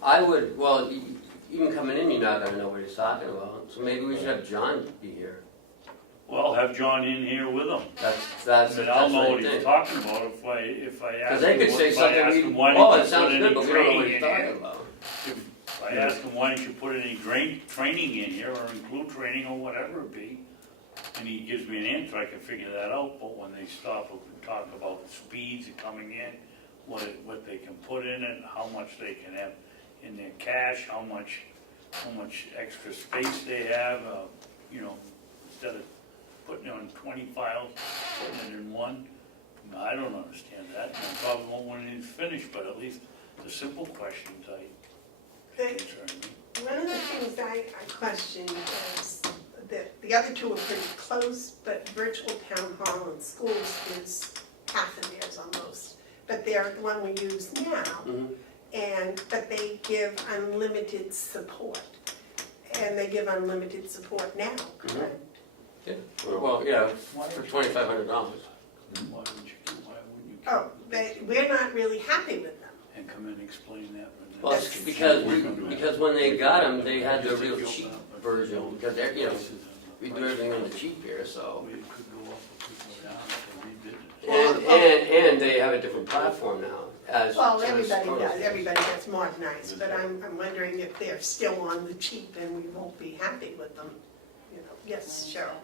I would, well, even coming in, you're not gonna know what he's talking about, so maybe we should have John be here. Well, have John in here with them. That's And I'll know what what I he's think. talking about if I ask Because they him, could say if I ask something, him why oh, didn't it you sounds put good, any but we don't know training what in he's here? talking about. If I ask him, why didn't you put any training in here, or include training, or whatever it be, and he gives me an answer, I can figure that out. But when they stop and talk about speeds coming in, what they can put in it, how much they can have in their cache, how much extra space they have, you know, instead of putting it on 20 files, putting it in one. I don't understand that, and I probably won't when it's finished, but at least the simple questions They- concern me. One of the things I question is that the other two are pretty close, but virtual town hall and schools is half of theirs almost. But they're the one we use now, but they give unlimited support. And they give unlimited support now, correct? Yeah. Well, yeah, Why for would $2,500. why wouldn't you? Oh, we're not really happy with them. And come in and explain that. Well, it's because when they got them, they had the real cheap version, because they're, you know, we do everything on the cheap here, so. We could go off of people down and revisit it. And they have a different platform now, as. Well, as everybody Kronos does, everybody gets modernized, but I'm wondering if they're still on the cheap and we won't be happy with them. You know, yes, Cheryl.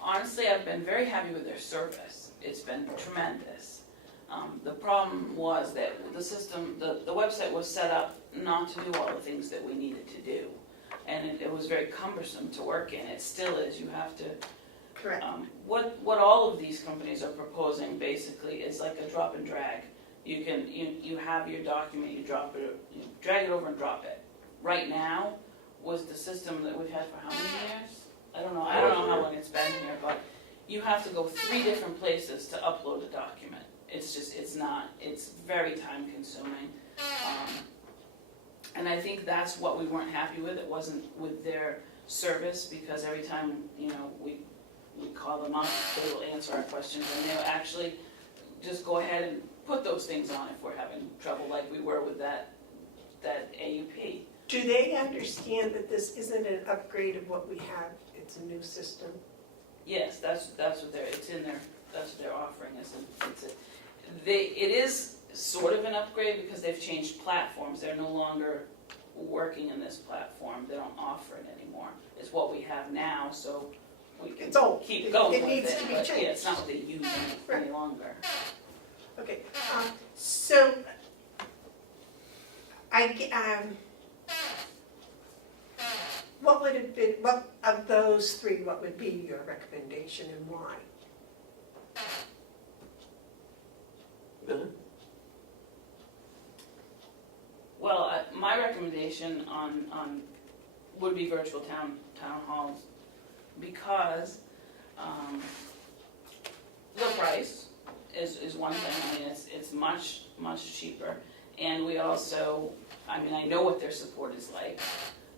Honestly, I've been very happy with their service. It's been tremendous. The problem was that the system, the website was set up not to do all the things that we needed to do. And it was very cumbersome to work in. It still is. You have to. Correct. What all of these companies are proposing basically is like a drop and drag. You have your document, you drop it, you drag it over and drop it. Right now was the system that we've had for how many years? I don't know how long it's been here, but you have to go 3 different places to upload a document. It's very time consuming. And I think that's what we weren't happy with. It wasn't with their service, because every time, you know, we call them up, they will answer our questions, and they'll actually just go ahead and put those things on if we're having trouble, like we were with that AUP. Do they understand that this isn't an upgrade of what we have, it's a new system? Yes, that's what that's what they're offering us. It is sort of an upgrade because they've changed platforms. They're no longer working in this platform. They don't offer it anymore. It's what we have now, so we can It's old. keep going It with needs it. to be But yeah, changed. it's not what they use any longer. Okay, so, what would have been, what of those 3, what would be your recommendation and why? Well, my recommendation on would be virtual town halls, because the price is one thing. I mean, it's much cheaper, and we also, I mean, I know what their support is like.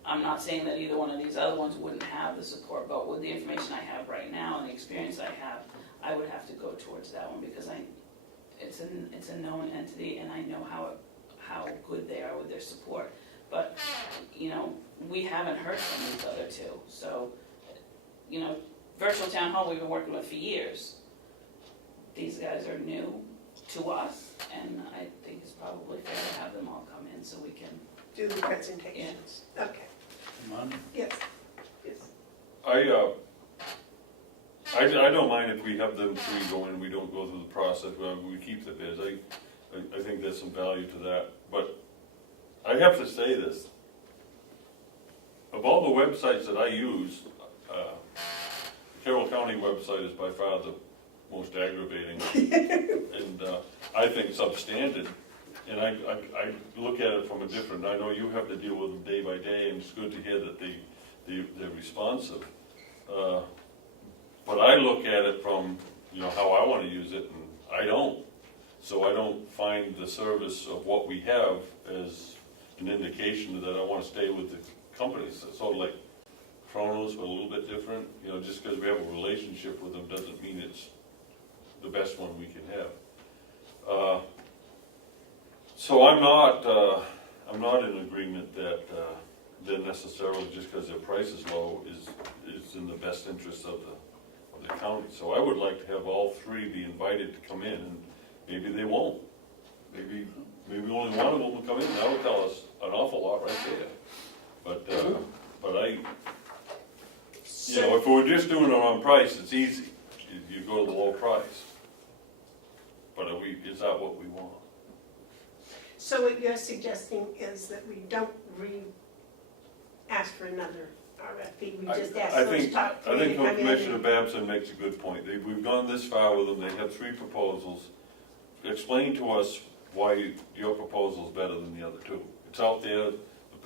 I'm not saying that either one of these other ones wouldn't have the support, but with the information I have right now and the experience I have, I would have to go towards that one, because it's a known entity, and I know how good they are with their support. But, you know, we haven't heard from these other 2. So, you know, virtual town hall we've been working with for years. These guys are new to us, and I think it's probably fair to have them all come in so we can Do the presentations? Okay, Come on. yes, yes. I don't mind if we have them 3 go in, we don't go through the process, we keep the bids. I think there's some value to that, but I have to say this. Of all the websites that I use, the Carroll County website is by far the most aggravating, and I think substandard. And I look at it from a different, I know you have to deal with them day by day, and it's good to hear that they're responsive. But I look at it from, you know, how I want to use it, and I don't. So I don't find the service of what we have as an indication that I want to stay with the companies. It's sort of like Kronos, but a little bit different. You know, just because we have a relationship with them doesn't mean it's the best one we can have. So I'm not in agreement that they're necessarily, just because their price is low, is in the best interest of the county. So I would like to have all 3 be invited to come in, and maybe they won't. Maybe only one of them will come in. That would tell us an awful lot right there. But you know, if we were just doing it on price, it's easy. You go to the low price. But is that what we want? So what you're suggesting is that we don't ask for another RFP, we just ask those top 3 I think to come in. Commissioner Babson makes a good point. We've gone this far with them, they have 3 proposals. Explain to us why your proposal's better than the other two. It's out there,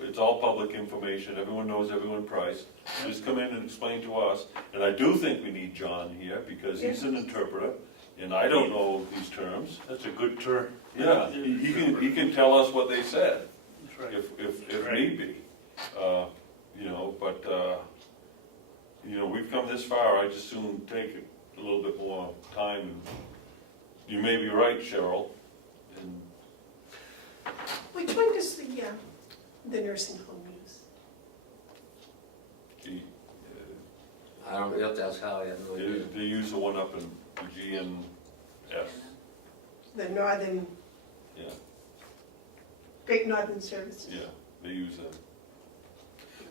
it's all public information, everyone knows everyone's price. Just come in and explain to us. And I do think we need John here, because he's an interpreter, and I don't know these terms. That's a good term. Yeah, he can tell us what they said, That's right. if need be. You know, but, you know, we've come this far, I just soon take a little bit more time. And you may be right, Cheryl, and Which one does the nursing home use? the, I don't, you have to ask how, I have no idea. they use the one up in the GNS, The Northern, yeah, Great Northern Services? yeah, they use them.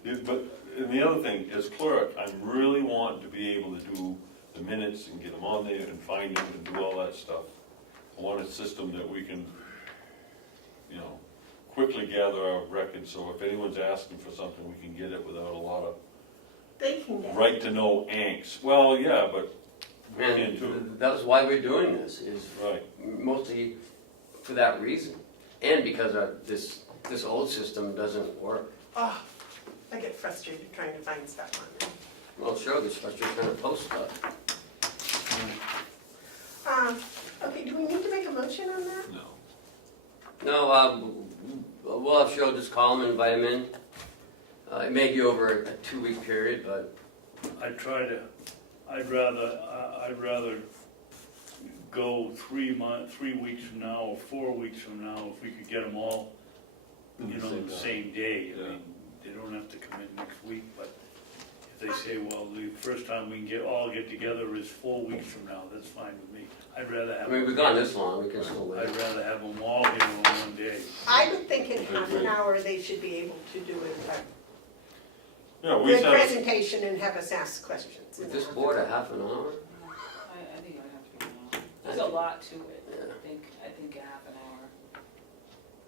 Yeah, but, and the other thing, as clerk, I'm really wanting to be able to do the minutes and get them on there and find them and do all that stuff. I want a system that we can, you know, quickly gather our records, so if anyone's asking for something, we can get it without a lot of They can get. right to know angst. Well, yeah, but we can too. And that's why we're doing this, is Right, mostly for that reason. And because this old system doesn't work. Oh, I get frustrated trying to find stuff on there. Well, sure, this frustrating trying to post stuff. Okay, do we need to make a motion on that? no. No, we'll have Cheryl just call him and invite him in. It may be over a 2-week period, but I'd rather go 3 weeks from now or 4 weeks from now, if we could get them all, you know, the same day. I Yeah. mean, they don't have to come in next week, but if they say, well, the first time we can all get together is 4 weeks from now, that's fine with me. I'd rather I have. mean, we've gone this long, we can still wait. I'd rather have them all here on one day. I would think in half an hour they should be able to do it. Yeah, we Good sent, presentation and have us ask questions. With this board, a half an hour? I think it would have to be more. There's a lot to it. Yeah. I think a half an hour,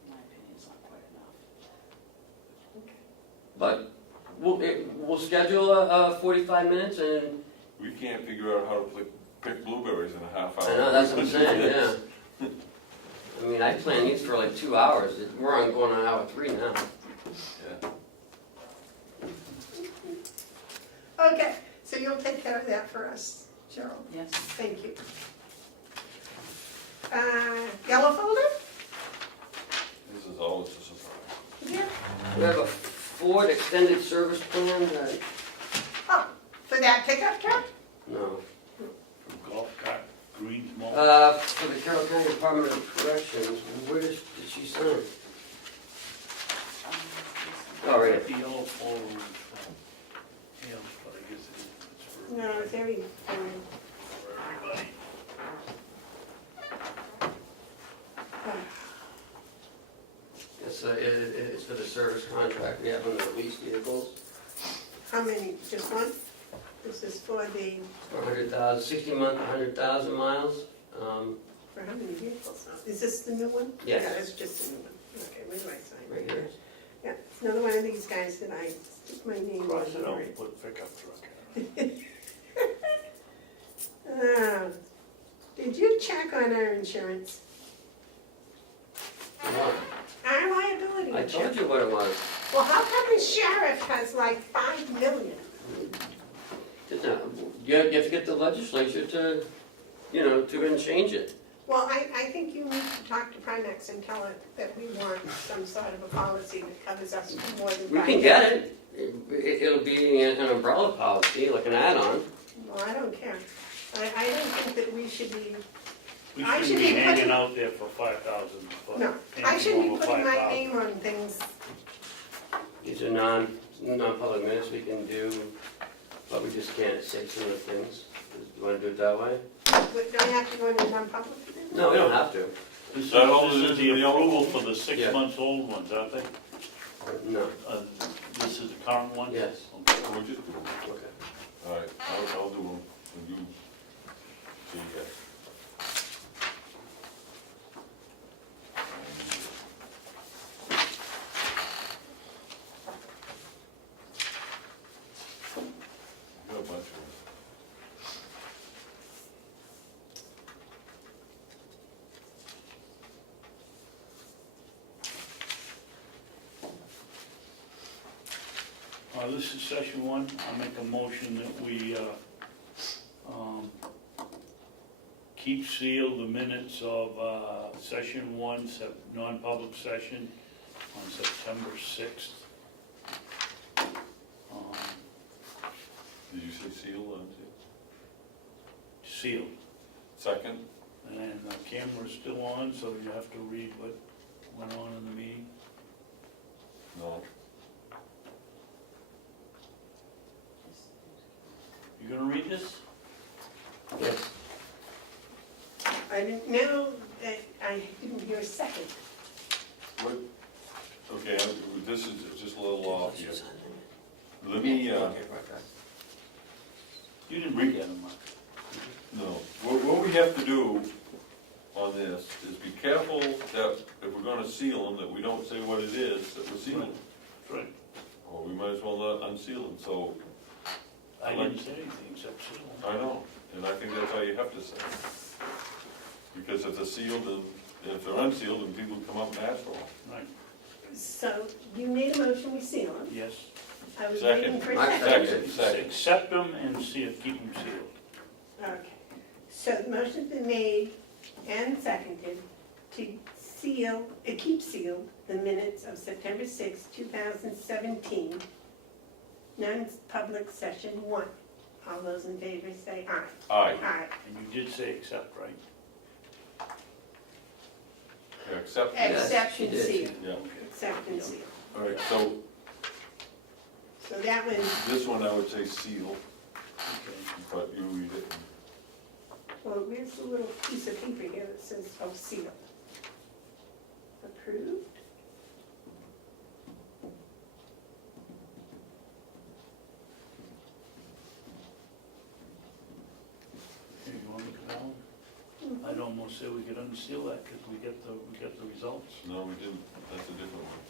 in my opinion, is not quite enough. But we'll schedule a 45 minutes and, we can't figure out how to pick blueberries in a half hour. I know, that's what I'm saying, yeah. I mean, I planned these for like 2 hours, we're on going on hour 3 now. Yeah. Okay, so you'll take care of that for us, Cheryl? Yes. Thank you. Yellow folder? This is always a surprise. Yeah. We have a Ford extended service plan, Oh, for that pickup truck? no. Golf cart, Greens Mall. For the Carroll County Department of Corrections, where did she sign? Oh, right. The yellow folder was from him, but I guess it's for. No, very, For everybody. It's for the service contract we have on the leased vehicles, how many, just one? This is for the, for 100,000, 60 month, 100,000 miles. for how many vehicles? Is this the new one? Yes. Yeah, it's just a new one. Okay, where do I sign? Right here. Yeah, it's another one of these guys that I stick my name on. Cross it out, here. put pickup truck. Did you check on our insurance? What? Our liability I insurance? told you what it was. Well, how come the sheriff has like 5 million? You have to get the legislature to, to go and change it. Well, I think you need to talk to Primex and tell it that we want some sort of a policy that covers us for more than 5 We can get it. It'll be an umbrella policy, like an add-on. Well, I don't care. I don't think that we should be, We I shouldn't should be be hanging putting- out there for 5,000. no, I shouldn't be putting my name on things. These are non-public minutes we can do, but we just can't say some of the things. You want to do it that way? But do I have to go into non-public? to do that? No, we don't have to. This That all is is the in the approval for the 6 Yeah. months old ones, aren't they? No. This is the current one? Yes. Okay. Would you? Okay. All right, I'll do them, and you see, got a bunch of them. this is session one. I'll make a motion that we keep sealed the minutes of session one, non-public session on September 6th. Did you say seal on Sealed. second? And the camera's still on, so you have to read what went on in the meeting. No. You gonna read this? Yes. I didn't know, I didn't hear a second. What? Okay, this is just a little off here. Let me, You didn't read that, Mark. no, what we have to do on this is be careful that if we're gonna seal them, that we don't say what it is that we're sealing. Right. Or we might as well not unseal them, so, I didn't say anything except sealed. I know, and I think that's all you have to say. Because if they're sealed, and if they're unsealed, then people come up and ask for them. Right, So you made a motion, we seal them. yes. I was Second. waiting for a Mark second. Second. Accept them and seal, keep them sealed. Okay, so the motion's been made and seconded to seal, keep sealed the minutes of September 6, 2017, non-public session 1. All those in favor say aye. Aye. Aye. And you did say accept, right? Yeah, accept. Yes, Accept she and did. seal. Yeah, Accept and seal. all right, so So that one, this one I would say seal, Okay. but you read it. well, where's the little piece of paper here that says, oh, seal? Approved? Here, you want to look at that one? I'd almost say we could unseal that because we get the results. No, we didn't, that's a different one.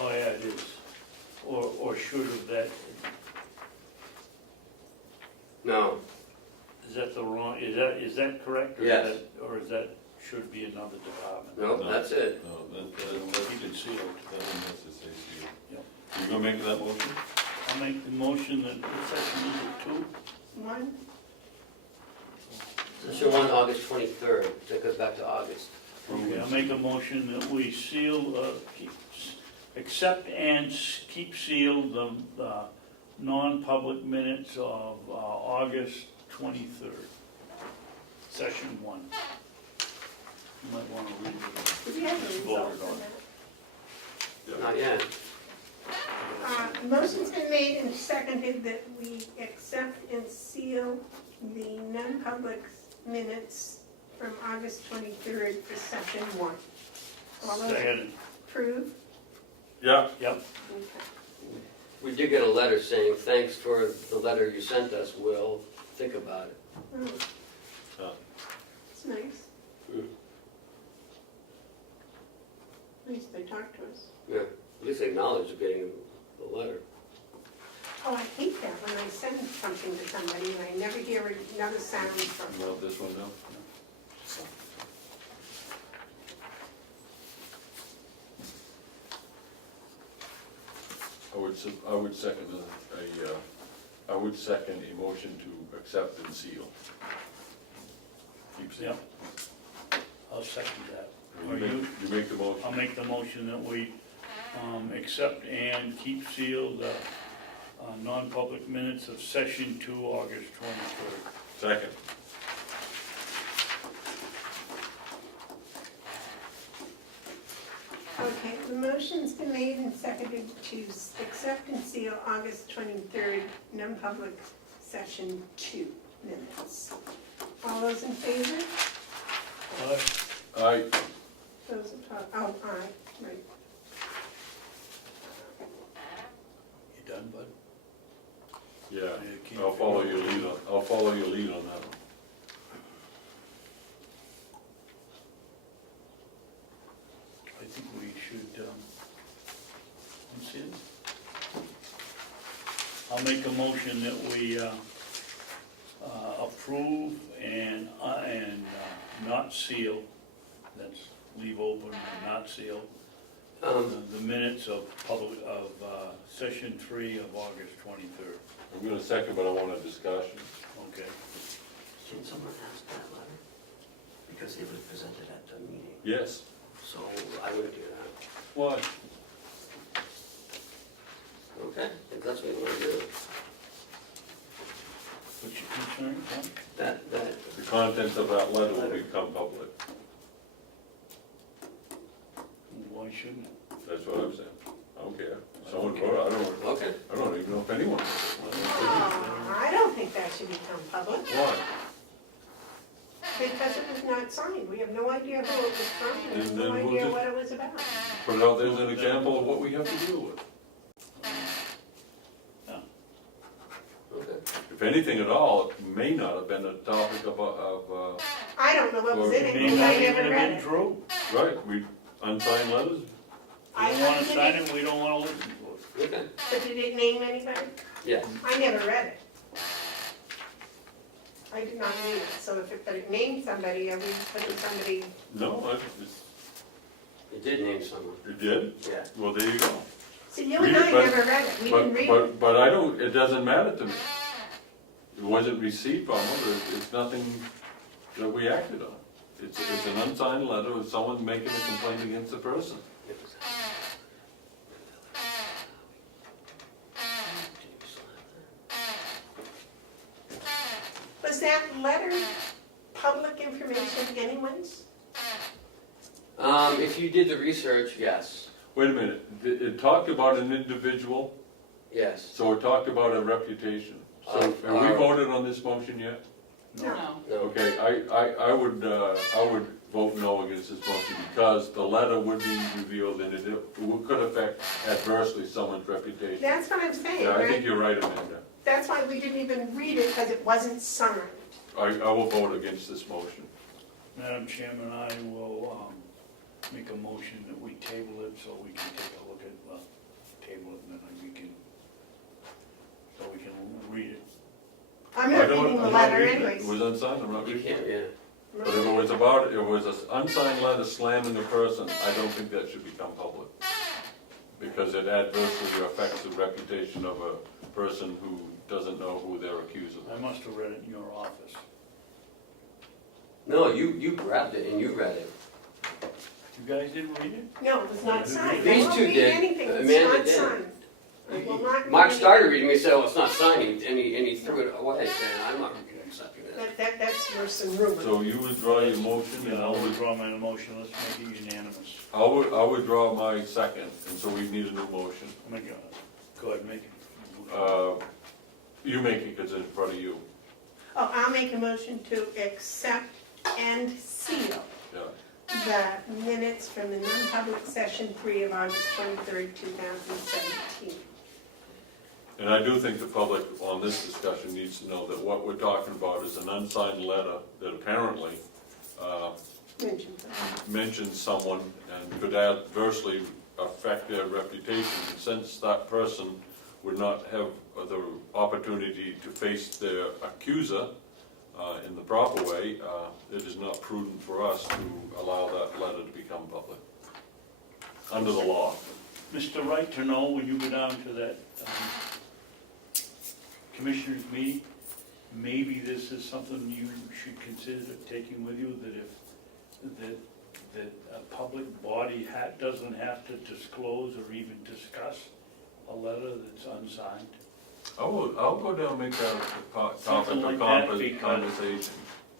Oh, yeah, it is. Or should have that, No, is that the wrong, is that correct? Or is Yes. that- Or is that, should be another department? no, that's it. No, Let's keep it sealed. that one has to say seal. Yep. You gonna make that motion? I'll make the motion that, what section is it, 2? 1? Session one, August 23rd, that goes back to August. Okay, I'll make a motion that we seal, accept and keep sealed the non-public minutes of August 23rd, session 1. You might want to read it. Do we have a result Voted on on. that? Not yet. Motion's been made and seconded that we accept and seal the non-public minutes from August 23rd for session 1. All those Second. approve? Yeah. Yep, Okay. We did get a letter saying, thanks for the letter you sent us, we'll think about it. Oh, Yeah. that's nice. Mm. At least they talked to us. Yeah, at least acknowledge getting the letter. Oh, I hate that when I send something to somebody and I never hear another sound from them. No, this one, no? I would second I would second a motion to accept and seal. Keep sealing. yep. I'll second that. You make the motion. I'll make the motion that we accept and keep sealed the non-public minutes of session 2, August 23rd. Second. Okay, the motion's been made and seconded to accept and seal August 23rd, non-public session 2 minutes. All those in favor? Aye. Those opposed? Oh, aye, right. You done, bud? Yeah, Yeah, keep- I'll follow your lead on that one. I think we should, let's see. I'll make a motion that we approve and not seal, that's leave open and not seal. The minutes of session 3 of August 23rd. I'm gonna second, but I want a discussion. Okay. Didn't someone ask that letter? Because it was presented at the meeting, Yes. so I wouldn't do that. Why? Okay, if that's what you want to do. What's your concern, Tom? That, The contents of that letter will become public. Why shouldn't it? That's what I'm saying. I don't care. Someone wrote it. okay. I don't even know if anyone. I don't think that should become public, Why? because it was not signed. We have no idea who it was from, and And no then we'll idea just- what it was about. Put out there's an example of what we have to deal with. Okay. If anything at all, it may not have been a topic of I don't know what was in it, May because not I even never have read been it. true. right, we unsigned letters. I We don't wanna looked sign at it, it, we don't wanna listen to it. Okay, but did it name anybody? yeah. I never read it. I did not read it, so but it named somebody, are we putting somebody, No, It did name someone. it did. Yeah. Well, there you go. see, you Read and it, I but- never read it, we didn't read it. But I don't, it doesn't matter to me. It wasn't received from them, it's nothing that we acted on. It's an unsigned letter of someone making a complaint against the person. Was that letter public information anyways? If you did the research, yes, Wait a minute, it talked about an individual, yes. so it talked about a reputation. So, have we voted on this motion yet? No. No. Okay, I would vote no against this motion because the letter would be revealed and it could affect adversely someone's reputation. That's what I'm saying, Yeah, I think right? you're right, Amanda. That's why we didn't even read it, because it wasn't signed. I will vote against this motion. Madam Chairman, I will, make a motion that we table it so we can take a look at, well, table it and then we can read it. I'm not reading the letter reading it. anyways. It was unsigned, I'm not You reading it. can't, yeah. But if it was an unsigned letter slamming a person, I don't think that should become public. Because it adversely affects the reputation of a person who doesn't know who they're accused I of. must have read it in your office. No, you grabbed it and you read it. You guys didn't read it? No, it was not signed. These I won't two read did. anything that's Amanda not did. signed. I will not Mark read started reading it, and said, oh, it's not signed, and he threw it away, saying, I'm not accepting this. That's worse than rumor. So you withdraw your motion and Yeah, I'll withdraw my motion, let's make it unanimous. I'll withdraw my second, and so we need a new motion. Go ahead, make it. You make it because it's in front of you. Oh, I'll make a motion to accept and seal Yeah. the minutes from the non-public session 3 of August 23rd, 2017. And I do think the public on this discussion needs to know that what we're talking about is an unsigned letter that apparently mentions someone and could adversely affect their reputation. And since that person would not have the opportunity to face their accuser in the proper way, it is not prudent for us to allow that letter to become public, under the law. Mr. Right to know when you go down to that commissioners meeting, maybe this is something you should consider taking with you, that if, that a public body doesn't have to disclose or even discuss a letter that's unsigned. I'll go down and make that a topic Something of like that, because- conversation.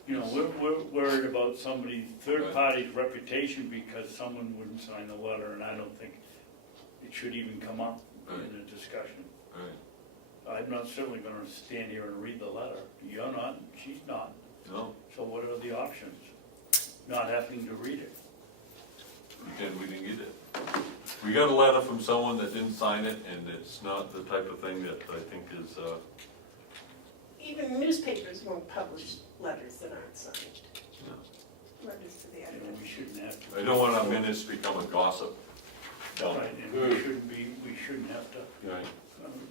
You know, we're worried about somebody's, third party's reputation because someone wouldn't sign the letter, and I don't think it should even come up in a discussion. Right. I'm not certainly gonna stand here and read the letter. You're not, she's not. No, So what are the options? Not having to read it. we didn't get it. We got a letter from someone that didn't sign it, and it's not the type of thing that I think is, Even newspapers won't publish letters that aren't signed. No. Letters to the You know, editor. we shouldn't have to. I don't want our minutes to become a gossip. Right, and we shouldn't have to Right,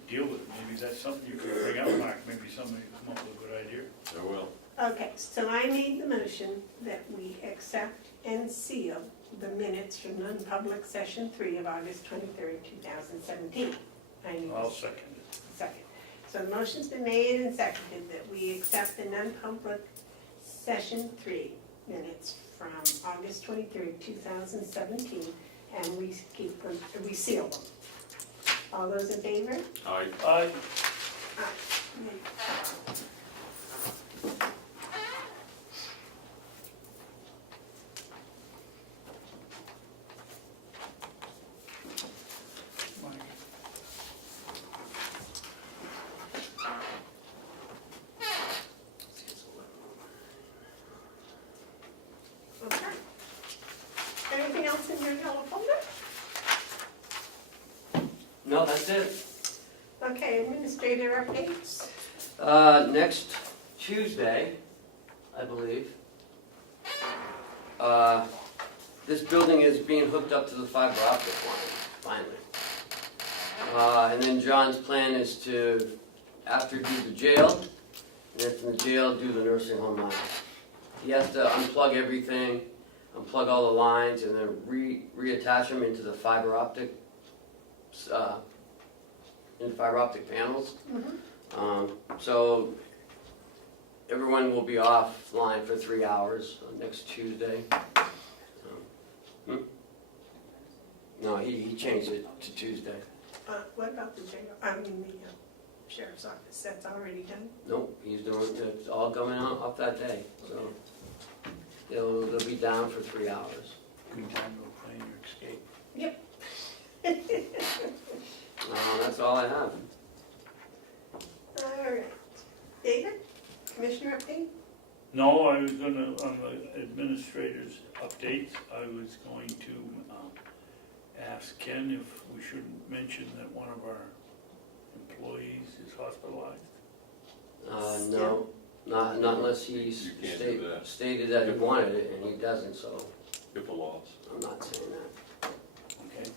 deal with it. Maybe that's something you could bring up, Mark. Maybe somebody come up with a good idea. I will. Okay, so I made the motion that we accept and seal the minutes from non-public session 3 of August 23rd, 2017. I need I'll a second it. second. So the motion's been made and seconded that we accept the non-public session 3 minutes from August 23rd, 2017, and we keep them, we seal them. All those in favor? Aye. Aye. Okay. Anything else in your yellow folder? No, that's it. Okay, administrator updates. Next Tuesday, I believe, this building is being hooked up to the fiber optic line, finally. And then John's plan is to, after do the jail, and then from the jail, do the nursing home line. He has to unplug everything, unplug all the lines, and then reattach them into the fiber optic, panels. So everyone will be offline for 3 hours on next Tuesday. No, he changed it to Tuesday. What about the jail, I mean the sheriff's office, that's already done? Nope, he's doing, it's all coming off that day, so they'll be down for 3 hours. Good time to plan your escape. That's all I have. All right. David, commissioner update? No, I was gonna, on the administrator's updates, I was going to ask Ken if we shouldn't mention that one of our employees is hospitalized. No, not unless he's You can't do that. stated that he wanted it, and he doesn't, so HIPAA laws. I'm not saying that. Okay.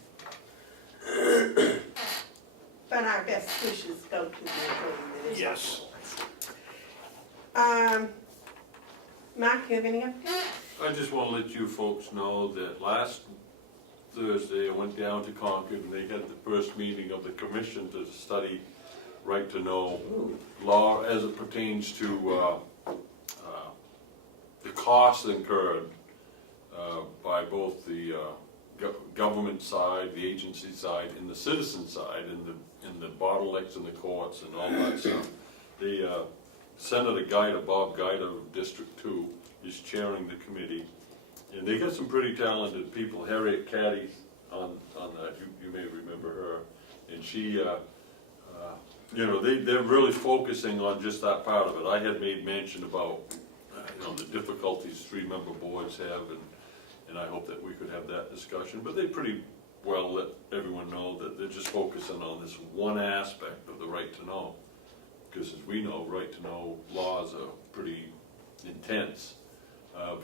But our best wishes go to the employee that is Yes. hospitalized. Mark, you have any updates? I just want to let you folks know that last Thursday I went down to Concord and they had the first meeting of the commission to study right to know law as it pertains to the costs incurred by both the government side, the agency side, and the citizen side, and the bottlenecks in the courts and all that stuff. The Senator Guida, Bob Guida of District 2, is chairing the committee. And they got some pretty talented people. Harriet Caddy on that, you may remember her. And she, they're really focusing on just that part of it. I had made mention about, the difficulties 3-member boards have, and I hope that we could have that discussion. But they pretty well let everyone know that they're just focusing on this one aspect of the right to know. Because as we know, right to know laws are pretty intense.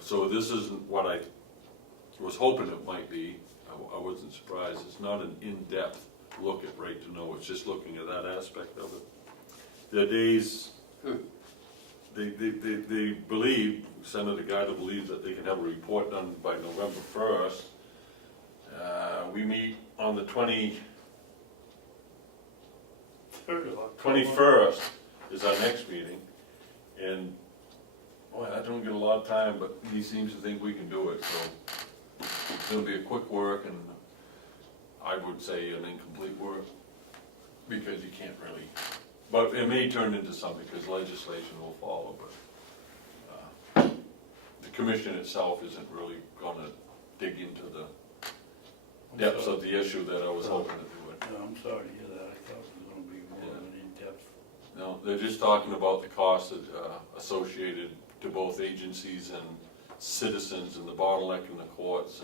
So this isn't what I was hoping it might be. I wasn't surprised. It's not an in-depth look at right to know. It's just looking at that aspect of it. Their days, they believe, Senator Guida believes that they can have a report done by November 1st. We meet on the 21st is our next meeting. And boy, I don't get a lot of time, but he seems to think we can do it, so it's gonna be a quick work, and I would say an incomplete work, because you can't really, but it may turn into something, because legislation will follow, but the commission itself isn't really gonna dig into the depths of the issue that I was hoping to do it. No, I'm sorry to hear that. I thought it was gonna be more of an in-depth. No, they're just talking about the costs associated to both agencies and citizens and the bottleneck in the courts,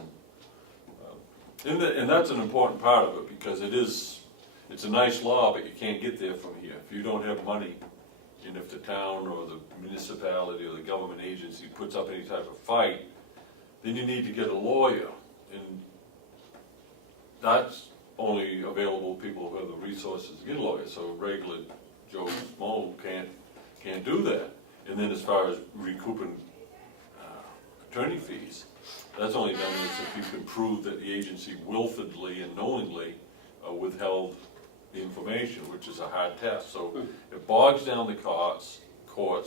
and that's an important part of it, because it's a nice law, but you can't get there from here. If you don't have money, and if the town or the municipality or the government agency puts up any type of fight, then you need to get a lawyer, and that's only available to people who have the resources to get a lawyer, so regular Joe Schmo can't do that. And then as far as recouping attorney fees. That's only done if you can prove that the agency willfully and knowingly withheld the information, which is a hard test. So it bogs down the courts,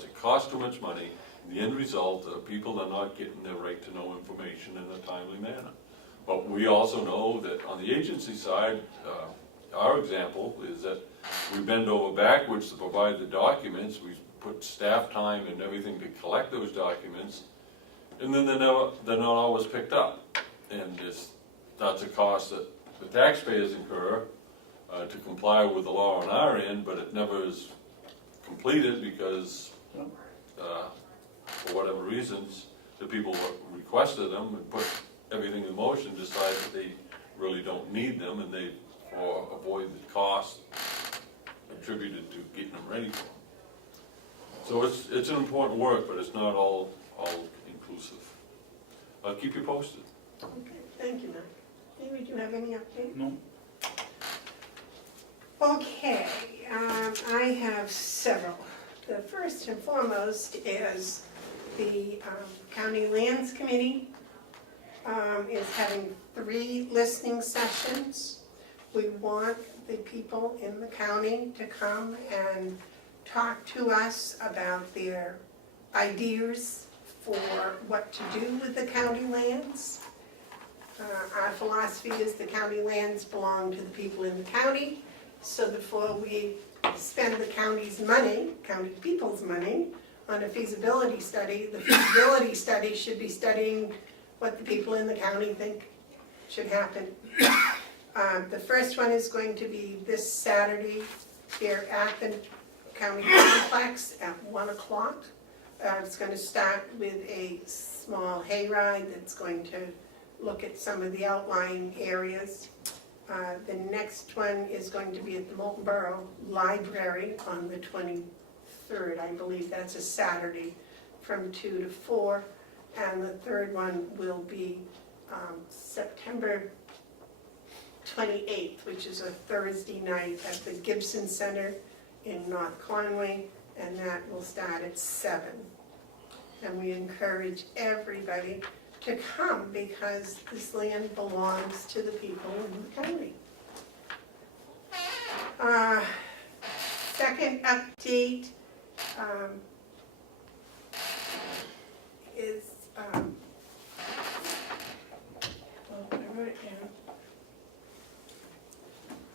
it costs too much money. The end result, people are not getting their right to know information in a timely manner. But we also know that on the agency side, our example is that we bend over backwards to provide the documents. We put staff time and everything to collect those documents, and then they're not always picked up. And that's a cost that the taxpayers incur to comply with the law on our end, but it never is completed because for whatever reasons, the people who requested them and put everything in motion decide that they really don't need them, and they avoid the cost attributed to getting them ready for them. So it's an important work, but it's not all inclusive. I'll keep you posted. Okay, thank you, Mark. David, do you have any update? No. Okay, I have several. The first and foremost is the County Lands Committee is having 3 listening sessions. We want the people in the county to come and talk to us about their ideas for what to do with the county lands. Our philosophy is the county lands belong to the people in the county, so before we spend the county's money, county people's money, on a feasibility study, the feasibility study should be studying what the people in the county think should happen. The first one is going to be this Saturday here at the county complex at 1 o'clock. It's going to start with a small hayride that's going to look at some of the outlying areas. The next one is going to be at the Molten Borough Library on the 23rd. I believe that's a Saturday from 2 to 4. And the third one will be September 28th, which is a Thursday night at the Gibson Center in North Conway, and that will start at 7. And we encourage everybody to come because this land belongs to the people in the county. Second update is, I wrote it down.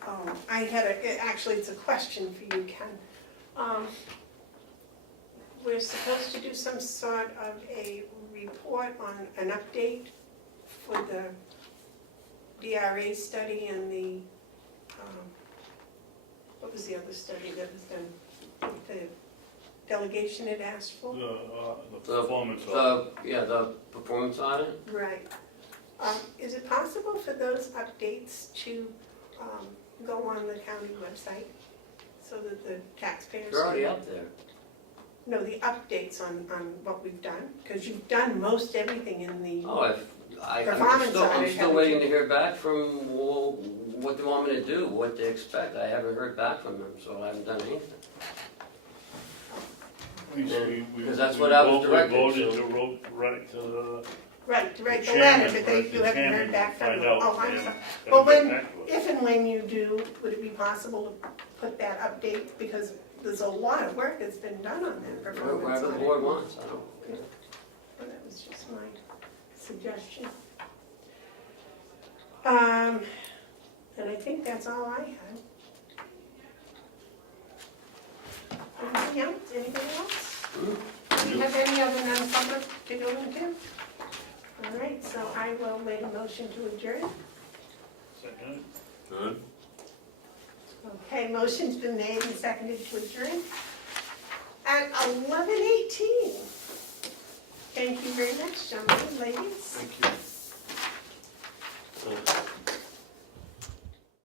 Oh, I had actually it's a question for you, Ken. We're supposed to do some sort of a report on an update for the DRA study and the, what was the other study that was done? The delegation had asked for? The performance audit. The performance audit. Right. Is it possible for those updates to go on the county website so that the taxpayers? They're already up there. No, the updates on what we've done, because you've done most everything in the I'm still waiting to hear back from what they want me to do, what they expect. I haven't heard back from them, so I haven't done anything. Because that's what I was directed We voted to. to write the Right, to write the chairman, letter, but you haven't chairman heard back from find them. out, Oh, I'm and sorry. then Well, get back to us. if and when you do, would it be possible to put that update, because there's a lot of work that's been done on that performance Whatever the audit. board wants, I don't care. Well, that was just my suggestion. And I think that's all I had. Anything else? Anything else? Do you have any other non-public to go into? All right, so I will make a motion to adjourn. Second. Good. Okay, motion's been made and seconded to adjourn at 11:18. Thank you very much, gentlemen, ladies. Thank you.